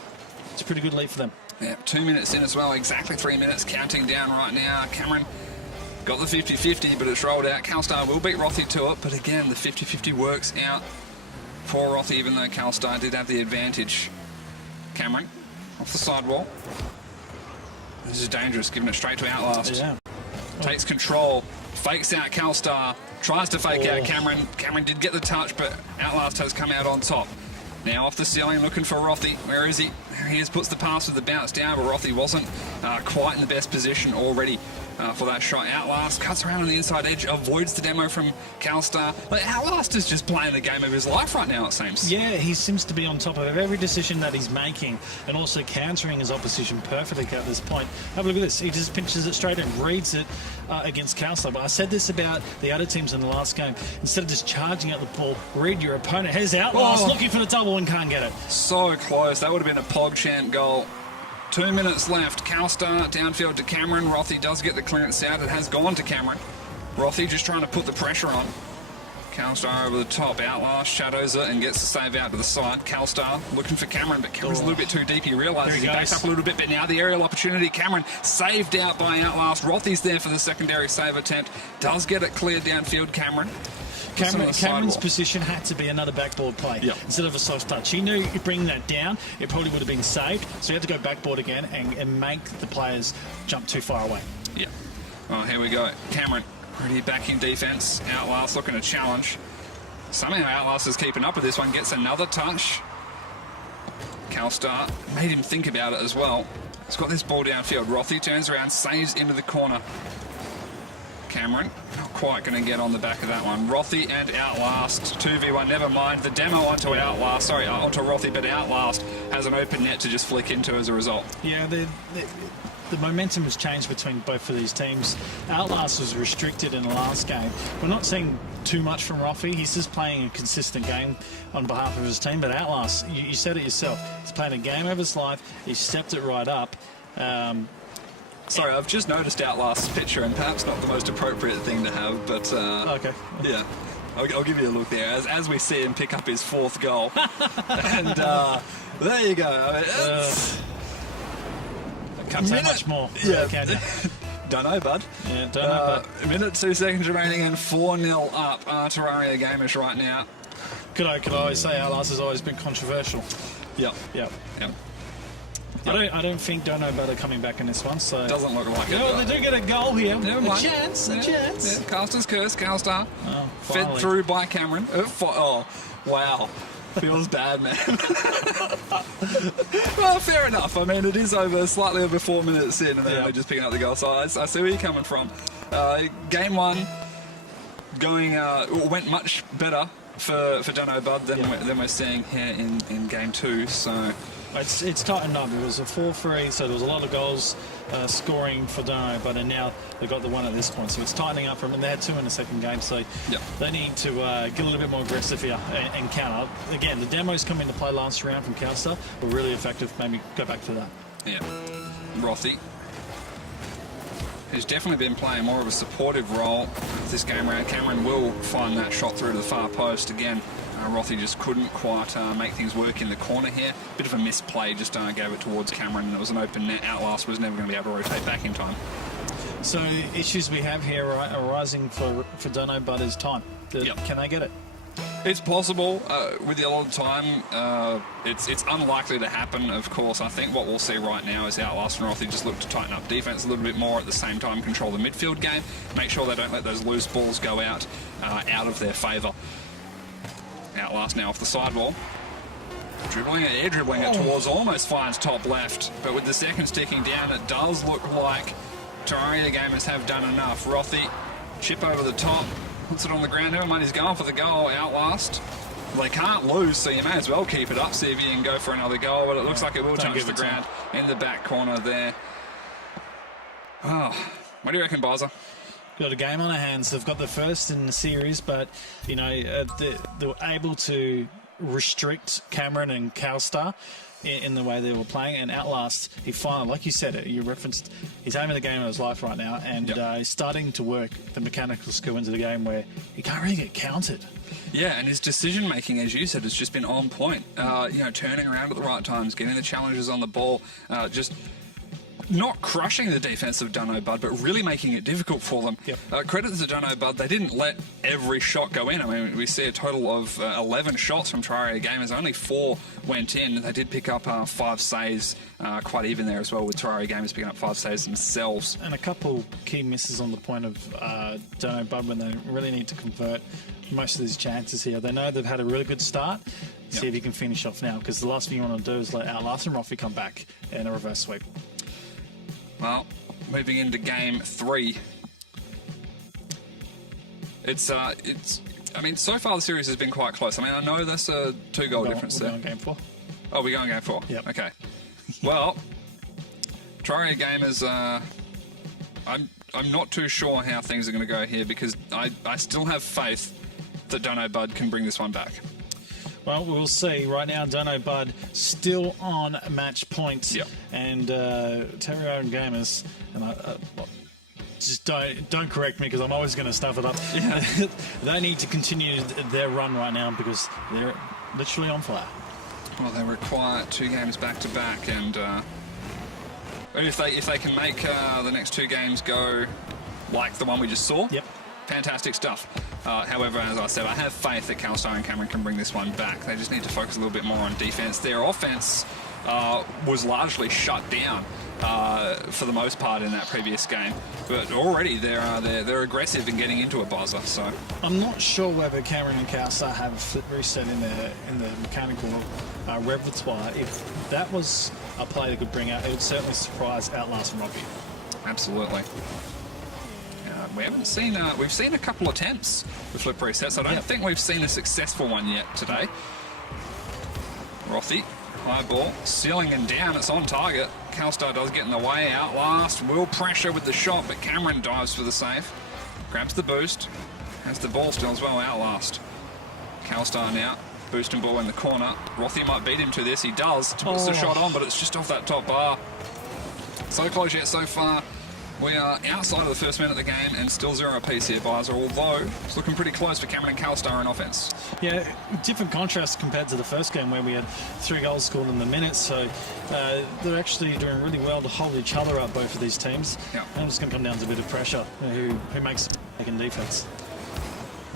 It's a pretty good lead for them. Yeah, 2 minutes in as well. Exactly 3 minutes counting down right now. Cameron got the 50-50, but it's rolled out. CalStar will beat Rothy to it, but again, the 50-50 works out for Rothy, even though CalStar did have the advantage. Cameron off the sidewall. This is dangerous, giving it straight to Outlast. Yeah. Takes control, fakes out CalStar, tries to fake out Cameron. Cameron did get the touch, but Outlast has come out on top. Now off the ceiling, looking for Rothy. Where is he? There he is, puts the pass with the bounce down, but Rothy wasn't quite in the best position already for that shot. Outlast cuts around on the inside edge, avoids the demo from CalStar. But Outlast is just playing the game of his life right now, it seems. Yeah, he seems to be on top of every decision that he's making and also countering his opposition perfectly at this point. Have a look at this. He just pinches it straight and reads it against CalStar. But I said this about the other teams in the last game. Instead of just charging at the ball, read your opponent. Here's Outlast looking for the double and can't get it. So close. That would have been a PogChamp goal. 2 minutes left. CalStar downfield to Cameron. Rothy does get the clearance out. It has gone to Cameron. Rothy just trying to put the pressure on. CalStar over the top. Outlast shadows it and gets the save out to the side. CalStar looking for Cameron, but Cameron's a little bit too deep. He realises he backs up a little bit, but now the aerial opportunity. Cameron saved out by Outlast. Rothy's there for the secondary save attempt. Does get it cleared downfield, Cameron. Cameron's position had to be another backboard play instead of a soft touch. He knew bringing that down, it probably would have been saved, so he had to go backboard again and make the players jump too far away. Yeah. Oh, here we go. Cameron, pretty back in defense. Outlast looking to challenge. Somehow Outlast is keeping up with this one, gets another touch. CalStar made him think about it as well. He's got this ball downfield. Rothy turns around, saves into the corner. Cameron, not quite going to get on the back of that one. Rothy and Outlast, 2v1, never mind. The demo onto Outlast, sorry, onto Rothy, but Outlast has an open net to just flick into as a result. Yeah, the momentum has changed between both of these teams. Outlast was restricted in the last game. We're not seeing too much from Rothy. He's just playing a consistent game on behalf of his team. But Outlast, you said it yourself, he's playing a game of his life. He stepped it right up. Sorry, I've just noticed Outlast's picture, and perhaps not the most appropriate thing to have, but Okay. yeah. I'll give you a look there as we see him pick up his 4th goal. And there you go. I mean, Can't say much more. Yeah. Can you? Don't know, bud. Yeah, don't know, bud. A minute, 2 seconds remaining, and 4-0 up. Terraria Gamers right now. Could I always say Outlast has always been controversial. Yep. Yep. Yep. I don't think Dono Bud are coming back in this one. So Doesn't look like it. no, they do get a goal here. Never A mind. chance. Yeah. Caster's curse, Calstar. Oh, Fed finally. through by Cameron. Oh, wow. Feels bad, man. Well, fair enough. I mean, it is slightly over 4 minutes in, and then they're just picking up the goal. So I see where you're coming from. Game 1 went much better for Dono Bud than we're seeing here in Game 2. So It's tightened up. It was a 4-3, so there was a lot of goals scoring for Dono, but now they've got the one at this point. So it's tightening up for them, and they had 2 in the second game, so they need to get a little bit more aggressive here and counter. Again, the demos come into play last round from Calstar were really effective. Maybe go back to that. yeah, Rothy, who's definitely been playing more of a supportive role this game round. Cameron will find that shot through to the far post again. Rothy just couldn't quite make things work in the corner here. Bit of a misplay, just gave it towards Cameron, and it was an open net. Outlast was never going to be able to rotate back in time. So issues we have here arising for Dono Bud is time. Can they get it? It's possible. With a lot of time, it's unlikely to happen, of course. I think what we'll see right now is Outlast and Rothy just look to tighten up defence a little bit more, at the same time control the midfield game, make sure they don't let those loose balls go out of their favour. Outlast now off the sidewall. Air dribbling it towards, almost finds top left, but with the seconds ticking down, it does look like Terraria Gamers have done enough. Rothy, chip over the top, puts it on the ground. Never mind, he's going for the goal. Outlast. They can't lose, so you may as well keep it up, see if you can go for another goal, but it looks like it will touch the ground in the back corner there. Oh, what do you reckon, Bozza? Got a game on their hands. They've got the first in the series, but they were able to restrict Cameron and Calstar in the way they were playing. And Outlast, he finally, like you said, you referenced, he's having the game of his life right now, and he's starting to work the mechanical skill into the game where he can't really get counted. Yeah, and his decision making, as you said, has just been on point. Turning around at the right times, getting the challenges on the ball, just not crushing the defense of Dono Bud, but really making it difficult for them. Credit to Dono Bud, they didn't let every shot go in. I mean, we see a total of 11 shots from Terraria Gamers. Only 4 went in. They did pick up 5 saves, quite even there as well, with Terraria Gamers picking up 5 saves themselves. And a couple key misses on the point of Dono Bud when they really need to convert most of these chances here. They know they've had a really good start. See if you can finish off now, because the last thing you want to do is let Outlast and Rothy come back in a reverse sweep. Well, moving into game 3. I mean, so far the series has been quite close. I mean, I know there's a 2-goal difference there. We're going game 4. Oh, we're going game 4? Yep. Okay. Well, Terraria Gamers, I'm not too sure how things are going to go here, because I still have faith that Dono Bud can bring this one back. Well, we'll see. Right now, Dono Bud still on match point. And Terraria Gamers, and just don't correct me, because I'm always going to stuff it up. They need to continue their run right now, because they're literally on fire. Well, they require 2 games back to back, and if they can make the next 2 games go like the one we just saw, fantastic stuff. However, as I said, I have faith that Calstar and Cameron can bring this one back. They just need to focus a little bit more on defence. Their offence was largely shut down for the most part in that previous game, but already they're aggressive in getting into a buzzer. So I'm not sure whether Cameron and Calstar have a flip reset in the mechanical repertoire. If that was a play they could bring out, it would certainly surprise Outlast and Rothy. Absolutely. we haven't seen, we've seen a couple attempts with flip resets. I don't think we've seen a successful one yet today. Rothy, high ball, sealing and down, it's on target. Calstar does get in the way, Outlast will pressure with the shot, but Cameron dives for the save. Grabs the boost, has the ball still as well, Outlast. Calstar now, boost and ball in the corner. Rothy might beat him to this, he does. Puts the shot on, but it's just off that top bar. So close yet so far. We are outside of the first minute of the game and still 0 apiece here, Bizer, although it's looking pretty close for Cameron and Calstar in offence. Yeah, different contrast compared to the first game where we had 3 goals scored in the minute, so they're actually doing really well to hold each other up, both of these teams. Yeah. And it's going to come down to a bit of pressure, who makes taking defence.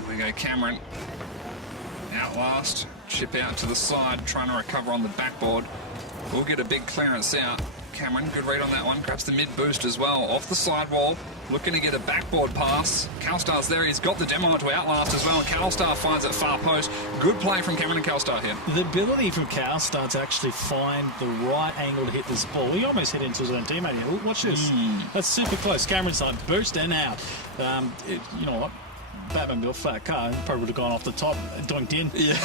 Here we go, Cameron. Outlast, chip out to the side, trying to recover on the backboard. We'll get a big clearance out. Cameron, good read on that one, grabs the mid boost as well, off the sidewall, looking to get a backboard pass. Calstar's there, he's got the demo to Outlast as well, and Calstar finds it far post. Good play from Cameron and Calstar here. The ability from Calstar to actually find the right angle to hit this ball. He almost hit into his own teammate here. Watch this. That's super close. Cameron's like boost and out. You know what? Batman built flat car, probably would have gone off the top, doinked in. Yeah,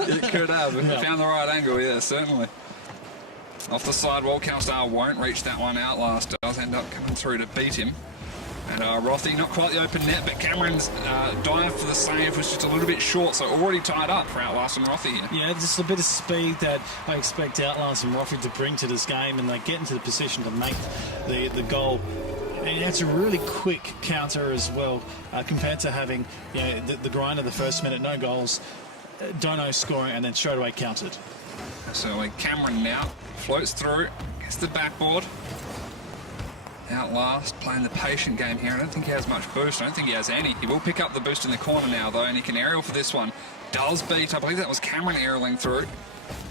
it could have. Yeah. Found the right angle, yeah, certainly. Off the sidewall, Calstar won't reach that one. Outlast does end up coming through to beat him. And Rothy, not quite the open net, but Cameron's dive for the save was just a little bit short, so already tied up for Outlast and Rothy here. Yeah, just a bit of speed that I expect Outlast and Rothy to bring to this game, and they get into the position to make the goal. And it's a really quick counter as well, compared to having the grind of the first minute, no goals, Dono scoring, and then straight away countered. So Cameron now floats through, gets the backboard. Outlast playing the patient game here. I don't think he has much boost. I don't think he has any. He will pick up the boost in the corner now, though, and he can aerial for this one. Does beat, I believe that was Cameron aerialing through.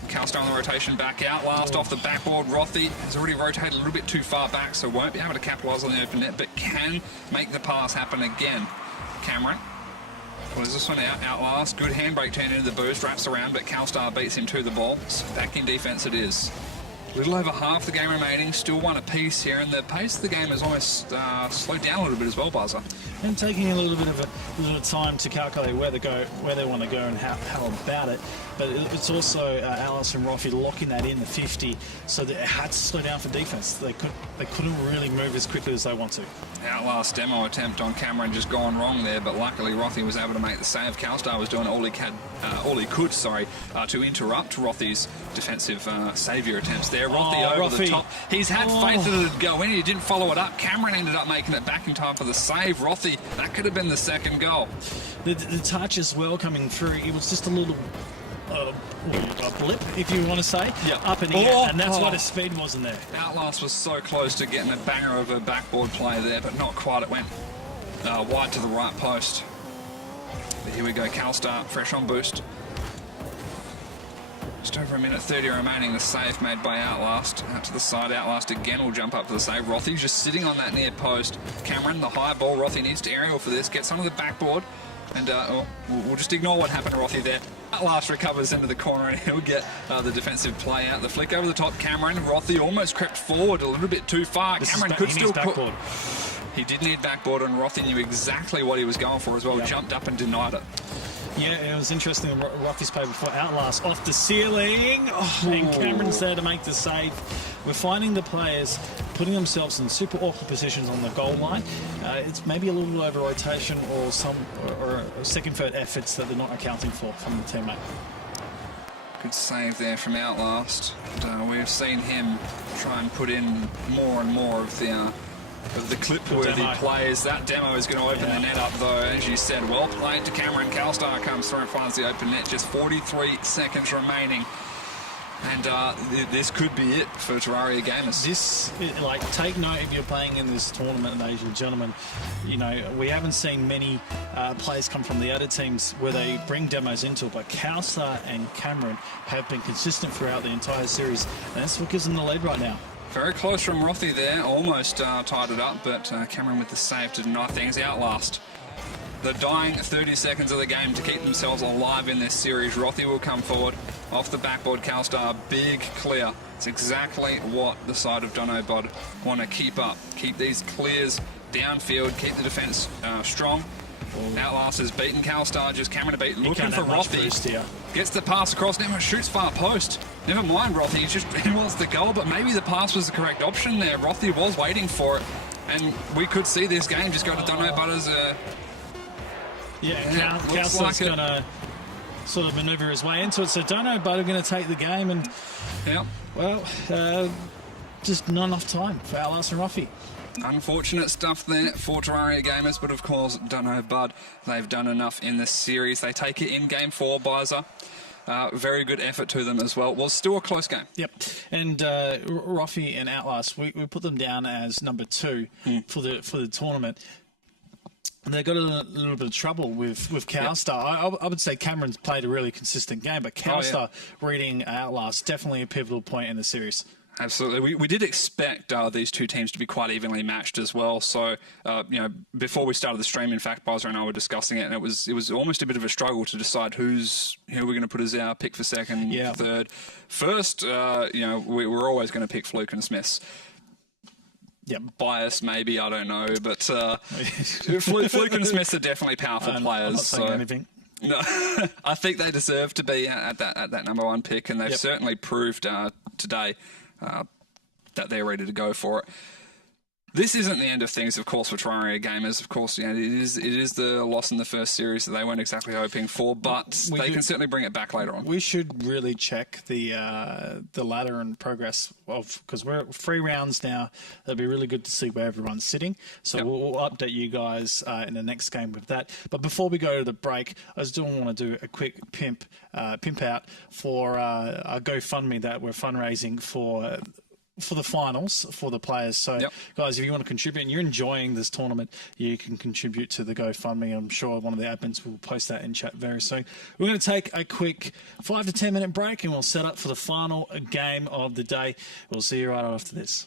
Calstar on the rotation back. Outlast off the backboard. Rothy has already rotated a little bit too far back, so won't be able to capitalise on the open net, but can make the pass happen again. Cameron pulls this one out. Outlast, good handbrake turn into the boost, wraps around, but Calstar beats him to the ball. So back in defence it is. A little over half the game remaining, still 1 apiece here, and the pace of the game has almost slowed down a little bit as well, Buzzer. And taking a little bit of time to calculate where they want to go and how about it. But it's also Alice and Rothy locking that in the 50, so that it had to slow down for defence. They couldn't really move as quickly as they want to. Outlast demo attempt on Cameron just gone wrong there, but luckily Rothy was able to make the save. Calstar was doing all he could to interrupt Rothy's defensive saviour attempts there. Rothy over the top. He's had faith that it'd go in. He didn't follow it up. Cameron ended up making it back in time for the save. Rothy, that could have been the second goal. The touch as well coming through, it was just a little a blip, if you want to say, up in the air, and that's why the speed wasn't there. Outlast was so close to getting a banger of a backboard play there, but not quite. It went wide to the right post. But here we go, Calstar, fresh on boost. Just over 1:30 remaining, the save made by Outlast. Out to the side, Outlast again will jump up for the save. Rothy's just sitting on that near post. Cameron, the high ball, Rothy needs to aerial for this, gets onto the backboard, and we'll just ignore what happened to Rothy there. Outlast recovers into the corner and he'll get the defensive play out. The flick over the top, Cameron. Rothy almost crept forward a little bit too far. Cameron could still put... He did need backboard, and Rothy knew exactly what he was going for as well. Jumped up and denied it. Yeah, it was interesting. Rothy's play before Outlast off the ceiling. And Cameron's there to make the save. We're finding the players putting themselves in super awkward positions on the goal line. It's maybe a little over rotation or second, third efforts that they're not accounting for from the teammate. Good save there from Outlast. And we've seen him try and put in more and more of the clip-worthy plays. That demo is going to open the net up, though. As you said, well played to Cameron. Calstar comes through and finds the open net. Just 43 seconds remaining. And this could be it for Terraria gamers. Take note if you're playing in this tournament, ladies and gentlemen. You know, we haven't seen many players come from the other teams where they bring demos into it, but Calstar and Cameron have been consistent throughout the entire series, and that's what gives them the lead right now. Very close from Rothy there, almost tied it up, but Cameron with the save to deny things. Outlast. The dying 30 seconds of the game to keep themselves alive in this series. Rothy will come forward. Off the backboard, Calstar, big clear. It's exactly what the side of Donobod want to keep up. Keep these clears downfield, keep the defence strong. Outlast has beaten Calstar, just Cameron to beat, looking can't for have much boost Rothy. here. Gets the pass across, never shoots far post. Never mind Rothy, he wants the goal, but maybe the pass was the correct option there. Rothy was waiting for it, and we could see this game just go to Dono Butters. Calstar's like it. going to sort of manoeuvre his way into it. So Dono Butter going to take the game, and well, just not enough time for Outlast and Rothy. Unfortunate stuff there for Terraria Gamers, but of course, Dunno Bud, they've done enough in this series. They take it in Game 4, Bizer. Very good effort to them as well. Was still a close game. Yep. And Rothy and Outlast, we put them down as number 2 for the tournament. They got a little bit of trouble with Calstar. I would say Cameron's played a really consistent game, but Calstar reading Outlast, definitely a pivotal point in the series. Absolutely. We did expect these two teams to be quite evenly matched as well. So, before we started the stream, in fact, Buzzer and I were discussing it, and it was almost a bit of a struggle to decide who we're going to put as our pick for second, third. First, we're always going to pick Fluke and Smiths. Yep. Bias, maybe, I don't know. But Fluke and Smiths are definitely powerful players. I'm not saying anything. No, I think they deserve to be at that number 1 pick, and they've certainly proved today that they're ready to go for it. This isn't the end of things, of course, for Terraria Gamers. Of course, it is the loss in the first series that they weren't exactly hoping for, but they can certainly bring it back later on. We should really check the ladder and progress of, because we're 3 rounds now. It'll be really good to see where everyone's sitting. So we'll update you guys in the next game with that. But before we go to the break, I just want to do a quick pimp out for our GoFundMe that we're fundraising for the finals for the players. So, guys, if you want to contribute and you're enjoying this tournament, you can contribute to the GoFundMe. I'm sure one of the admins will post that in chat very soon. We're going to take a quick 5 to 10 minute break, and we'll set up for the final game of the day. We'll see you right after this.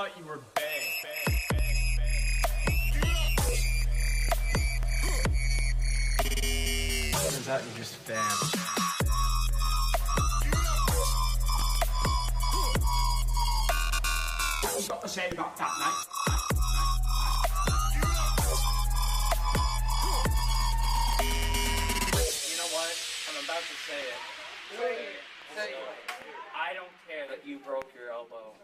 thought you were bang. Turns out you're just fans. What you got to say about that, mate? You know what? I'm about to say it. Say it. I don't care that you broke your elbow.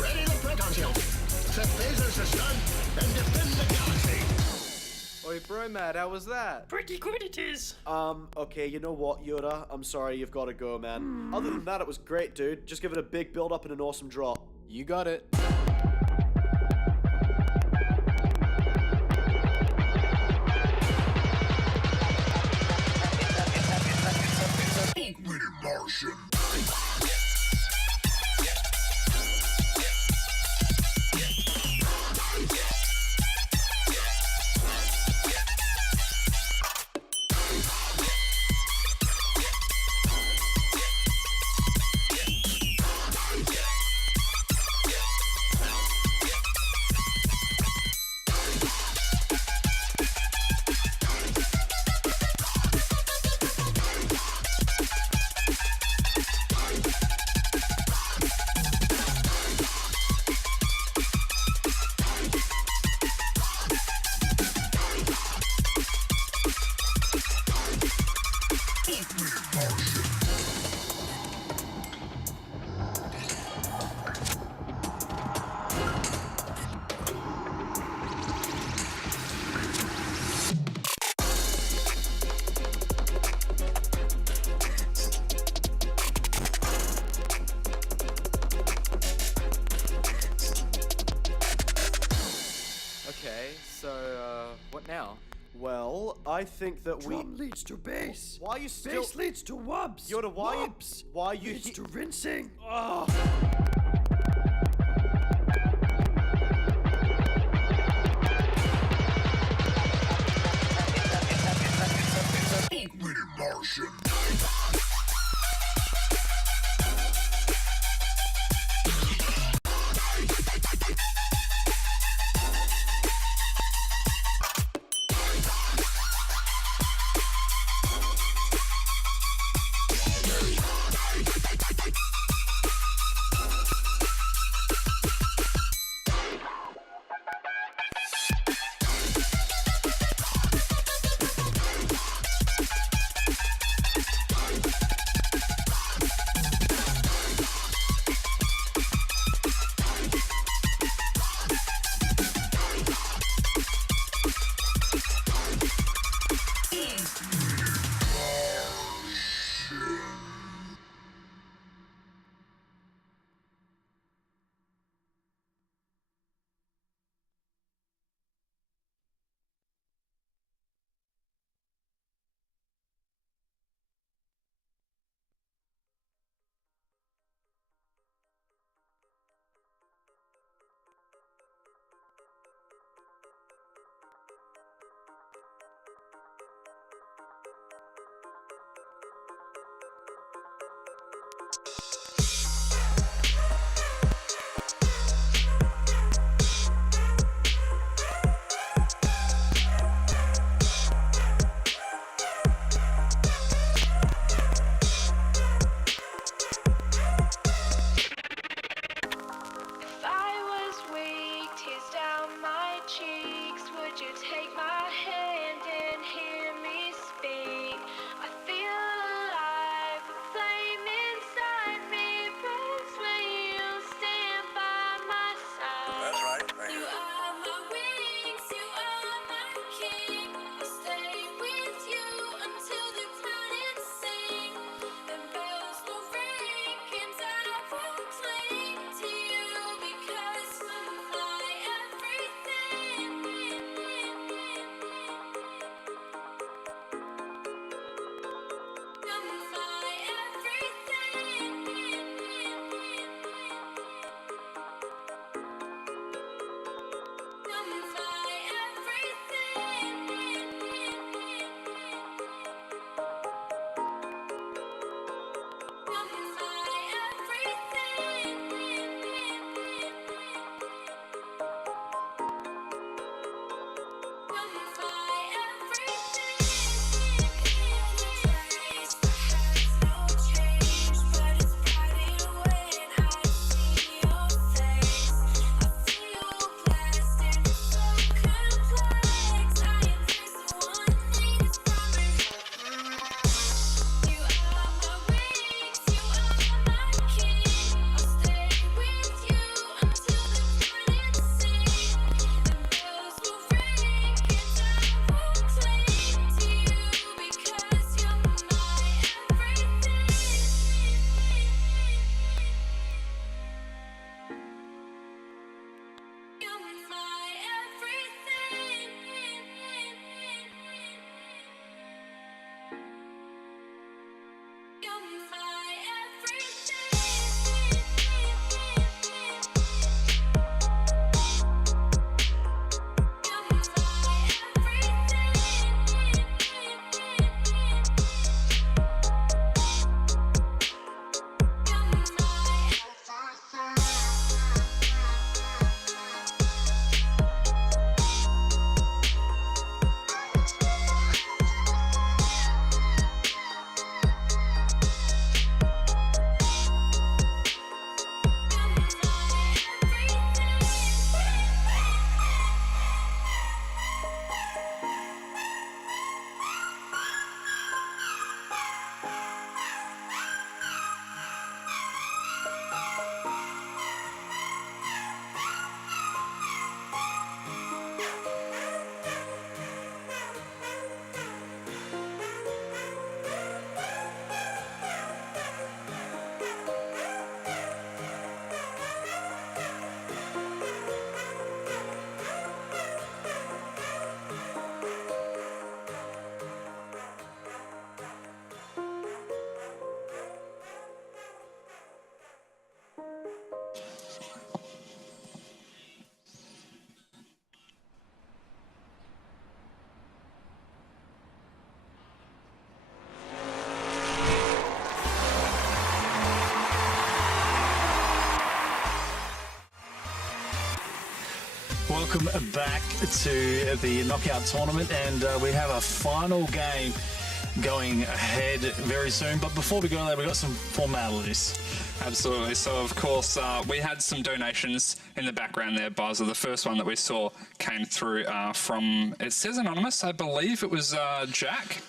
Ready to break on shield. Set phasers to stun and defend the galaxy. Oi, bro, Matt, how was that? Pretty good it is. Okay, you know what, Yoda? I'm sorry, you've got to go, man. Other than that, it was great, dude. Just give it a big build up and an awesome drop. You got it. Martian. Okay, so, what now? Well, I think that Drum leads to bass. Why are you still... Bass leads to wubs. Yoda, why are you... Wubs Why are you... leads to rinsing. Martian. Welcome back to the knockout tournament, and we have a final game going ahead very soon. But before we go there, we've got some formalities. Absolutely. So, of course, we had some donations in the background there, Buzzer. The first one that we saw came through from, it says anonymous, I believe it was Jack.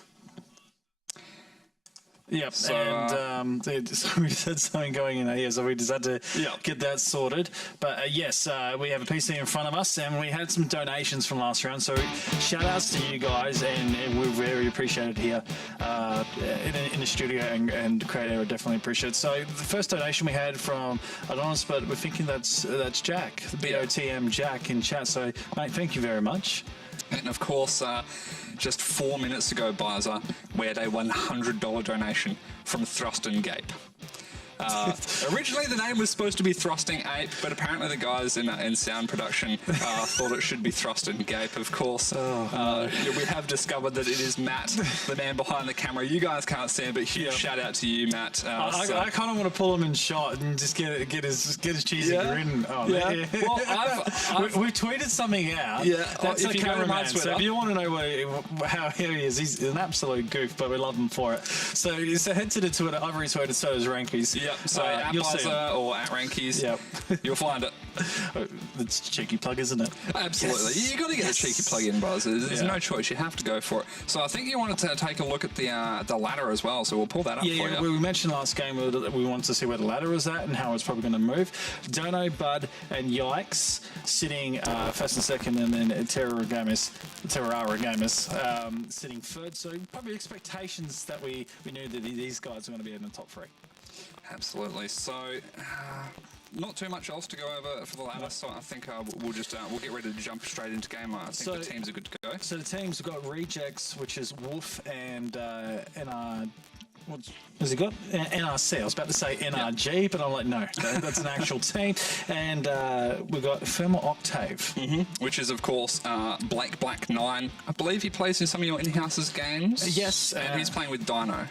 Yep, so, and so we had something going in here, so we just had to get that sorted. But yes, we have a PC in front of us, and we had some donations from last round, so shout outs to you guys, and we're very appreciated here in the studio, and Creator definitely appreciate it. So the first donation we had from Anonymous, but we're thinking that's Jack, BOTM Jack in chat, so mate, thank you very much. And of course, just 4 minutes ago, Biza, we had a $100 donation from Thrusting Gape. Originally, the name was supposed to be Thrusting Ape, but apparently the guys in sound production thought it should be Thrusting Gape, of course. We have discovered that it is Matt, the man behind the camera. You guys can't see him, but huge shout out to you, Matt. I kind of want to pull him in shot and just get his cheesy grin. Oh, yeah. Well, we tweeted something out. Yeah. That's if the you go to my cameraman. So Twitter, if you want to know how he is, he's an absolute goof, but we love him for it. So head to the Twitter. I've retweeted, so does Rankies. Yep. So at Buzzer or at Rankies, you'll find it. It's a cheeky plug, isn't it? Absolutely. Yes. You got to get a cheeky plug in, Buzzer. There's no choice. You have to go for it. So I think you wanted to take a look at the ladder as well. So we'll pull that up for you. We mentioned last game that we wanted to see where the ladder was at and how it's probably going to move. Dono, Bud, and Yikes sitting first and second, and then Terrara Gamers sitting third. So probably expectations that we knew that these guys were going to be in the top three. Absolutely. So, not too much else to go over for the ladder. So I think we'll just we'll get ready to jump straight into game. I think the teams are good to go. So the teams have got Rejects, which is Wolf and Has he got NRC? I was about to say NRG, but I'm like, no, that's an actual team. And we've got Thermal Octave. Which is, of course, Blake Black 9. I believe he plays in some of your in-houses games. Yes. And he's playing with Dino.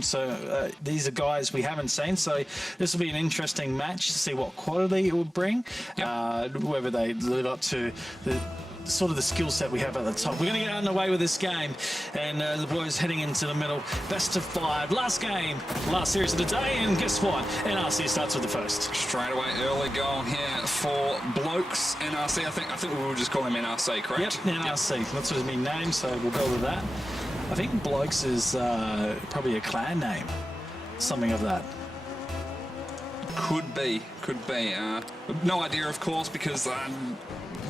So these are guys we haven't seen. So this will be an interesting match to see what quality it will bring, whether they live up to the sort of the skill set we have at the top. We're going to get underway with this game, and the boys heading into the middle. Best of 5, last game, last series of the day, and guess what? NRC starts with the first. Straight away, early goal here for Blokes NRC. I think we will just call him NRC, correct? Yep, NRC. That's what his main name, so we'll go with that. I think Blokes is probably a clan name, something of that. Could be. No idea, of course, because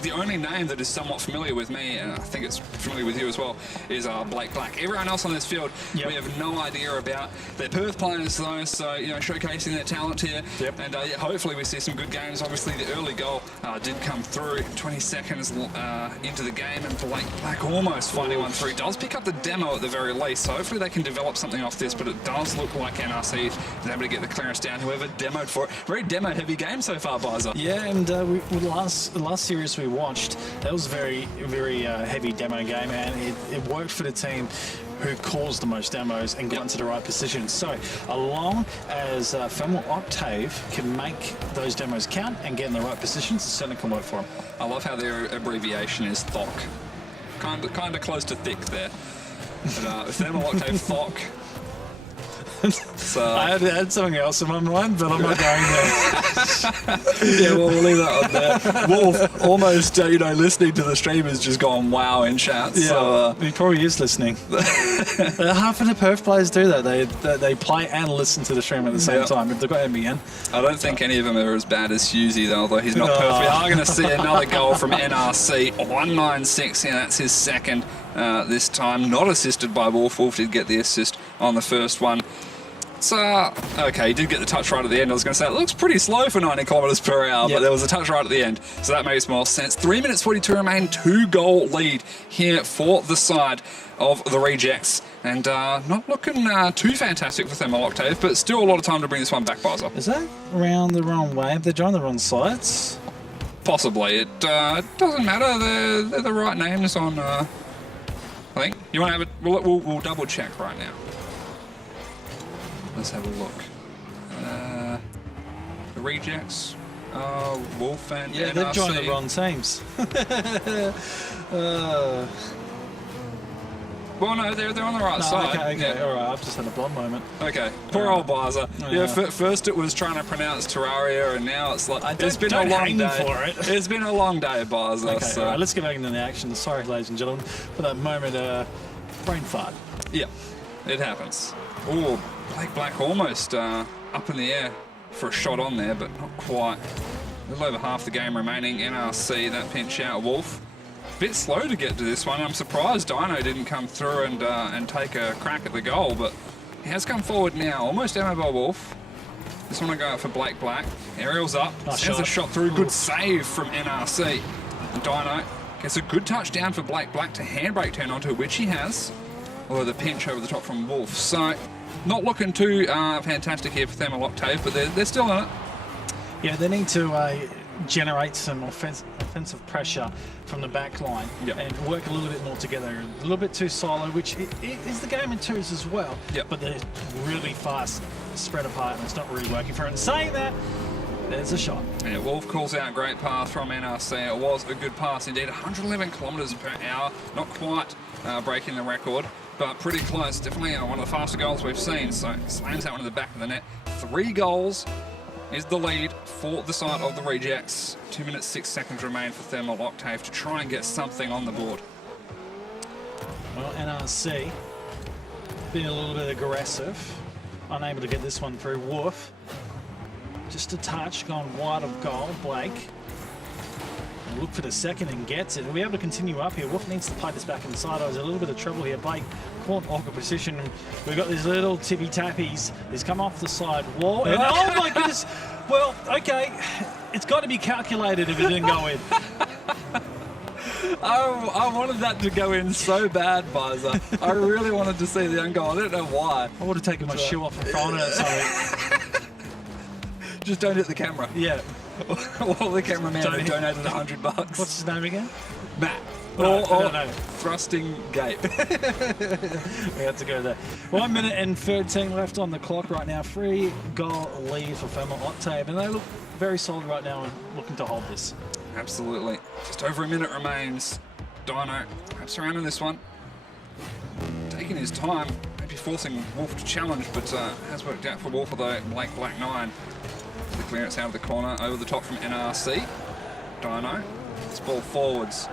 the only name that is somewhat familiar with me, and I think it's familiar with you as well, is Blake Black. Everyone else on this field, we have no idea about. They're Perth players though, so showcasing their talent here. And hopefully we see some good games. Obviously the early goal did come through 20 seconds into the game, and Blake Black almost finding one through. Does pick up the demo at the very least, so hopefully they can develop something off this, but it does look like NRC is able to get the clearance down. Whoever demoed for it. Very demo heavy game so far, Bizer. Yeah, and last series we watched, that was a very heavy demo game, and it worked for the team who caused the most demos and got into the right position. So, as long as Thermal Octave can make those demos count and get in the right positions, it certainly can work for them. I love how their abbreviation is THOC. Kind of close to thick there. But, Thermal Octave THOC. So, I had something else in my mind, but I'm not going there. Yeah, well, we'll leave that on there. Wolf, almost, listening to the stream has just gone wow in chat. Yeah, so, he probably is listening. Half of the Perth players do that. They play and listen to the stream at the same time. If they've got NBN. I don't think any of them are as bad as Husey, though, although he's not perfect. We are going to see another goal from NRC. 196, and that's his second this time. Not assisted by Wolf. Wolf did get the assist on the first one. So, okay, he did get the touch right at the end. I was going to say, it looks pretty slow for 90 kilometres per hour, but there was a touch right at the end. So that makes more sense. 3 minutes 42 remain, 2-goal lead here for the side of the Rejects. And not looking too fantastic for Thermal Octave, but still a lot of time to bring this one back, Bizer. Is that around the wrong way? Have they joined the wrong sites? Possibly. It doesn't matter. They're the right names on, I think. You want to have it? We'll double check right now. Let's have a look. The Rejects, Wolf and NRC. They've joined the wrong teams. Well, no, they're on the right side. Okay, all right. I've just had a blonde moment. Okay, poor old Bizer. First it was trying to pronounce Terraria, and now it's like it's been a long day. For it. It's been a long day, Bizer. Okay, so. all right, let's get back into the action. Sorry, ladies and gentlemen, for that moment, brain fart. Yeah, it happens. Oh, Blake Black almost up in the air for a shot on there, but not quite. A little over half the game remaining. NRC, that pinch out. Wolf, a bit slow to get to this one. I'm surprised Dino didn't come through and take a crack at the goal, but he has come forward now. Almost demo by Wolf. Just want to go out for Blake Black. Aerial's up. Sends a shot through. Good save from NRC. And Dino gets a good touchdown for Blake Black to handbrake turn onto, which he has. Although the pinch over the top from Wolf. So, not looking too fantastic here for Thermal Octave, but they're still in it. Yeah, they need to generate some offensive pressure from the back line and work a little bit more together. A little bit too solo, which is the game in twos as well. But they're really fast, spread apart, and it's not really working for it. And saying that, there's a shot. Yeah, Wolf calls out great pass from NRC. It was a good pass indeed. 111 kilometres per hour. Not quite breaking the record, but pretty close. Definitely one of the faster goals we've seen. So slams that one in the back of the net. 3 goals is the lead for the side of the Rejects. 2 minutes 6 seconds remain for Thermal Octave to try and get something on the board. Well, NRC being a little bit aggressive, unable to get this one through. Wolf just a touch, gone wide of goal. Blake look for the second and gets it. Are we able to continue up here? Wolf needs to play this back inside. There's a little bit of trouble here. Blake caught awkward position. We've got these little tippy-tappies. He's come off the side wall. And oh my goodness. Well, okay. It's got to be calculated if it didn't go in. I wanted that to go in so bad, Bizer. I really wanted to see the young goal. I don't know why. I would have taken my shoe off and thrown it at something. Just don't hit the camera. Yeah. Well, the cameraman Don't who hit- donated $100. What's his name again? Matt? No, or no. thrusting gate. We have to go there. 1 minute and 13 left on the clock right now. 3-goal lead for Fairmont Octave, and they look very solid right now and looking to hold this. Absolutely. Just over a minute remains. Dino perhaps around in this one. Taking his time, maybe forcing Wolf to challenge, but has worked out for Wolf, although Blake Black 9. The clearance out of the corner, over the top from NRC. Dino, this ball forwards.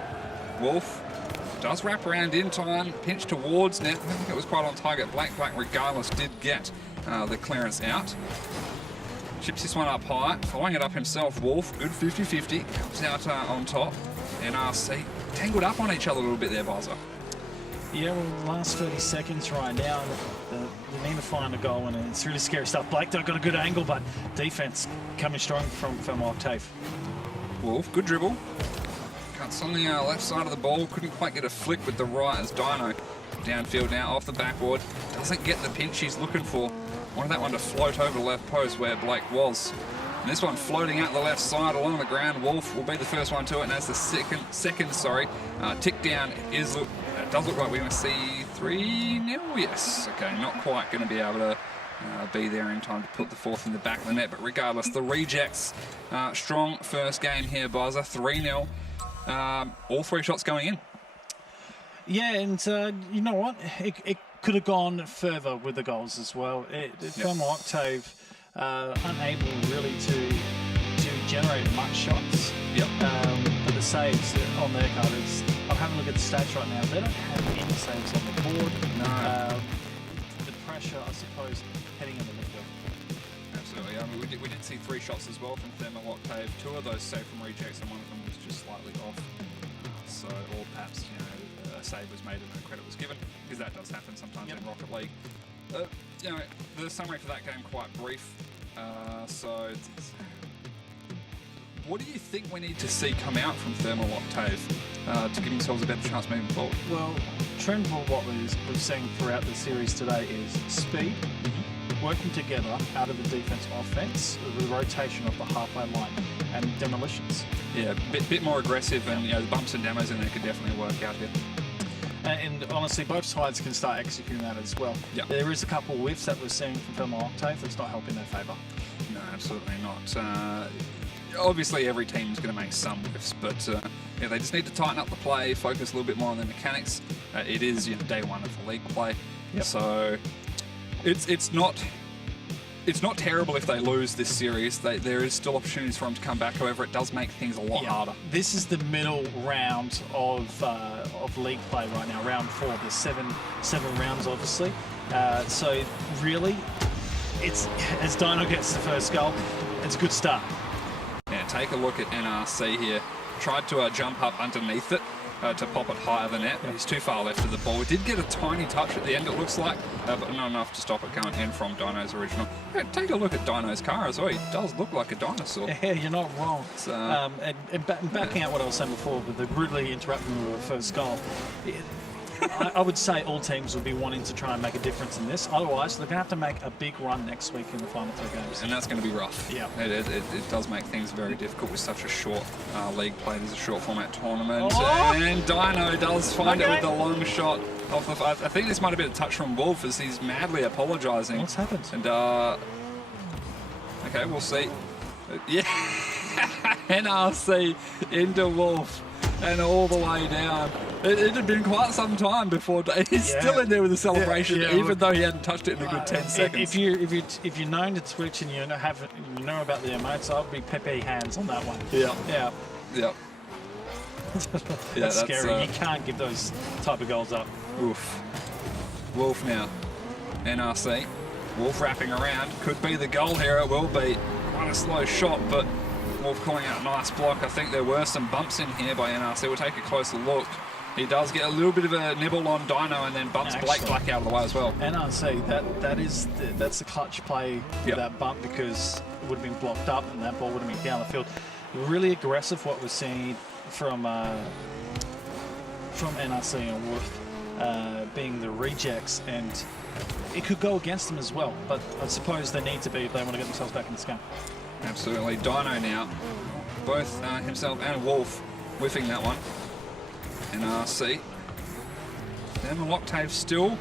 Wolf does wrap around in time, pinch towards net. I don't think it was quite on target. Black regardless did get the clearance out. Chips this one up high, following it up himself. Wolf, good 50-50, comes out on top. NRC tangled up on each other a little bit there, Bizer. Yeah, well, the last 30 seconds right now, they need to find a goal, and it's really scary stuff. Blake got a good angle, but defense coming strong from Fairmont Octave. Wolf, good dribble. Cuts on the left side of the ball, couldn't quite get a flick with the right as Dino downfield now off the backboard. Doesn't get the pinch he's looking for. Wanted that one to float over the left post where Blake was. And this one floating out the left side along the ground. Wolf will be the first one to it, and as the second tick down is it does look like we're going to see 3-0. Yes, okay, not quite going to be able to be there in time to put the fourth in the back of the net, but regardless, the Rejects, strong first game here, Bizer, 3-0. All 3 shots going in. Yeah, and you know what? It could have gone further with the goals as well. Fairmont Octave unable really to generate much shots. Yep. But the saves on their card is, I'm having a look at the stats right now. They don't have any saves on the board. No. The pressure, I suppose, heading in the midfield. Absolutely. I mean, we did see 3 shots as well from Fairmont Octave. 2 of those saved from Rejects, and one of them was just slightly off. So, or perhaps, a save was made and no credit was given, because that does happen sometimes in Rocket League. The summary for that game quite brief. What do you think we need to see come out from Fairmont Octave to give themselves a better chance moving forward? Well, trend for what we've seen throughout the series today is speed, working together out of the defense offense, the rotation of the halfway line, and demolitions. Yeah, bit more aggressive, and the bumps and demos in there could definitely work out here. And honestly, both sides can start executing that as well. Yep. There is a couple whiffs that we're seeing from Fairmont Octave that's not helping their favour. No, absolutely not. Obviously, every team is going to make some whiffs, but they just need to tighten up the play, focus a little bit more on the mechanics. It is day one of the league play, so it's not terrible if they lose this series. There is still opportunities for them to come back. However, it does make things a lot harder. This is the middle round of league play right now, round 4. There's seven rounds, obviously. So really, it's as Dino gets the first goal, it's a good start. Yeah, take a look at NRC here. Tried to jump up underneath it to pop it higher than net. He's too far left of the ball. We did get a tiny touch at the end, it looks like, but not enough to stop it going in from Dino's original. Yeah, take a look at Dino's car as well. He does look like a dinosaur. Yeah, you're not wrong. It's, Backing out what I was saying before, with the rudely interrupting the first goal, I would say all teams would be wanting to try and make a difference in this. Otherwise, they're going to have to make a big run next week in the final 3 games. and that's going to be rough. Yeah. It does make things very difficult with such a short league play. There's a short format tournament. Oh! And Dino does find it with the long shot off the... I think this might have been a touch from Wolf as he's madly apologising. What's happened? And, okay, we'll see. Yeah. NRC into Wolf and all the way down. It had been quite some time before he's still in there with the celebration, even though he hadn't touched it in a good 10 seconds. If you're known to Twitch and you know about the emotes, I'll be Pepe hands on that one. Yeah. That's scary. You can't give those type of goals up. Oof. Wolf now. NRC. Wolf wrapping around. Could be the goal here. It will be. Quite a slow shot, but Wolf calling out a nice block. I think there were some bumps in here by NRC. We'll take a closer look. He does get a little bit of a nibble on Dino and then bumps Blake Black out of the way as well. NRC, that's the clutch play with that bump, because it would have been blocked up and that ball would have been down the field. Really aggressive what we're seeing from from NRC and Wolf being the rejects, and it could go against them as well. But I suppose they need to be if they want to get themselves back in this game. Absolutely. Dino now. Both himself and Wolf whiffing that one. NRC. Thermal still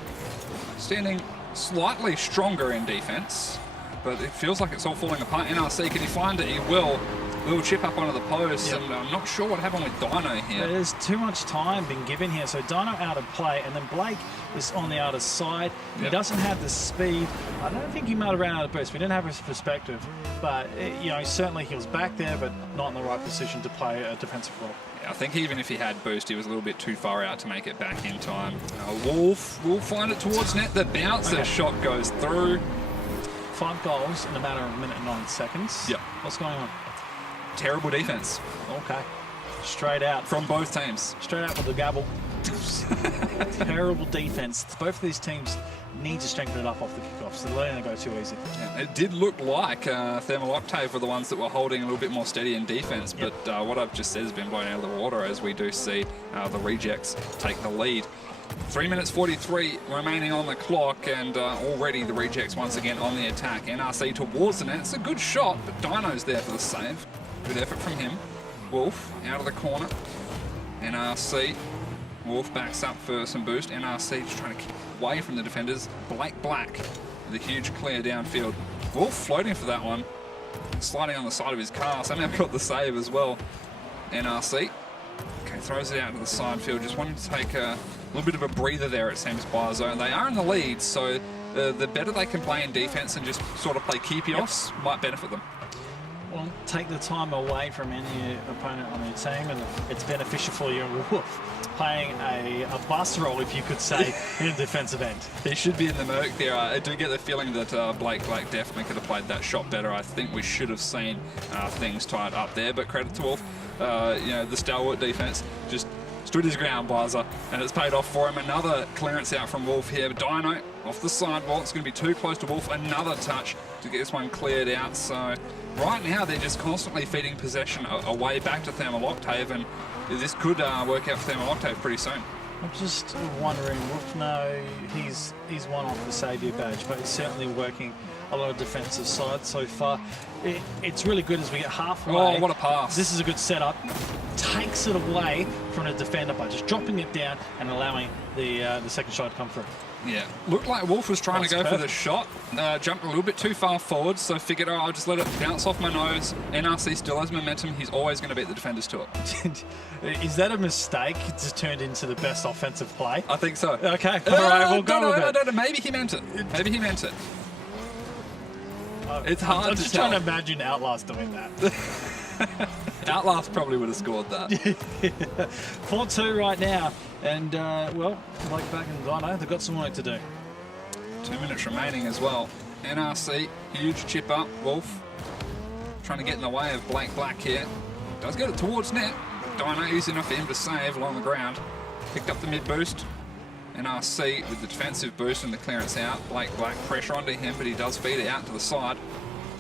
standing slightly stronger in defense, but it feels like it's all falling apart. NRC, can he find it? He will. Little chip up onto the post, and I'm not sure what happened with Dino here. There's too much time being given here, so Dino out of play, and then Blake is on the other side. He doesn't have the speed. I don't think he might have ran out of boost. We didn't have his perspective, but you know, certainly he was back there, but not in the right position to play a defensive role. I think even if he had boost, he was a little bit too far out to make it back in time. Wolf will find it towards net. The bouncer shot goes through. 5 goals in a matter of a minute and 9 seconds. Yep. What's going on? Terrible defense. Okay. Straight out. From both teams. Straight out with the gavel. Terrible defense. Both of these teams need to strengthen it up off the kickoffs. They're letting it go too easy. Yeah, it did look like Thermal Octave were the ones that were holding a little bit more steady in defense, but what I've just said has been blown out of the water as we do see the rejects take the lead. 3 minutes 43 remaining on the clock, and already the rejects once again on the attack. NRC towards the net. It's a good shot, but Dino's there for the save. Good effort from him. Wolf out of the corner. NRC. Wolf backs up for some boost. NRC just trying to keep away from the defenders. Blake Black with a huge clear downfield. Wolf floating for that one. Sliding on the side of his car. Somehow got the save as well. NRC. Okay, throws it out to the side field. Just wanting to take a little bit of a breather there, it seems, by zone. They are in the lead, so the better they can play in defense and just sort of play keepy-offs might benefit them. Well, take the time away from any opponent on your team, and it's beneficial for you. Wolf playing a bus role, if you could say, in a defensive end. He should be in the Merc there. I do get the feeling that Blake definitely could have played that shot better. I think we should have seen things tied up there, but credit to Wolf. You know, the stalwart defense just stood his ground, Blazer, and it's paid off for him. Another clearance out from Wolf here. Dino off the sidewall. It's going to be too close to Wolf. Another touch to get this one cleared out. So right now they're just constantly feeding possession away back to Thermal Octave, and this could work out for Thermal Octave pretty soon. I'm just wondering, Wolf, no, he's one off the saviour badge, but he's certainly working a lot of defensive side so far. It's really good as we get halfway. Oh, what a pass. This is a good setup. Takes it away from the defender by just dropping it down and allowing the second shot to come through. Yeah, looked like Wolf was trying to go for the shot, jumped a little bit too far forward, so figured, oh, I'll just let it bounce off my nose. NRC still has momentum. He's always going to beat the defenders to it. Is that a mistake? It just turned into the best offensive play? I think so. Okay, all right, we'll go with it. I don't know, maybe he meant it. Maybe he meant it. It's hard to tell. I'm just trying to imagine Outlast doing that. Outlast probably would have scored that. 4-2 right now. And, well, Blake Black and Dino, they've got some work to do. 2 minutes remaining as well. NRC, huge chip up. Wolf trying to get in the way of Blake Black here. Does get it towards net. Dino easy enough for him to save along the ground. Picked up the mid boost. NRC with the defensive boost and the clearance out. Blake Black pressure onto him, but he does feed it out to the side.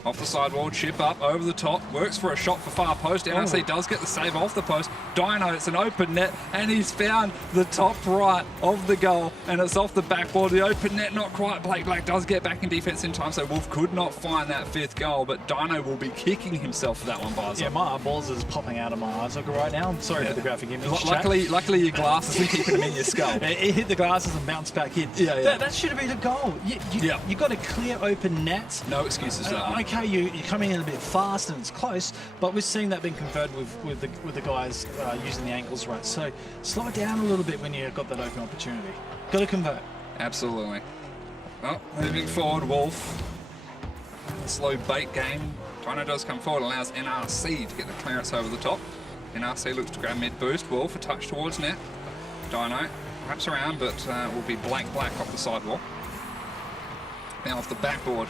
Off the sidewall, chip up, over the top, works for a shot for far post. NRC does get the save off the post. Dino, it's an open net, and he's found the top right of the goal, and it's off the backboard. The open net, not quite. Blake Black does get back in defense in time, so Wolf could not find that fifth goal, but Dino will be kicking himself for that one, Barza. Yeah, my eyeballs is popping out of my eyes right now. I'm sorry for the graphic image. Luckily your glasses are keeping them in your skull. It hit the glasses and bounced back in. Yeah. That should have been a goal. You got a clear open net. No excuses for that one. Okay, you're coming in a bit fast and it's close, but we're seeing that being converted with the guys using the angles right. So slow it down a little bit when you've got that open opportunity. Got to convert. Absolutely. Well, moving forward, Wolf. Slow bait game. Dino does come forward, allows NRC to get the clearance over the top. NRC looks to grab mid boost. Wolf a touch towards net. Dino wraps around, but will be Blake Black off the sidewall. Now off the backboard.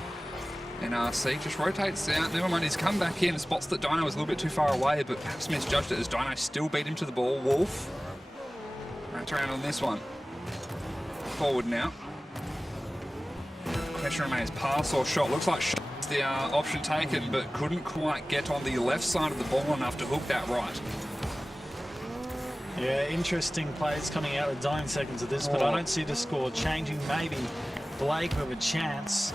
NRC just rotates out. Never mind, he's come back in. Spots that Dino was a little bit too far away, but perhaps misjudged it as Dino still beat him to the ball. Wolf wraps around on this one. Forward now. Question remains, pass or shot. Looks like shot's the option taken, but couldn't quite get on the left side of the ball enough to hook that right. Yeah, interesting plays coming out with dying seconds of this, but I don't see the score changing. Maybe Blake with a chance,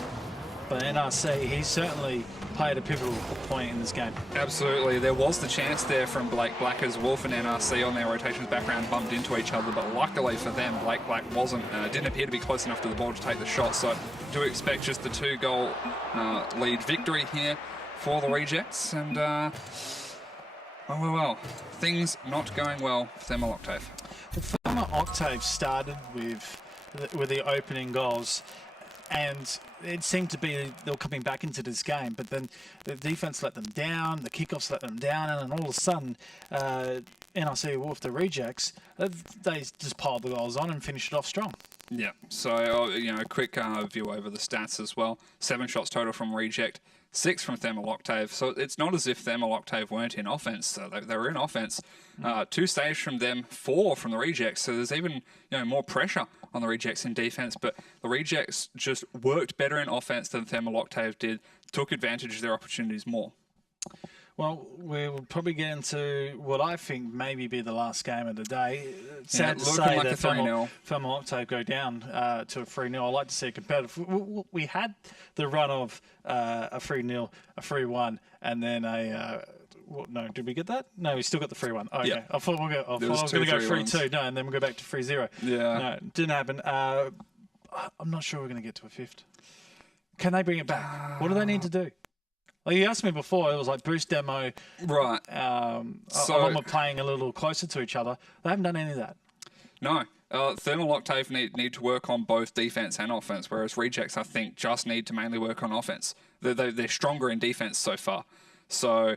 but NRC, he certainly played a pivotal point in this game. Absolutely. There was the chance there from Blake Black as Wolf and NRC on their rotations background bumped into each other, but luckily for them, Blake Black didn't appear to be close enough to the ball to take the shot, so do expect just the 2-goal lead victory here for the Rejects, and well, things not going well for Thermal Octave. Thermal Octave started with the opening goals, and it seemed to be they were coming back into this game, but then the defense let them down, the kickoffs let them down, and then all of a sudden, NRC Wolf, the Rejects, they just piled the goals on and finished it off strong. Yeah, so, a quick view over the stats as well. 7 shots total from Reject, 6 from Thermal Octave. So it's not as if Thermal Octave weren't in offense. So they were in offense. 2 saves from them, 4 from the Rejects. So there's even more pressure on the Rejects in defense. But the Rejects just worked better in offense than Thermal Octave did, took advantage of their opportunities more. Well, we'll probably get into what I think maybe be the last game of the day. Sad to say like that a 3-0. Thermal Octave go down to a 3-0. I like to see it competitive. We had the run of a 3-0, a 3-1, and then no, did we get that? No, we still got the 3-1. Okay. Yeah. I thought I was going to go 3-2. No, and then we'll go back to 3-0. Yeah. No, didn't happen. I'm not sure we're going to get to a 5th. Can they bring it back? What do they need to do? Like you asked me before, it was like boost demo. Right. So when we're playing a little closer to each other, they haven't done any of that. No. Thermal Octave need to work on both defense and offense, whereas Rejects, I think, just need to mainly work on offense. They're stronger in defense so far. So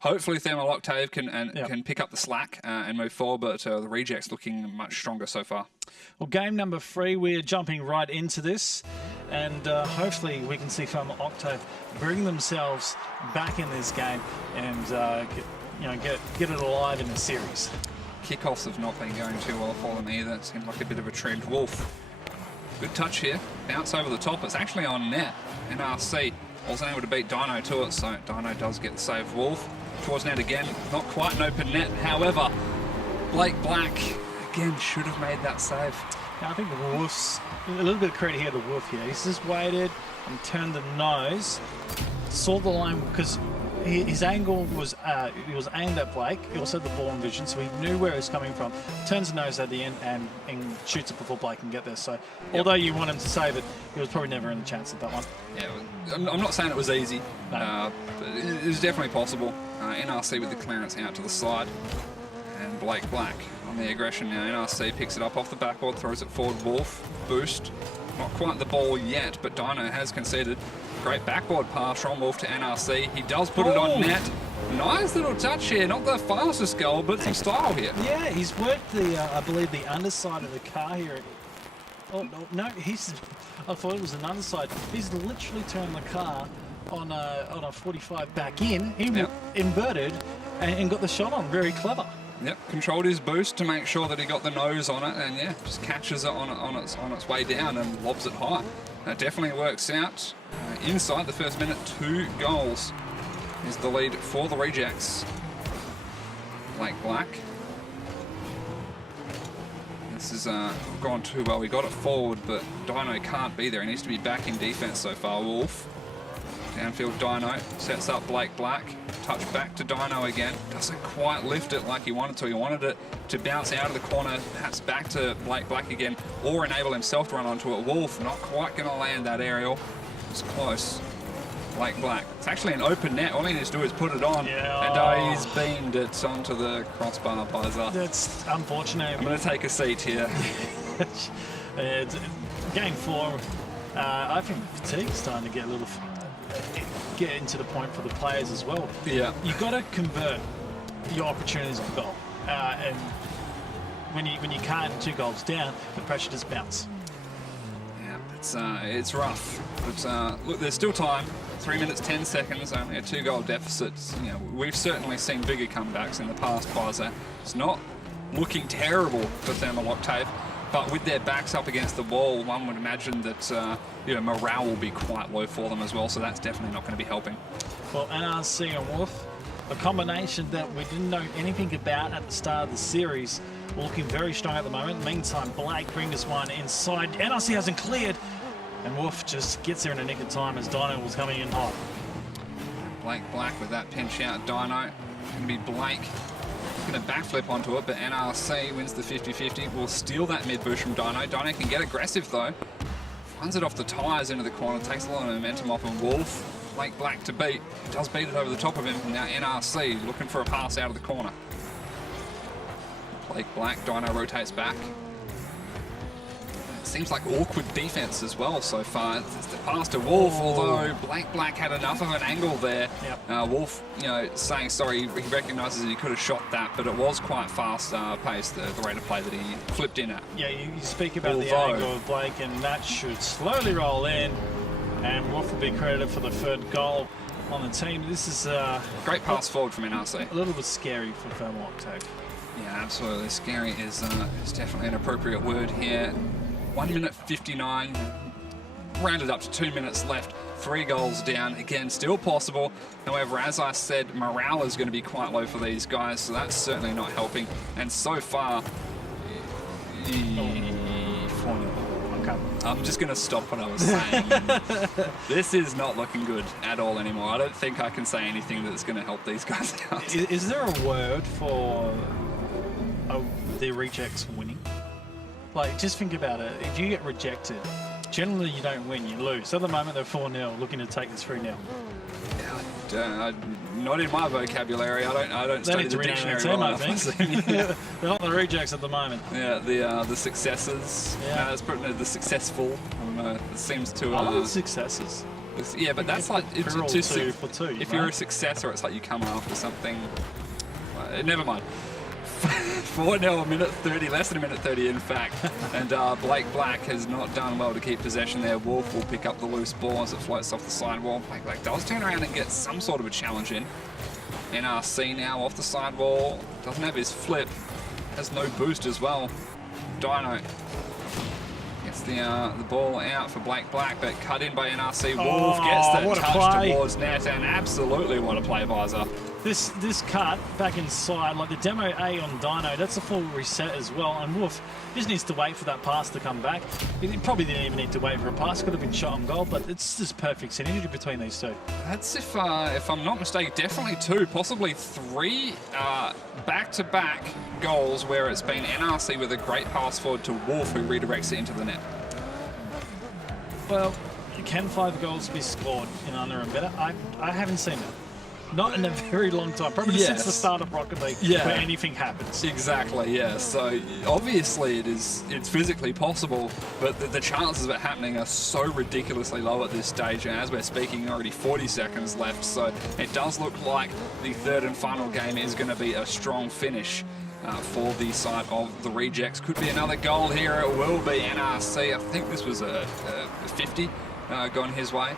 hopefully Thermal Octave can pick up the slack and move forward, but the Rejects looking much stronger so far. Well, game number 3, we're jumping right into this, and hopefully we can see Thermal Octave bring themselves back in this game and get it alive in the series. Kickoffs have not been going too well for them either. It seemed like a bit of a trend. Wolf, good touch here. Bounce over the top. It's actually on net. NRC wasn't able to beat Dino to it, so Dino does get the save. Wolf towards net again. Not quite an open net. However, Blake Black again should have made that save. Now, I think the Wolf's a little bit of credit here to Wolf here. He's just waited and turned the nose, saw the line because his angle was he was aimed at Blake. He also had the ball in vision, so he knew where it was coming from. Turns the nose at the end and shoots it before Blake can get there. So although you want him to save it, he was probably never in the chance at that one. Yeah, I'm not saying it was easy, No. but it was definitely possible. NRC with the clearance out to the side, and Blake Black on the aggression now. NRC picks it up off the backboard, throws it forward. Wolf, boost. Not quite the ball yet, but Dino has conceded. Great backboard pass from Wolf to NRC. He does put it on net. Nice little touch here. Not the fastest goal, but some style here. Yeah, he's worked I believe, the underside of the car here. Oh, no, I thought it was an underside. He's literally turned the car on a 45 back in. He inverted and got the shot on. Very clever. Yep, controlled his boost to make sure that he got the nose on it, and yeah, just catches it on its way down and lobs it high. That definitely works out. Inside the first minute, 2 goals is the lead for the Rejects. Blake Black. This has gone too well. We got it forward, but Dino can't be there. He needs to be back in defense so far. Wolf. Downfield Dino sets up Blake Black. Touch back to Dino again. Doesn't quite lift it like he wanted to. He wanted it to bounce out of the corner, perhaps back to Blake Black again, or enable himself to run onto it. Wolf not quite going to land that aerial. It's close. Blake Black. It's actually an open net. All he needs to do is put it on. Yeah. And he's beamed it onto the crossbar buzzer. That's unfortunate. I'm going to take a seat here. Game 4, I think fatigue's starting to get into the point for the players as well. Yeah. You've got to convert your opportunities of goal. And when you can't 2 goals down, the pressure just bounces. Yeah, it's rough. But look, there's still time. 3 minutes, 10 seconds, only a 2-goal deficit. We've certainly seen bigger comebacks in the past, Pfizer. It's not looking terrible for Thermal Octave, but with their backs up against the wall, one would imagine that morale will be quite low for them as well, so that's definitely not going to be helping. Well, NRC and Wolf, a combination that we didn't know anything about at the start of the series, looking very strong at the moment. Meantime, Blake brings one inside. NRC hasn't cleared, and Wolf just gets there in a nick of time as Dino was coming in hot. Blake Black with that pinch out. Dino. Going to be Blake. Going to backflip onto it, but NRC wins the 50-50. Will steal that mid boost from Dino. Dino can get aggressive though. Runs it off the tyres into the corner. Takes a lot of momentum off of Wolf. Blake Black to beat. Does beat it over the top of him. Now NRC looking for a pass out of the corner. Blake Black. Dino rotates back. Seems like awkward defense as well so far. It's the pass to Wolf, although Blake Black had enough of an angle there. Yep. Wolf, saying sorry, he recognises that he could have shot that, but it was quite fast paced, the rate of play that he flipped in at. Yeah, you speak about the angle of Blake, and that should slowly roll in, and Wolf will be credited for the third goal on the team. This is great pass forward from NRC. A little bit scary for Thermal Octave. Yeah, absolutely. Scary is definitely an appropriate word here. 1 minute 59, rounded up to 2 minutes left, 3 goals down. Again, still possible. However, as I said, morale is going to be quite low for these guys, so that's certainly not helping. And so far, 4-0. Okay. I'm just going to stop what I was saying. This is not looking good at all anymore. I don't think I can say anything that's going to help these guys out. Is there a word for the rejects winning? Like, just think about it. If you get rejected, generally you don't win, you lose. At the moment, they're 4-0, looking to take this 3-0. Not in my vocabulary. I don't study the dictionary well enough. I think. They're not the rejects at the moment. Yeah, the successes. Yeah. That's pretty the successful. It seems to. I love successes. Yeah, but that's like If you're a successor, it's like you come after something. Never mind. 4-0, a minute 30, less than a minute 30 in fact. And Blake Black has not done well to keep possession there. Wolf will pick up the loose ball as it floats off the sidewall. Blake Black does turn around and get some sort of a challenge in. NRC now off the sidewall. Doesn't have his flip. Has no boost as well. Dino gets the ball out for Blake Black, but cut in by NRC. Wolf gets that touch towards net, and absolutely what a play, Visor. This cut back inside, like the demo A on Dino, that's a full reset as well. And Wolf just needs to wait for that pass to come back. He probably didn't even need to wait for a pass. Could have been shot on goal, but it's just perfect synergy between these two. That's if I'm not mistaken, definitely 2, possibly 3 back-to-back goals where it's been NRC with a great pass forward to Wolf, who redirects it into the net. Well, can 5 goals be scored in under and better? I haven't seen it. Not in a very long time, probably since the start of Rocket League, where anything happens. Exactly, yeah. So obviously it's physically possible, but the chances of it happening are so ridiculously low at this stage. And as we're speaking, already 40 seconds left, so it does look like the third and final game is going to be a strong finish for the side of the Rejects. Could be another goal here. It will be NRC. I think this was a 50 going his way.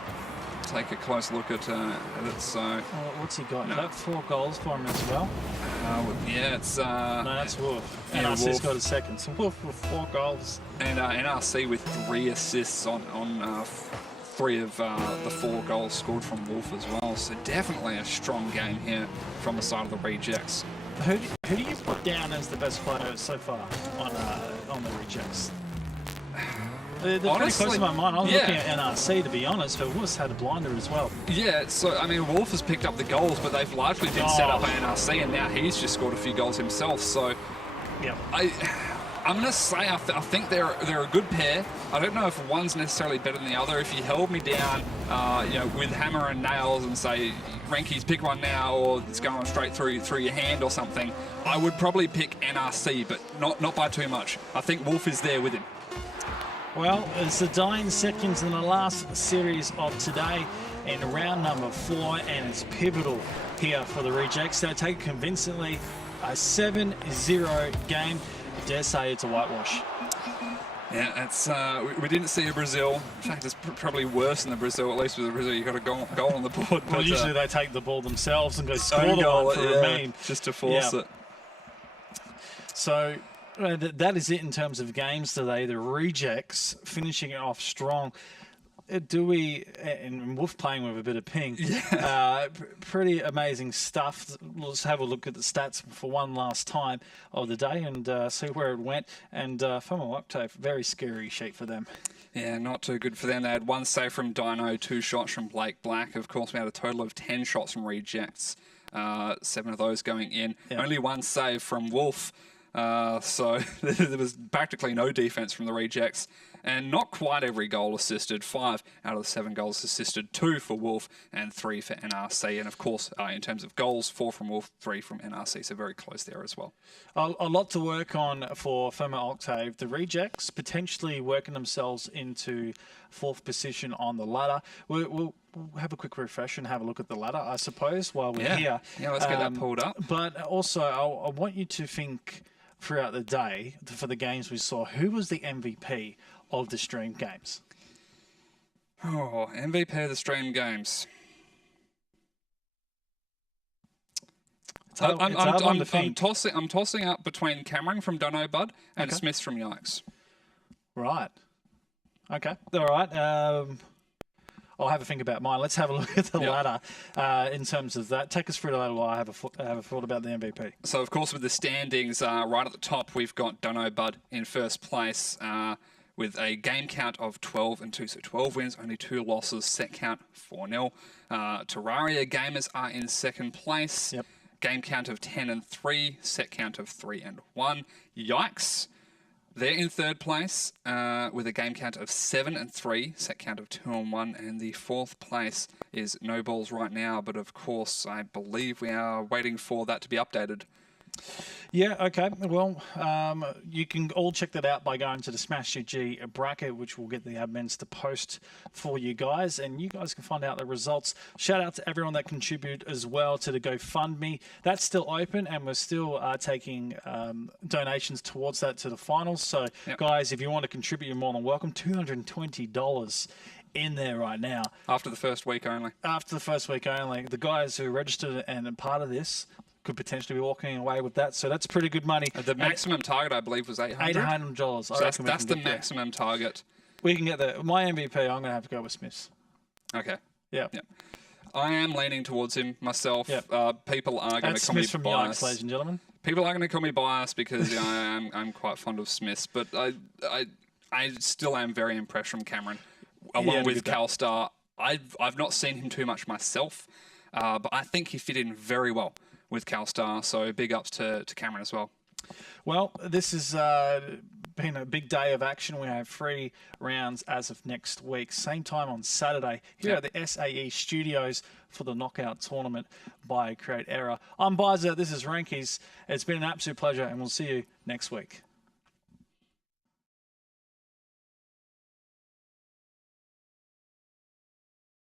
Take a close look at it. So, what's he got? Is that 4 goals for him as well? Yeah, it's. No, that's Wolf. NRC's got a second. So Wolf with 4 goals. And NRC with 3 assists on 3 of the 4 goals scored from Wolf as well. So definitely a strong game here from the side of the Rejects. Who do you put down as the best player so far on the Rejects? They're honestly, pretty close to my mind. I'm looking at NRC, to be honest, but Wolf's had a blinder as well. Yeah, so, I mean, Wolf has picked up the goals, but they've largely been set up by NRC, and now he's just scored a few goals himself. So, yeah, I'm going to say I think they're a good pair. I don't know if one's necessarily better than the other. If you held me down, with hammer and nails and say, Rankies, pick one now, or it's going straight through your hand or something, I would probably pick NRC, but not by too much. I think Wolf is there with him. Well, it's the dying seconds in the last series of today in round number 4, and it's pivotal here for the Rejects. They take convincingly a 7-0 game. I dare say it's a whitewash. Yeah, it's we didn't see a Brazil. In fact, it's probably worse than the Brazil. At least with the Brazil, you got a goal on the board. Well, usually they take the ball themselves and go score the goal one for a meme. Just to force it. So that is it in terms of games today. The Rejects finishing it off strong. Dewey and Wolf playing with a bit of ping. Pretty amazing stuff. Let's have a look at the stats for one last time of the day and see where it went. And Famo Octave, very scary sheet for them. Yeah, not too good for them. They had 1 save from Dino, 2 shots from Blake Black. Of course, we had a total of 10 shots from rejects, 7 of those going in. Yeah. Only 1 save from Wolf. So there was practically no defense from the rejects, and not quite every goal assisted. 5 out of the 7 goals assisted, 2 for Wolf and 3 for NRC. And of course, in terms of goals, 4 from Wolf, 3 from NRC. So very close there as well. A lot to work on for Firma Octave. The rejects potentially working themselves into 4th position on the ladder. We'll have a quick refresh and have a look at the ladder, I suppose, while we're here. Yeah, let's get that pulled up. But also, I want you to think throughout the day, for the games we saw, who was the MVP of the stream games? Oh, MVP of the stream games. I'm tossing up between Cameron from Dono Bud and Smith from Yikes. Right. Okay. All right. I'll have a think about mine. Let's have a look at the ladder in terms of that. Take us through the ladder while I have a thought about the MVP. So, of course, with the standings right at the top, we've got Dono Bud in first place with a game count of 12-2. So 12 wins, only 2 losses, set count 4-0. Terraria Gamers are in second place. Yep. Game count of 10-3, set count of 3-1. Yikes. They're in third place with a game count of 7-3, set count of 2-1, and the 4th place is No Balls right now. But of course, I believe we are waiting for that to be updated. Yeah, okay. Well, you can all check that out by going to the Smash GG bracket, which will get the admins to post for you guys, and you guys can find out the results. Shout out to everyone that contributed as well to the GoFundMe. That's still open, and we're still taking donations towards that to the finals. So, guys, if you want to contribute, you're more than welcome. $220 in there right now. After the first week only. After the first week only. The guys who are registered and are part of this could potentially be walking away with that. So that's pretty good money. The maximum target, I believe, was $800. $800. So that's the maximum target. We can get that. My MVP, I'm going to have to go with Smith. Okay. Yeah. I am leaning towards him myself. People are going to call me from biased. Yikes, ladies and gentlemen. People are going to call me biased because I'm quite fond of Smiths, but I still am very impressed from Cameron. Along with CalStar, I've not seen him too much myself, but I think he fit in very well with CalStar, so big ups to Cameron as well. Well, this has been a big day of action. We have 3 rounds as of next week. Same time on Saturday here at the SAE Studios for the Knockout Tournament by Create Error. I'm Bizer. This is Rankies. It's been an absolute pleasure, and we'll see you next week.